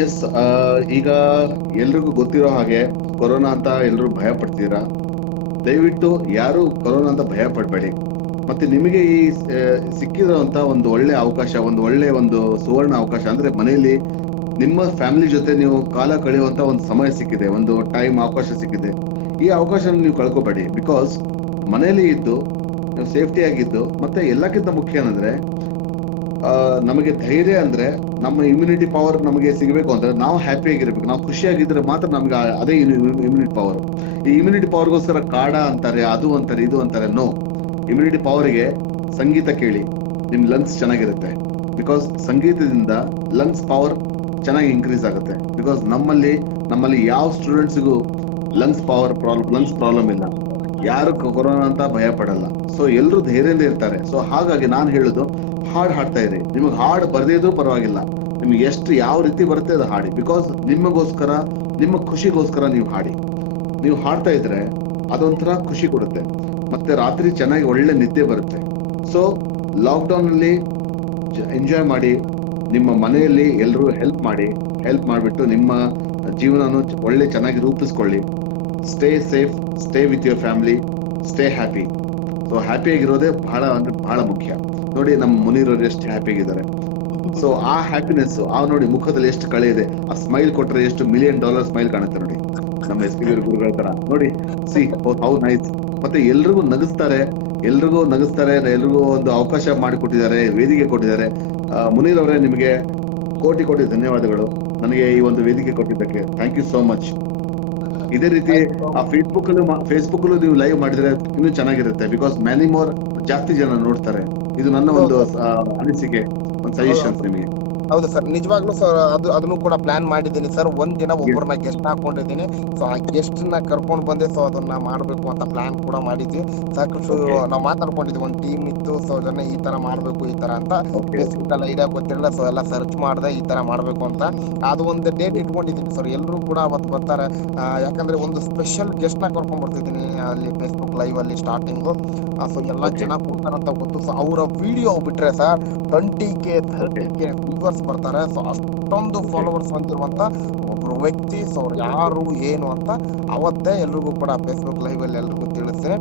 ಎಸ್, ಈಗ ಎಲ್ರಿಗೂ ಗೊತ್ತಿರೋ ಹಾಗೆ ಕೊರೋನಾ ಅಂತ ಎಲ್ಲರೂ ಭಯ ಪಡ್ತೀರಾ. ದಯವಿಟ್ಟು ಯಾರು ಕೊರೋನಾ ಅಂತ ಭಯ ಪಡಬೇಡಿ. ಮತ್ತೆ ನಿಮಗೆ ಈ ಸಿಕ್ಕಿರೋಂತ ಒಂದು ಒಳ್ಳೆ ಅವಕಾಶ, ಒಂದು ಸುವರ್ಣ ಅವಕಾಶ ಅಂದ್ರೆ ಮನೆಯಲ್ಲಿ ನಿಮ್ಮ ಫ್ಯಾಮಿಲಿ ಜೊತೆ ನೀವು ಕಾಲ ಕಳೆಯುವಂತ ಒಂದು ಸಮಯ ಸಿಕ್ಕಿದೆ, ಒಂದು ಟೈಮ್ ಅವಕಾಶ ಸಿಕ್ಕಿದೆ. ಈ ಅವಕಾಶ ನೀವು ಕಳ್ಕೊಬೇಡಿ. ಬಿಕಾಸ್ ಮನೆಯಲ್ಲಿ ಇದ್ದು ನೀವು ಸೇಫ್ಟಿ ಆಗಿದ್ದು, ಮತ್ತೆ ಎಲ್ಲಕ್ಕಿಂತ ಮುಖ್ಯ ಏನಂದ್ರೆ ನಮಗೆ ಧೈರ್ಯ ಅಂದ್ರೆ ನಮ್ಮ ಇಮ್ಯುನಿಟಿ ಪವರ್ ನಮಗೆ ಸಿಗಬೇಕು ಅಂದ್ರೆ ನಾವು ಹ್ಯಾಪಿ ಆಗಿರ್ಬೇಕು. ನಾವು ಖುಷಿಯಾಗಿದ್ರೆ ಮಾತ್ರ ನಮ್ಗೆ ಅದೇ ಇಮ್ಯುನಿಟಿ ಪವರ್. ಈ ಇಮ್ಯುನಿಟಿ ಪವರ್ಗೋಸ್ಕರ ಕಾಡ ಅಂತಾರೆ, ಅದು ಅಂತಾರೆ, ಇದು ಅಂತಾರೆ. ನೋ, ಇಮ್ಯುನಿಟಿ ಪವರ್ಗೆ ಸಂಗೀತ ಕೇಳಿ, ನಿಮ್ ಲಂಗ್ಸ್ ಚೆನ್ನಾಗಿರುತ್ತೆ. ಬಿಕಾಸ್ ಸಂಗೀತದಿಂದ ಲಂಗ್ಸ್ ಪವರ್ ಚೆನ್ನಾಗಿ ಇನ್ಕ್ರೀಸ್ ಆಗುತ್ತೆ. ಬಿಕಾಸ್ ನಮ್ಮಲ್ಲಿ ಯಾವ ಸ್ಟೂಡೆಂಟ್ಸ್ಗೂ ಲಂಗ್ಸ್ ಪ್ರಾಬ್ಲಮ್ ಇಲ್ಲ. ಯಾರು ಕೊರೋನಾ ಅಂತ ಭಯ ಪಡಲ್ಲ. ಸೊ ಎಲ್ರು ಧೈರ್ಯದಿಂದ ಇರ್ತಾರೆ. ಸೊ ಹಾಗಾಗಿ ನಾನು ಹೇಳುದು, ಹಾಡ್ ಹಾಡ್ತಾ ಇರಿ. ನಿಮಗೆ ಹಾಡ್ ಬರದೇ ಇದ್ರೂ ಪರವಾಗಿಲ್ಲ, ನಿಮ್ಗೆ ಎಷ್ಟು ಯಾವ ರೀತಿ ಬರುತ್ತೆ ಅದು ಹಾಡಿ. ಬಿಕಾಸ್ ನಿಮಗೋಸ್ಕರ, ನಿಮ್ಮ ಖುಷಿಗೋಸ್ಕರ ನೀವು ಹಾಡಿ. ನೀವು ಹಾಡ್ತಾ ಇದ್ರೆ ಅದೊಂಥರ ಖುಷಿ ಕೊಡುತ್ತೆ. ಮತ್ತೆ ರಾತ್ರಿ ಚೆನ್ನಾಗಿ ಒಳ್ಳೆ ನಿದ್ದೆ ಬರುತ್ತೆ. ಸೊ ಲಾಕ್ಡೌನ್ ಅಲ್ಲಿ ಎಂಜಾಯ್ ಮಾಡಿ. ನಿಮ್ಮ ಮನೆಯಲ್ಲಿ ಎಲ್ಲರೂ ಹೆಲ್ಪ್ ಮಾಡಿಬಿಟ್ಟು ನಿಮ್ಮ ಜೀವನನು ಒಳ್ಳೆ ಚೆನ್ನಾಗಿ ರೂಪಿಸ್ಕೊಳ್ಳಿ. Stay safe, stay with your family, stay happy. So happy ಆಗಿರೋದೇ ಬಹಳ ಮುಖ್ಯ. ನೋಡಿ, ನಮ್ಮ ಮುನೀರ್ ಅವರು ಎಷ್ಟು ಹ್ಯಾಪಿ ಆಗಿದ್ದಾರೆ. ಸೊ ಆ ಹ್ಯಾಪಿನೆಸ್, ನೋಡಿ ಮುಖದಲ್ಲಿ ಎಷ್ಟು ಕಳೆ ಇದೆ. ಆ ಸ್ಮೈಲ್ ಕೊಟ್ರೆ ಎಷ್ಟು $1 million ಸ್ಮೈಲ್ ಕಾಣುತ್ತೆ ನೋಡಿ, ನಮ್ಮ SP ಗುರುಗಳ ತರ. ನೋಡಿ, ಸಿ ಹೌ ನೈಸ್. ಮತ್ತೆ ಎಲ್ರಿಗೂ ನಗಿಸ್ತಾರೆ, ಎಲ್ರಿಗೂ ಒಂದು ಅವಕಾಶ ಮಾಡಿಕೊಟ್ಟಿದ್ದಾರೆ, ವೇದಿಕೆ ಕೊಟ್ಟಿದ್ದಾರೆ. ಮುನೀರ್ ಅವರೇ, ನಿಮಗೆ ಕೋಟಿ ಧನ್ಯವಾದಗಳು ನನಗೆ ಈ ಒಂದು ವೇದಿಕೆ ಕೊಟ್ಟಿದ್ದಕ್ಕೆ. Thank you so much. ಇದೇ ರೀತಿ ಆ ಫೇಸ್ಬುಕ್ ಅಲ್ಲೂ ನೀವು ಲೈವ್ ಮಾಡಿದ್ರೆ ಇನ್ನೂ ಚೆನ್ನಾಗಿರುತ್ತೆ. ಬಿಕಾಸ್ ಮ್ಯಾನಿ ಮೋರ್ ಜಾಸ್ತಿ ಜನ ನೋಡ್ತಾರೆ. ಇದು ನನ್ನ ಒಂದು ಅನಿಸಿಕೆ, ಒಂದು ಸಜೆಷನ್ಸ್ ನಿಮಗೆ. ಹೌದು ಸರ್, ನಿಜವಾಗ್ಲೂ ಸರ್ ಅದನ್ನು ಕೂಡ ಪ್ಲಾನ್ ಮಾಡಿದ್ದೀನಿ ಸರ್. ಒಂದಿನ ಒಬ್ಬರನ್ನ ಗೆಸ್ಟ್ ಹಾಕೊಂಡಿದ್ದೀನಿ. ಸೊ ಆ ಗೆಸ್ಟ್ ನ ಕರ್ಕೊಂಡು ಬಂದೆ, ಸೊ ಅದನ್ನ ಮಾಡ್ಬೇಕು ಅಂತ ಪ್ಲಾನ್ ಕೂಡ ಮಾಡಿದ್ವಿ. ಸಾಕಷ್ಟು Okay. ನಾವು ಮಾತಾಡ್ಕೊಂಡಿದ್ವಿ, ಒಂದು ಟೀಮ್ ಇತ್ತು. ಸೊ ಅದನ್ನ ಈ ತರ ಮಾಡ್ಬೇಕು, ಈ ತರ ಅಂತ Okay. ಬೇಸಿಕ್ ಎಲ್ಲ ಐಡಿಯಾ ಗೊತ್ತಿರಲಿಲ್ಲ. ಸೊ ಎಲ್ಲ ಸರ್ಚ್ ಮಾಡಿದೆ ಈ ತರ ಮಾಡ್ಬೇಕು ಅಂತ. ಅದು ಒಂದು ಡೇಟ್ ಇಟ್ಕೊಂಡಿದ್ದೀನಿ ಸರ್, ಎಲ್ಲರೂ ಕೂಡ ಅವತ್ತು ಬರ್ತಾರೆ. ಯಾಕಂದ್ರೆ ಒಂದು ಸ್ಪೆಷಲ್ ಗೆಸ್ಟ್ ನ ಕರ್ಕೊಂಡ್ ಬರ್ತಿದ್ದೀನಿ ಅಲ್ಲಿ ಫೇಸ್ಬುಕ್ ಲೈವ್ ಅಲ್ಲಿ ಸ್ಟಾರ್ಟಿಂಗು. ಸೊ ಎಲ್ಲ Okay. ಜನ ಕೊಡ್ತಾರಂತ ಗೊತ್ತು. ಸೊ ಅವರ ವಿಡಿಯೋ ಬಿಟ್ರೆ ಸರ್ 20K 30K ವ್ಯೂವರ್ಸ್ ಬರ್ತಾರೆ. ಸೊ ಅಷ್ಟೊಂದು Okay. ಫಾಲೋವರ್ಸ್ ಹೊಂದಿರುವಂತ ಒಬ್ರು ವ್ಯಕ್ತಿ. ಸೊ ಅವ್ರು ಯಾರು ಏನು ಅಂತ ಅವತ್ತೇ ಎಲ್ರಿಗೂ ಕೂಡ ಫೇಸ್ಬುಕ್ ಲೈವ್ ಅಲ್ಲಿ ಎಲ್ರಿಗೂ ತಿಳಿಸ್ತೇನೆ.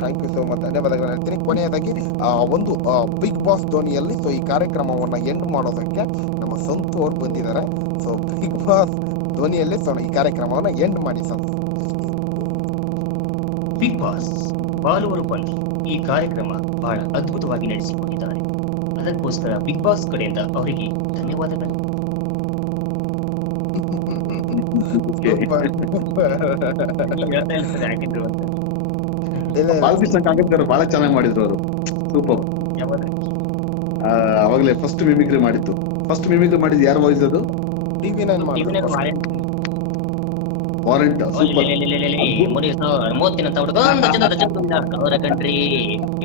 ಥ್ಯಾಂಕ್ ಯು ಸೋ ಮಚ್, ಧನ್ಯವಾದಗಳು ಹೇಳ್ತೀನಿ. ಕೊನೆಯದಾಗಿ ಒಂದು ಬಿಗ್ ಬಾಸ್ ಧ್ವನಿಯಲ್ಲಿ ಸೊ ಈ ಕಾರ್ಯಕ್ರಮವನ್ನ ಎಂಡ್ ಮಾಡೋದಕ್ಕೆ ನಮ್ಮ ಸಂತು ಅವ್ರು ಬಂದಿದ್ದಾರೆ. ಸೊ ಬಿಗ್ ಬಾಸ್ ಧ್ವನಿಯಲ್ಲಿ ಸೊ ಈ ಕಾರ್ಯಕ್ರಮವನ್ನ ಎಂಡ್ ಮಾಡಿ ಸರ್. ಬಿಗ್ ಬಾಸ್ ಬಾಲುವರು ಪಲ್ಲಿ ಈ ಕಾರ್ಯಕ್ರಮ ಬಹಳ ಅದ್ಭುತವಾಗಿ ನಡೆಸಿಕೊಂಡಿದ್ದಾರೆ. ಅದಕ್ಕೋಸ್ಕರ ಬಿಗ್ ಬಾಸ್ ಕಡೆಯಿಂದ ಅವರಿಗೆ ಧನ್ಯವಾದಗಳು. Okay. ನೀವು ಹೇಳ್ತಾ ಇಲ್ಲ ಸರ್ ಯಾಕಿದ್ರು ಅಂತ. ಬಾಲಕೃಷ್ಣ ಕಾಕತ್ಕರ್ ಬಹಳ ಚೆನ್ನಾಗಿ ಮಾಡಿದ್ರು ಅವರು. ಸೂಪರ್. ಯಾವಾಗ ಅವಾಗಲೇ ಫಸ್ಟ್ ಮಿಮಿಕ್ರಿ ಮಾಡಿದ್ದು. ಫಸ್ಟ್ ಮಿಮಿಕ್ರಿ ಮಾಡಿದ್ದು ಯಾರ ವಾಯ್ಸ್ ಅದು? TV9 ನೀವೇ ಮಾಡಿ. ವಾರೆಂಟ್. ಸೂಪರ್. ಮೂವತ್ತಿನಂತ ಹುಡುಗಂದು ಚಂದದ ಚಂದ ಅವರ ಕಣ್ರಿ.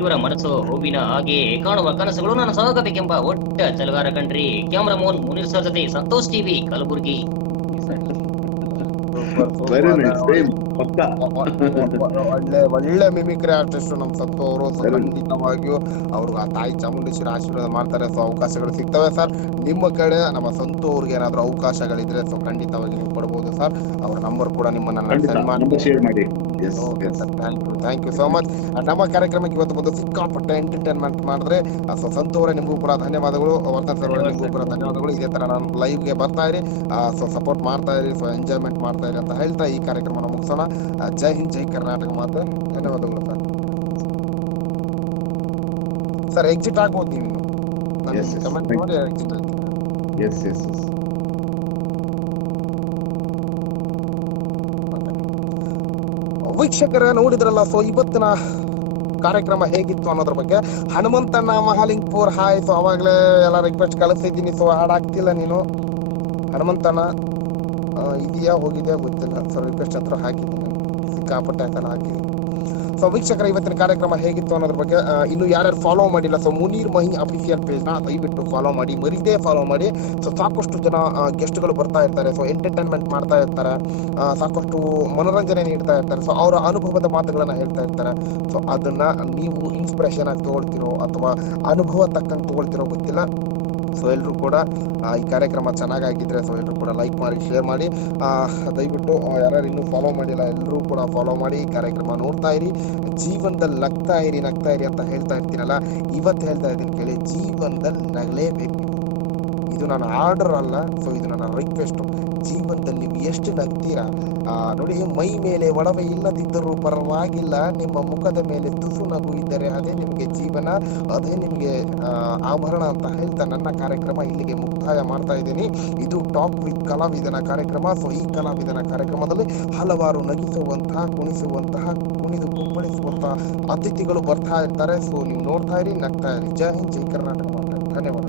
ಇವರ ಮನಸ್ಸು ಹೂವಿನ ಹಾಗೆ ಕಾಣುವ ಕನಸುಗಳು ನಾನು ಸಾಗಬೇಕೆಂಬ ಒಟ್ಟ ಚಲಗಾರ ಕಣ್ರಿ. ಕ್ಯಾಮ್ರಾ ಮೋನ್ ಮುನೀರ್ ಸರ್ ಜೊತೆ Santosh TV Kalaburagi. Very nice. Same ಪಕ್ಕ. ಒಳ್ಳೆ ಮಿಮಿಕ್ರಿ ಆರ್ಟಿಸ್ಟ್ ನಮ್ಮ ಸಂತು ಅವರು. ಸೊ ಖಂಡಿತವಾಗಿಯೂ ಅವ್ರಿಗೆ ಆ ತಾಯಿ ಚಾಮುಂಡೇಶ್ವರಿ ಆಶೀರ್ವಾದ ಮಾಡ್ತಾರೆ. ಸೊ ಅವಕಾಶಗಳು ಸಿಗ್ತವೆ ಸರ್. ನಿಮ್ಮ ಕಡೆ ನಮ್ಮ ಸಂತು ಅವ್ರಿಗೆ ಏನಾದ್ರು ಅವಕಾಶಗಳಿದ್ರೆ ಸೊ ಖಂಡಿತವಾಗಿ ನೀವು ಕೊಡ್ಬೋದು ಸರ್. ಅವ್ರ ನಂಬರ್ ಕೂಡ ನಿಮ್ಮನ್ನ ನಾನು ಸೆಂಡ್ ನಂಬರ್ ಮಾಡ್ತೀನಿ. ಶೇರ್ ಮಾಡಿ. Yes okay sir, thank you so much. ನಮ್ಮ ಕಾರ್ಯಕ್ರಮಕ್ಕೆ ಇವತ್ತು ಒಂದು ಸಿಕ್ಕಾಪಟ್ಟೆ ಎಂಟರ್ಟೈನ್ಮೆಂಟ್ ಮಾಡಿದ್ರೆ ಸೊ ಸಂತು ಅವರೇ ನಿಮಗೂ ಕೂಡ ಧನ್ಯವಾದಗಳು. ವರ್ಧನ್ ಸರ್ ಅವರೇ ನಿಮಗೂ ಕೂಡ ಧನ್ಯವಾದಗಳು. ಇದೇ ತರ ನಾನು ಲೈವ್ಗೆ ಬರ್ತಾ ಇರಿ, ಸೊ ಸಪೋರ್ಟ್ ಮಾಡ್ತಾ ಇರಿ, ಸೊ ಎಂಜಾಯ್ಮೆಂಟ್ ಮಾಡ್ತಾ ಇರಿ ಅಂತ ಹೇಳ್ತಾ ಈ ಕಾರ್ಯಕ್ರಮನ ಮುಗಿಸೋಣ. ಜೈ ಹಿಂದ್, ಜೈ ಕರ್ನಾಟಕ ಮಾತೆ. ಧನ್ಯವಾದಗಳು ಸರ್. ಸರ್ ಎಕ್ಸಿಟ್ ಆಗ್ಬೋದು ನೀವು, Yes, yes. ಕಮೆಂಟ್ ನೋಡಿ ಎಕ್ಸಿಟ್ ಆಗಿ. Yes yes yes. ವೀಕ್ಷಕರೇ ನೋಡಿದ್ರಲ್ಲ, ಸೊ ಇವತ್ತಿನ ಕಾರ್ಯಕ್ರಮ ಹೇಗಿತ್ತು ಅನ್ನೋದ್ರ ಬಗ್ಗೆ. ಹನುಮಂತಣ್ಣ ಮಹಾಲಿಂಗ್ಪುರ್ ಹಾಯ್. ಸೊ ಅವಾಗಲೇ ಎಲ್ಲ ರಿಕ್ವೆಸ್ಟ್ ಕಳಿಸಿದ್ದೀನಿ. ಸೊ ಹಾಡಾಗ್ತಿಲ್ಲ ನೀನು ಹನುಮಂತಣ್ಣ. ಇದೆಯಾ ಹೋಗಿದೆಯಾ ಗೊತ್ತಿಲ್ಲ. ಸೊ ರಿಕ್ವೆಸ್ಟ್ ಹತ್ರ ಹಾಕಿದ್ದೀನಿ, ಸಿಕ್ಕಾಪಟ್ಟೆ ಹಾಕಲ್ಲ ಹಾಕಿದ್ದೀನಿ. ಸೊ ವೀಕ್ಷಕರ ಇವತ್ತಿನ ಕಾರ್ಯಕ್ರಮ ಹೇಗಿತ್ತು ಅನ್ನೋದ್ರ ಬಗ್ಗೆ ಇನ್ನು ಯಾರ್ಯಾರು ಫಾಲೋ ಮಾಡಿಲ್ಲ, ಸೊ ಮುನೀರ್ ಮಹಿ ಅಫಿಷಿಯಲ್ ಪೇಜ್ನ ದಯವಿಟ್ಟು ಫಾಲೋ ಮಾಡಿ, ಮರಿದೇ ಫಾಲೋ ಮಾಡಿ. ಸೊ ಸಾಕಷ್ಟು ಜನ ಗೆಸ್ಟ್ಗಳು ಬರ್ತಾ ಇರ್ತಾರೆ. ಸೊ ಎಂಟರ್ಟೈನ್ಮೆಂಟ್ ಮಾಡ್ತಾ ಇರ್ತಾರೆ, ಸಾಕಷ್ಟು ಮನೋರಂಜನೆ ನೀಡ್ತಾ ಇರ್ತಾರೆ. ಸೊ ಅವರ ಅನುಭವದ ಮಾತುಗಳನ್ನ ಹೇಳ್ತಾ ಇರ್ತಾರೆ. ಸೊ ಅದನ್ನ ನೀವು ಇನ್ಸ್ಪಿರೇಷನ್ ಆಗಿ ತಗೊಳ್ತಿರೋ ಅಥವಾ ಅನುಭವ ತಕ್ಕಂಗೆ ತಗೊಳ್ತಿರೋ ಗೊತ್ತಿಲ್ಲ. ಸೊ ಎಲ್ಲರೂ ಕೂಡ ಈ ಕಾರ್ಯಕ್ರಮ ಚೆನ್ನಾಗಾಗಿದ್ರೆ ಸೊ ಎಲ್ಲರೂ ಕೂಡ ಲೈಕ್ ಮಾಡಿ, ಶೇರ್ ಮಾಡಿ. ದಯವಿಟ್ಟು ಯಾರ್ಯಾರು ಇನ್ನೂ ಫಾಲೋ ಮಾಡಿಲ್ಲ ಎಲ್ಲರೂ ಕೂಡ ಫಾಲೋ ಮಾಡಿ, ಈ ಕಾರ್ಯಕ್ರಮ ನೋಡ್ತಾ ಇರಿ. ಜೀವನದಲ್ಲಿ ನಗ್ತಾ ಇರಿ ಅಂತ ಹೇಳ್ತಾ ಇರ್ತೀನಲ್ಲ, ಇವತ್ತು ಹೇಳ್ತಾ ಇದ್ದೀನಿ ಕೇಳಿ, ಜೀವನದಲ್ಲಿ ನಗಲೇಬೇಕು. ಇದು ನನ್ನ ಆರ್ಡರ್ ಅಲ್ಲ, ಸೊ ಇದು ನನ್ನ ರಿಕ್ವೆಸ್ಟ್. ಜೀವನದಲ್ಲಿ ನೀವು ಎಷ್ಟು ನಗ್ತೀರಾ ನೋಡಿ. ಮೈ ಮೇಲೆ ಒಡವೆ ಇಲ್ಲದಿದ್ದರೂ ಪರವಾಗಿಲ್ಲ, ನಿಮ್ಮ ಮುಖದ ಮೇಲೆ ತುಸು ನಗು ಇದ್ದರೆ ಅದೇ ನಿಮಗೆ ಜೀವನ, ಅದೇ ನಿಮಗೆ ಆಭರಣ ಅಂತ ಹೇಳ್ತಾ ನನ್ನ ಕಾರ್ಯಕ್ರಮ ಇಲ್ಲಿಗೆ ಮುಕ್ತಾಯ ಮಾಡ್ತಾ ಇದ್ದೀನಿ. ಇದು ಟಾಕ್ ವಿತ್ ಕಲಾವಿದನ ಕಾರ್ಯಕ್ರಮ. ಸೊ ಈ ಕಲಾವಿದನ ಕಾರ್ಯಕ್ರಮದಲ್ಲಿ ಹಲವಾರು ನಗಿಸುವಂತಹ, ಕುಣಿಸುವಂತಹ, ಕುಣಿದು ಕುಪ್ಪಳಿಸುವಂತಹ ಅತಿಥಿಗಳು ಬರ್ತಾ ಇರ್ತಾರೆ. ಸೊ ನೀವು ನೋಡ್ತಾ ಇರಿ, ನಗ್ತಾ ಇರಿ. ಜೈ ಹಿಂದ್, ಜೈ ಕರ್ನಾಟಕ. ಧನ್ಯವಾದ.